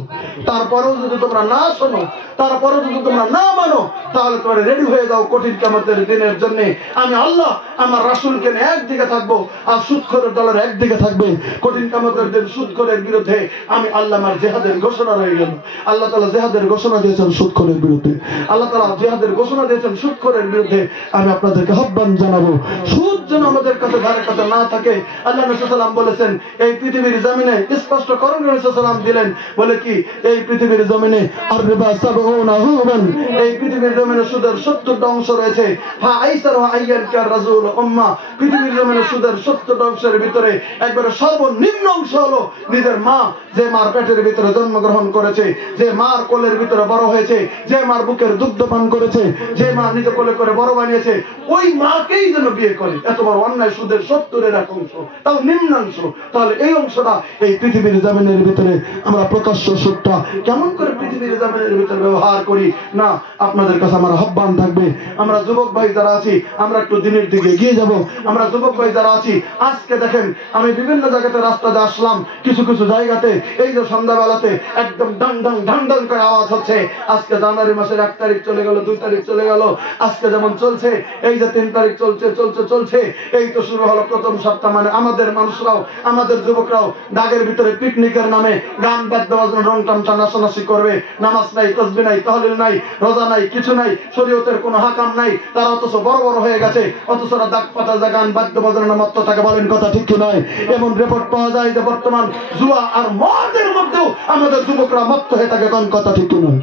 তারপরেও যদি তোমরা না শোনো, তারপরেও যদি তোমরা না মানো, তাহলে তোমরা রেডি হয়ে যাও কঠিন কিয়ামতের দিনের জন্য। আমি আল্লাহ আমার রাসূলকে নিয়ে একদিকে থাকবো, আর সুদখোরের দলের একদিকে থাকবে। কঠিন কিয়ামতের দিন সুদখোরের বিরুদ্ধে আমি আল্লাহ আমার জিহাদের ঘোষণা রয়ে গেল। আল্লাহ তাআলা জিহাদের ঘোষণা দিয়েছেন সুদখোরের বিরুদ্ধে, আল্লাহ তাআলা জিহাদের ঘোষণা দিয়েছেন সুদখোরের বিরুদ্ধে। আমি আপনাদেরকে আহ্বান জানাবো, সুদ যেন আমাদের কাছে ধারে কাছে না থাকে। আল্লাহ নবী সাল্লাল্লাহু আলাইহি ওয়াসাল্লাম বলেছেন, এই পৃথিবীর জমিনে স্পষ্ট করণ নবী সাল্লাল্লাহু আলাইহি ওয়াসাল্লাম দিলেন, বলে কি এই পৃথিবীর জমিনে আর রিবা সাবউনা হুবান, এই পৃথিবীর জমিনে সুদের 70টা অংশ রয়েছে। হা আইসারু আইয়ান কা রাজুল উম্মাহ, পৃথিবীর জমিনে সুদের 70টা অংশের ভিতরে একবারে সর্বনিম্ন অংশ হলো নিজের মা, যে মার পেটের ভিতরে জন্মগ্রহণ করেছে, যে মার কোলের ভিতরে বড় হয়েছে, যে মার বুকের দুগ্ধ পান করেছে, যে মা নিজে কোলে করে বড় বানিয়েছে, ওই মাকেই যেন বিয়ে করে। এত বড় অন্যায়, সুদের 70-এর এক অংশ, তাও নিম্নাংশ। তাহলে এই অংশটা এই পৃথিবীর জমিনের ভিতরে আমরা প্রকাশ্য সুদটা কেমন করে পৃথিবীর জমিনের ভিতরে ব্যবহার করি না। আপনাদের কাছে আমার আহ্বান থাকবে, আমরা যুবক ভাই যারা আছি আমরা একটু দিনের দিকে এগিয়ে যাব। আমরা যুবক ভাই যারা আছি, আজকে দেখেন আমি বিভিন্ন জায়গাতে রাস্তাতে আসলাম, কিছু কিছু জায়গাতে এই যে সন্ধ্যাবেলাতে একদম ডাং ডাং ঢাং ঢাং করে আওয়াজ হচ্ছে। আজকে জানুয়ারি মাসের 1 তারিখ চলে গেল, 2 তারিখ চলে গেল, আজকে যেমন চলছে এই যে 3 তারিখ চলছে চলছে চলছে, এই তো শুরু হলো প্রথম সপ্তাহ। মানে আমাদের মানুষরাও, আমাদের যুবকরাও দাগের ভিতরে পিকনিকের নামে গান বাদ্য বাজনা রং তামসা নাচানাচি করবে। নামাজ নাই, তাসবিহ নাই, তাহলিল নাই, রোজা নাই, কিছু নাই, শরীয়তের কোনো হাকাম নাই। তারা অথচ বড় বড় হয়ে গেছে, অথচ দাগ পাতা গান বাদ্য বাজনা মত্ত থাকে। বলেন কথা ঠিক কি নয়? এমন রিপোর্ট পাওয়া যায় যে বর্তমান জুয়া আর মদের মধ্যেও আমাদের যুবকরা মত্ত হয়ে থাকে। কোন কথা ঠিক কি নয়?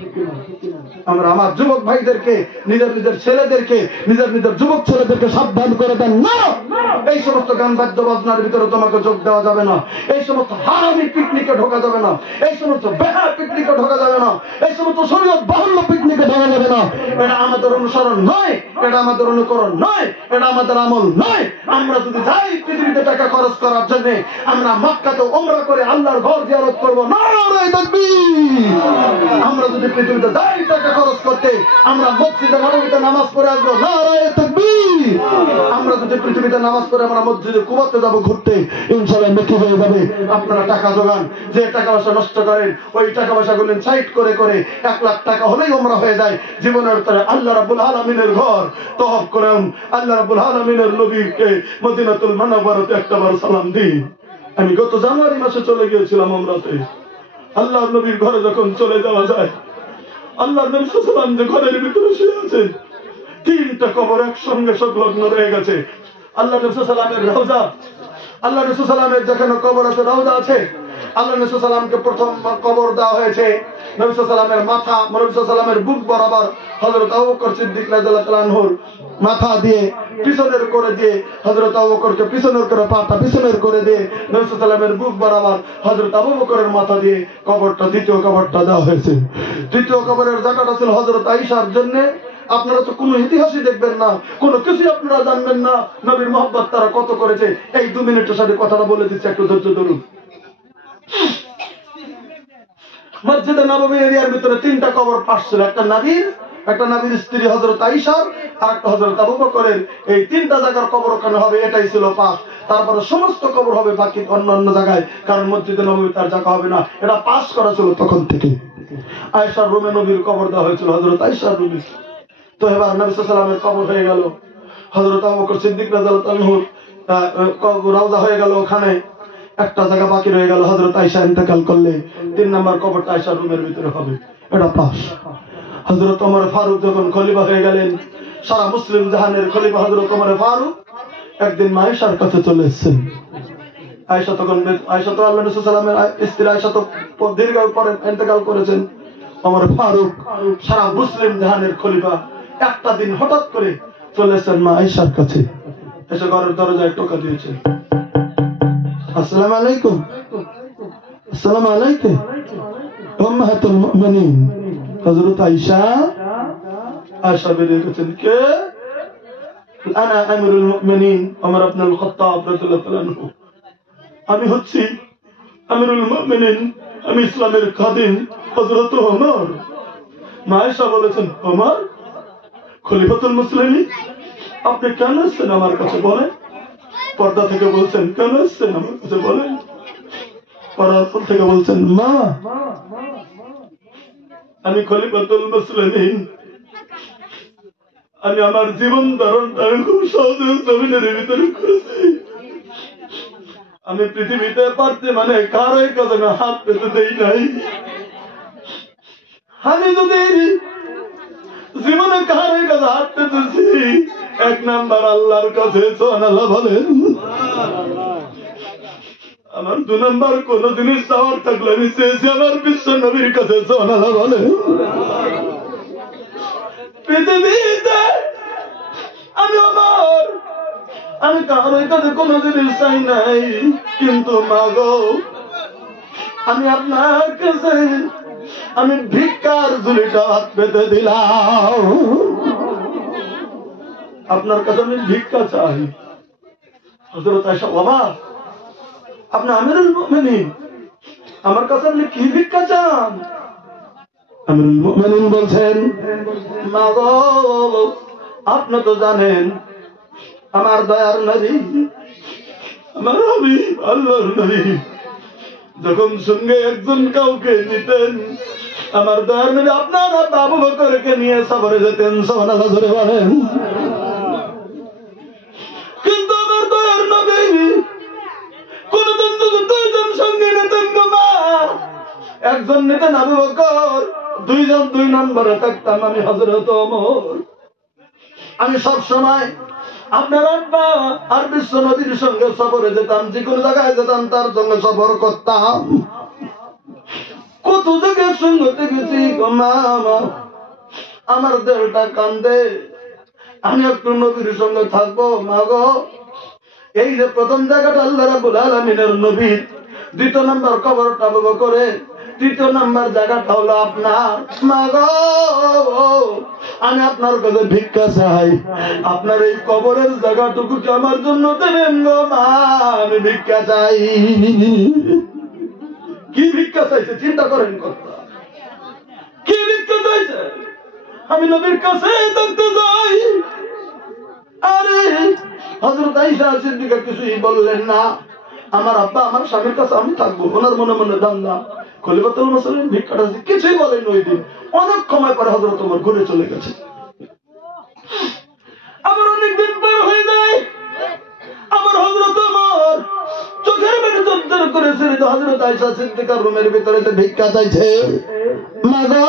আমরা আমার যুবক ভাইদেরকে, নিজের নিজের ছেলেদেরকে, নিজের নিজের যুবক ছেলেদেরকে সাবধান করে দেন, না এই সমস্ত গান বাদ্য বাজনার ভিতরে তোমাকে যোগ দেওয়া যাবে না, এই সমস্ত হারামি পিকনিকে ঢোকা যাবে না, এই সমস্ত বেহা পিকনিকে ঢোকা যাবে না, এই সমস্ত শরীয়ত বাহুল্য পিকনিকে ঢোকা যাবে না। এটা আমাদের অনুসরণ নয়, এটা আমাদের অনুকরণ নয়, এটা আমাদের আমল নয়। আমরা যদি যাই পৃথিবীতে টাকা খরচ করার জন্য, আমরা মক্কাতে উমরা করে আল্লাহর ঘর জিয়ারত করবো, নারায়ে তাকবীর। আমরা যদি পৃথিবীতে যাই টাকা খরচ করতে, আমরা মসজিদে নববীতে নামাজ পড়ে আসবো, নারায়ে তাকবীর। আমরা যদি পৃথিবীতে নামাজ পড়ে আমরা মসজিদে কুবাতে যাবো ঘুরতে, ইনশাআল্লাহ নেকি হয়ে যাবে। আপনারা টাকা জোগান, যে টাকা পয়সা নষ্ট করেন ওই টাকা পয়সা গুলেন সাইড করে করে 1 লাখ টাকা হলেই উমরা হয়ে যায়। জীবনের তরে আল্লাহ রাব্বুল আলামিনের ঘর তওয়াফ করেন, আল্লাহ রাব্বুল আলামিনের নবীকে মদিনাতুল মুনাওয়ারাতে একটাবার সালাম দিন। আমি গত জানুয়ারি মাসে চলে গিয়েছিলাম উমরাতে। আল্লাহর নবীর ঘরে যখন চলে যাওয়া যায়, আল্লাহর নবী সাল্লাল্লাহু আলাইহি ওয়াসাল্লাম যে ঘরের ভিতরে শুয়ে আছে, 3টা কবর একসঙ্গে সংলগ্ন রয়ে গেছে। আল্লাহ নবী সাল্লাল্লাহু আলাইহি ওয়াসাল্লামের রওজা, আল্লাহ নবী সাল্লাল্লাহু আলাইহি ওয়াসাল্লামের যেখানে কবর আছে, রওজা আছে, আল্লাহ নবী সাল্লাল্লাহু আলাইহি ওয়াসাল্লামকে প্রথম কবর দেওয়া হয়েছে। নবী সাল্লাল্লাহু আলাইহি ওয়াসাল্লামের মাথা, নবী সাল্লাল্লাহু আলাইহি ওয়াসাল্লামের বুক বরাবর হযরত আবু বকর সিদ্দিক রাদিয়াল্লাহু তাআলা আনহুর মাথা দিয়ে পিছনের করে দিয়ে, হযরত আবু বকরকে পিছনের করে পাটা পিছনের করে দিয়ে নবী সাল্লাল্লাহু আলাইহি ওয়াসাল্লামের বুক বরাবর হযরত আবু বকরের মাথা দিয়ে কবরটা, দ্বিতীয় কবরটা দেওয়া হয়েছে। তৃতীয় কবরের জায়গাটা ছিল হযরত আয়েশার জন্য। আপনারা তো কোনো ইতিহাসই দেখবেন না, কোনো কিছুই আপনারা জানবেন না নবীর মহব্বত তারা কত করেছে। এই 2 মিনিটের সাথে কথাটা বলে দিচ্ছে, একটু ধৈর্য ধরুন। মসজিদে নববী এরিয়ার ভিতরে 3টা কবর পাশ ছিল, একটা নবীর স্ত্রী হযরত আয়েশার, আর একটা হযরত আবু বকরের। এই 3টা জায়গার কবর ওখানে হবে, এটাই ছিল পাশ। তারপরে সমস্ত কবর হবে বাকি অন্য জায়গায়, কারণ মসজিদে নববী তার জায়গা হবে না। এটা পাশ করা ছিল তখন থেকে। আয়েশার রুমে নবীর কবর দেওয়া হয়েছিল, হযরত আয়েশার রুমে। তো এবার নবী সাল্লাল্লাহু আলাইহি ওয়াসাল্লামের কবর হয়ে গেল, হযরত আবু বকর সিদ্দিক রাদিয়াল্লাহু আনহুর কবর রওজা হয়ে গেল, ওখানে একটা জায়গা বাকি রয়ে গেল। হযরত আয়েশা ইন্তেকাল করলে 3 নম্বর কবরটা আয়েশার রুমের ভিতরে হবে, এটা পাশ। হযরত ওমর ফারুক যখন খলিফা হয়ে গেলেন, সারা মুসলিম জাহানের খলিফা হযরত ওমর ফারুক একদিন মা আয়েশার কাছে চলে এসেছেন। আয়েশা তখন আয়েশা তো আল্লাহ রাসূল সাল্লাল্লাহু আলাইহি ওয়াসাল্লামের স্ত্রী আয়েশা তো দীর্ঘকাল পরে ইন্তেকাল করেছেন। ওমর ফারুক সারা মুসলিম জাহানের খলিফা একটা দিন হঠাৎ করে চলেছেন মা আয়েশার কাছে, এসে ঘরের দরজায় টোকা দিয়েছেন, আসসালামু আলাইকুম, আসসালামু আলাইকুম উম্মাহাতুল মুমিনিন হযরত আয়েশা। আয়েশা বেরিয়ে গেছেন, কে? আনা আমিরুল মুমিনিন ওমর ইবনে আল খাত্তাব রাদিয়াল্লাহু তাআলা আনহু, আমি হচ্ছি আমিরুল মুমিনিন, আমি ইসলামের খাদিম হযরত ওমর। মা আয়েশা বলেছেন, ওমর খলিফাতুল মুসলিমিন, আপনি কেন এসেছেন আমার কাছে বলেন? পর্দা থেকে বলছেন, কেন এসেছেন আমার কাছে বলেন? পর্দার থেকে বলছেন, মা আমি খলিফাতুল মুসলিমিন, আমি আমার জীবন ধারণটা খুব সহজে জমিনের ভিতরে করেছি। আমি পৃথিবীতে পারতে মানে কারোই কাছে হাত পেতে দেই নাই। আমি যদি জীবনে কারোই কাছে হাত পেতেছি, এক নাম্বার আল্লাহর কাছে সুবহানাল্লাহ বলেন। আমার 2 নাম্বার কোন জিনিস চাওয়ার থাকলে আমি চেয়েছি আমার বিশ্ব নবীর কাছে সুবহানাল্লাহ বলেন। পৃথিবীতে আমি আমার আমি কারোর কাছে কোনো জিনিস চাই নাই, কিন্তু মাগো আমি আপনার কাছে আমি ভিক্ষার ঝুলিটা হাত পেতে দিলাম, আপনার কাছে আমি ভিক্ষা চাই। হযরত আয়েশা, বাবা আপনি আমিরুল মুমিনিন, আমার কাছে আপনি কি ভিক্ষা চান? আমিরুল মুমিনিন বলছেন, মাগো আপনি তো জানেন আমার দয়ার নবী, আমার হাবিব আল্লাহর নবী যখন সঙ্গে একজন কাউকে নিতেন, আমার দয়ার নবী আপনার আবু বকরকে নিয়ে সফরে যেতেন, সুবহানাল্লাহ জোরে বলেন। কিন্তু আমার দয়ার নবী কোনদিন যদি 2 জন সঙ্গে নিতেন না, একজন নিতেন আবু বকর, 2 জন 2 নম্বরে থাকতাম আমি হযরত ওমর। আমি সব সময় আপনার আব্বা আর বিশ্ব নবীর সঙ্গে সফরে যেতাম, যে কোনো জায়গায় যেতাম তার সঙ্গে সফর করতাম। কত জায়গায় সঙ্গে গেছি গো মা, আমার দেহটা কান্দে, আমি একটু নবীর সঙ্গে থাকবো মা গো। এই যে প্রথম জায়গাটা আল্লাহ রাব্বুল আলামিনের নবীর, 2 নম্বর কবরটা আবু বকরের, 3 নম্বর জায়গাটা হলো আপনার। মা গো আমি আপনার কাছে ভিক্ষা চাই, আপনার এই কবরের জায়গাটুকু কি আমার জন্য দেবেন গো মা, আমি ভিক্ষা চাই। কি ভিক্ষা চাইছে চিন্তা করেন, কথা কি ভিক্ষা চাইছে? আমি নবীর কাছে থাকতে যাই। আরে হযরত আয়েশা সিদ্দিকা কিছুই বললেন না, আমার আব্বা আমার স্বামীর কাছে আমি থাকবো, ওনার মনে মনে দান্দা খলিফাতুল মুসলিমিন ভিক্ষাটা কিছুই বলেন ওই দিন। অনেক সময় পরে হযরত ওমর ঘুরে চলে গেছে। আবার অনেকদিন পর হয়ে যায়, আবার হযরত ওমর চোখের পানি জর্জর করে ছেড়ে হযরত আয়েশা সিদ্দিকার রুমের ভিতরে ভিক্ষা চাইছে। মা গো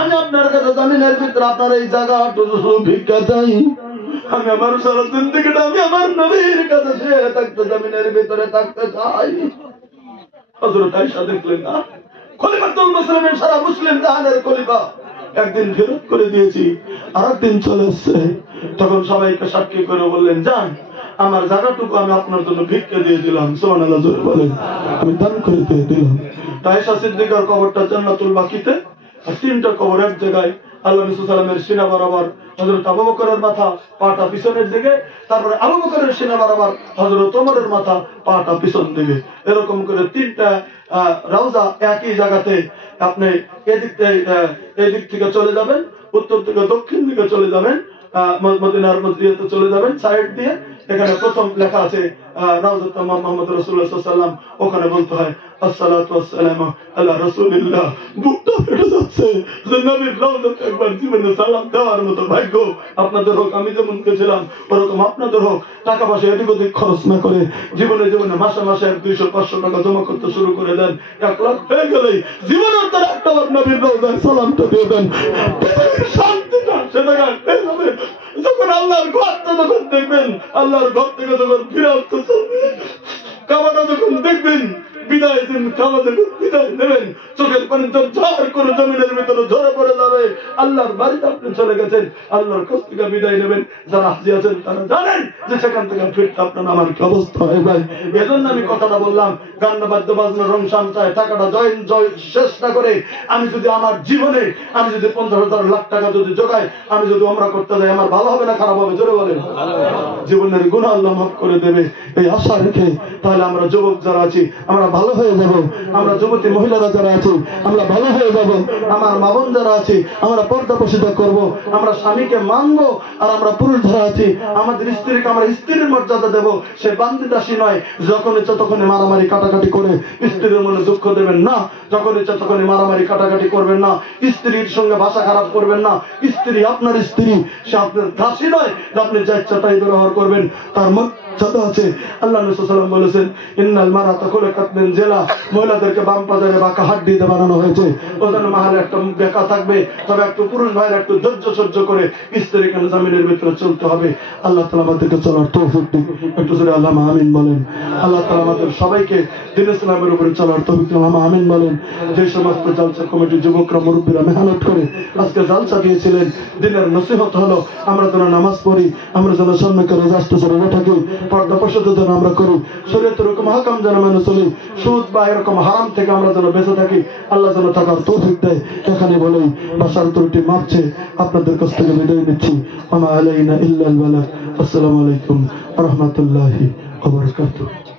আমি আপনার কাছে জমিনের ভিতরে আপনার এই জায়গাটুকু ভিক্ষা চাই, আমি আমার সারা জিন্দেগিটা আমি আমার নবীর কাছে শুয়ে থাকতে, জমিনের ভিতরে থাকতে চাই। হযরত আয়েশা দেখলেন না, খলিফাতুল মুসলিমিন সারা মুসলিম জাহানের খলিফা, একদিন ফেরত করে দিয়েছি, আরেকদিন চলে এসছে। তখন সবাইকে সাক্ষী করে বললেন, যান আমার জায়গাটুকু আমি আপনার জন্য ভিক্ষা দিয়ে দিলাম, সুবহানাল্লাহ জোরে বলেন, আমি দান করে দিয়ে দিলাম। আয়েশা সিদ্দিকার কবরটা জান্নাতুল বাকিতে, আর 3টা কবর এক জায়গায়। আল্লাহ রাসূল সাল্লাল্লাহু আলাইহি ওয়াসাল্লামের সিনা বরাবর হযরত আবু বকরের মাথা, পাটা পিছনের দিকে, তারপরে আবু বকরের সিনা বরাবর হযরত ওমরের মাথা, পাটা পিছন দিকে। এরকম করে 3টা রওজা একই জায়গাতে। আপনি এদিক থেকে চলে যাবেন, উত্তর থেকে দক্ষিণ দিকে চলে যাবেন, মদিনার মসজিদে চলে যাবেন সাইড দিয়ে। এখানে প্রথম লেখা আছে রাউজাত মুহাম্মদ রাসূলুল্লাহ সাল্লাল্লাহু আলাইহি ওয়াসাল্লাম, ওখানে বলতে হয় আসসালাতু ওয়াসসালামু আলা রাসূলিল্লাহ। বুকটা ফেটে যাচ্ছে যে নবীর রাউজাত একবার জীবনে সালাম দেওয়ার মতো ভাগ্য আপনাদের হোক। আমি যেমন গেছিলাম ওরকম আপনাদের হোক। টাকা পয়সা এদিক ওদিক খরচ না করে জীবনে জীবনে মাসে মাসে 200-500 টাকা জমা করতে শুরু করে দেন। 1 লাখ হয়ে গেলেই জীবনের তার একটা নবীর রাউজায় সালামটা দিয়ে দেন, শান্তিটা সে জায়গায় পেয়ে যাবেন। যখন আল্লাহর ঘরটা যখন দেখবেন, আল্লাহর ঘর থেকে যখন ফিরে আসতে চলবে, কাবাটা যখন দেখবেন বিদায় দিন, কাবা যখন বিদায় নেবেন, চোখের পানি ঝরঝর করে জমিনের ভিতরে ঝরে পড়ে যাবে। আল্লাহর বাড়িতে আপনি চলে গেছেন, আল্লাহর কাছ থেকে বিদায় নেবেন। যারা হাজি আছেন তারা জানেন যে সেখান থেকে ফিরতে আপনার আমার কি অবস্থা হয়ে যায়। এজন্য আমি কথাটা বললাম, গান বাদ্য বাজনা রং সামচায় টাকাটা জয় শেষ না করে আমি যদি আমার জীবনে আমি যদি 50,000 লাখ টাকা যদি জোগাই, আমি যদি ওমরা করতে যাই, আমার ভালো হবে না খারাপ হবে? জোরে বলেন। জীবনের গুনাহ আল্লাহ মাফ করে দেবে এই আশা রেখে তাহলে আমরা যুবক যারা আছি আমরা ভালো হয়ে যাব, আমরা যুবতী মহিলারা যারা আছি আমরা ভালো হয়ে যাব, আমার মা বোন যারা আছি আমরা পর্দা প্রশিদা করব, আমরা স্বামীকে মানবো, আর আমরা পুরুষ যারা আছি আমাদের স্ত্রীকে আমরা স্ত্রীর মর্যাদা দেব। সে বান্দি দাসী নয়, যখন ইচ্ছা তখনই মারামারি কাটাকাটি করে স্ত্রীর মনে দুঃখ দেবেন না, যখন ইচ্ছা তখনই মারামারি কাটাকাটি করবেন না, স্ত্রীর সঙ্গে ভাষা খারাপ করবেন না। স্ত্রী আপনার স্ত্রী, সে আপনার দাসী নয় যে আপনি যা ইচ্ছা তাই ব্যবহার করবেন, তার মর্যাদা আছে। আল্লাহ নবী সাল্লাল্লাহু আলাইহি ওয়াসাল্লাম বলেছেন, ইন্নাল মারাতা খুলিকাত মিন জিলা, মহিলাদেরকে বাম পাজারে বাঁকা হাড্ডি দিয়ে বানানো হয়েছে। ওখানে মাহালে একটা বেকা থাকবে, তবে একটু পুরুষ ভাইয়ের একটু ধৈর্য সহ্য করে স্ত্রীকে জামিনের ভিতরে চলতে হবে। আল্লাহ তাআলা আমাদেরকে চলার তৌফিক দিন। একটু জোরে আল্লাহ আমিন বলেন। আল্লাহ তাআলা আমাদের সবাইকে দ্বীন ইসলামের উপরে চলার তৌফিক দিন, আল্লাহ আমিন বলেন। যে সমস্ত জালসা কমিটির যুবকরা মুরব্বীরা মেহনত করে আজকে জালসা দিয়েছিলেন, দিনের নসিহত হলো আমরা যেন নামাজ পড়ি, আমরা যেন সম্মুখে রাষ্ট্র চলে থাকি, পর্দা প্রশিদ্ধ যেন আমরা করি, শরীয়তের হুকুম হাকাম যেন মেনে চলি, সুদ বা এরকম হারাম থেকে আমরা যেন বেঁচে থাকি, আল্লাহ যেন থাকার তৌফিক দেয়। এখানে বলেই বাসার ত্রুটি মাপছে আপনাদের কাছ থেকে বিদায় নিচ্ছি। ওয়া মা আলাইনা ইল্লাল বালাগ। আসসালামু আলাইকুম ওয়া রাহমাতুল্লাহি ওয়া বারাকাতুহু।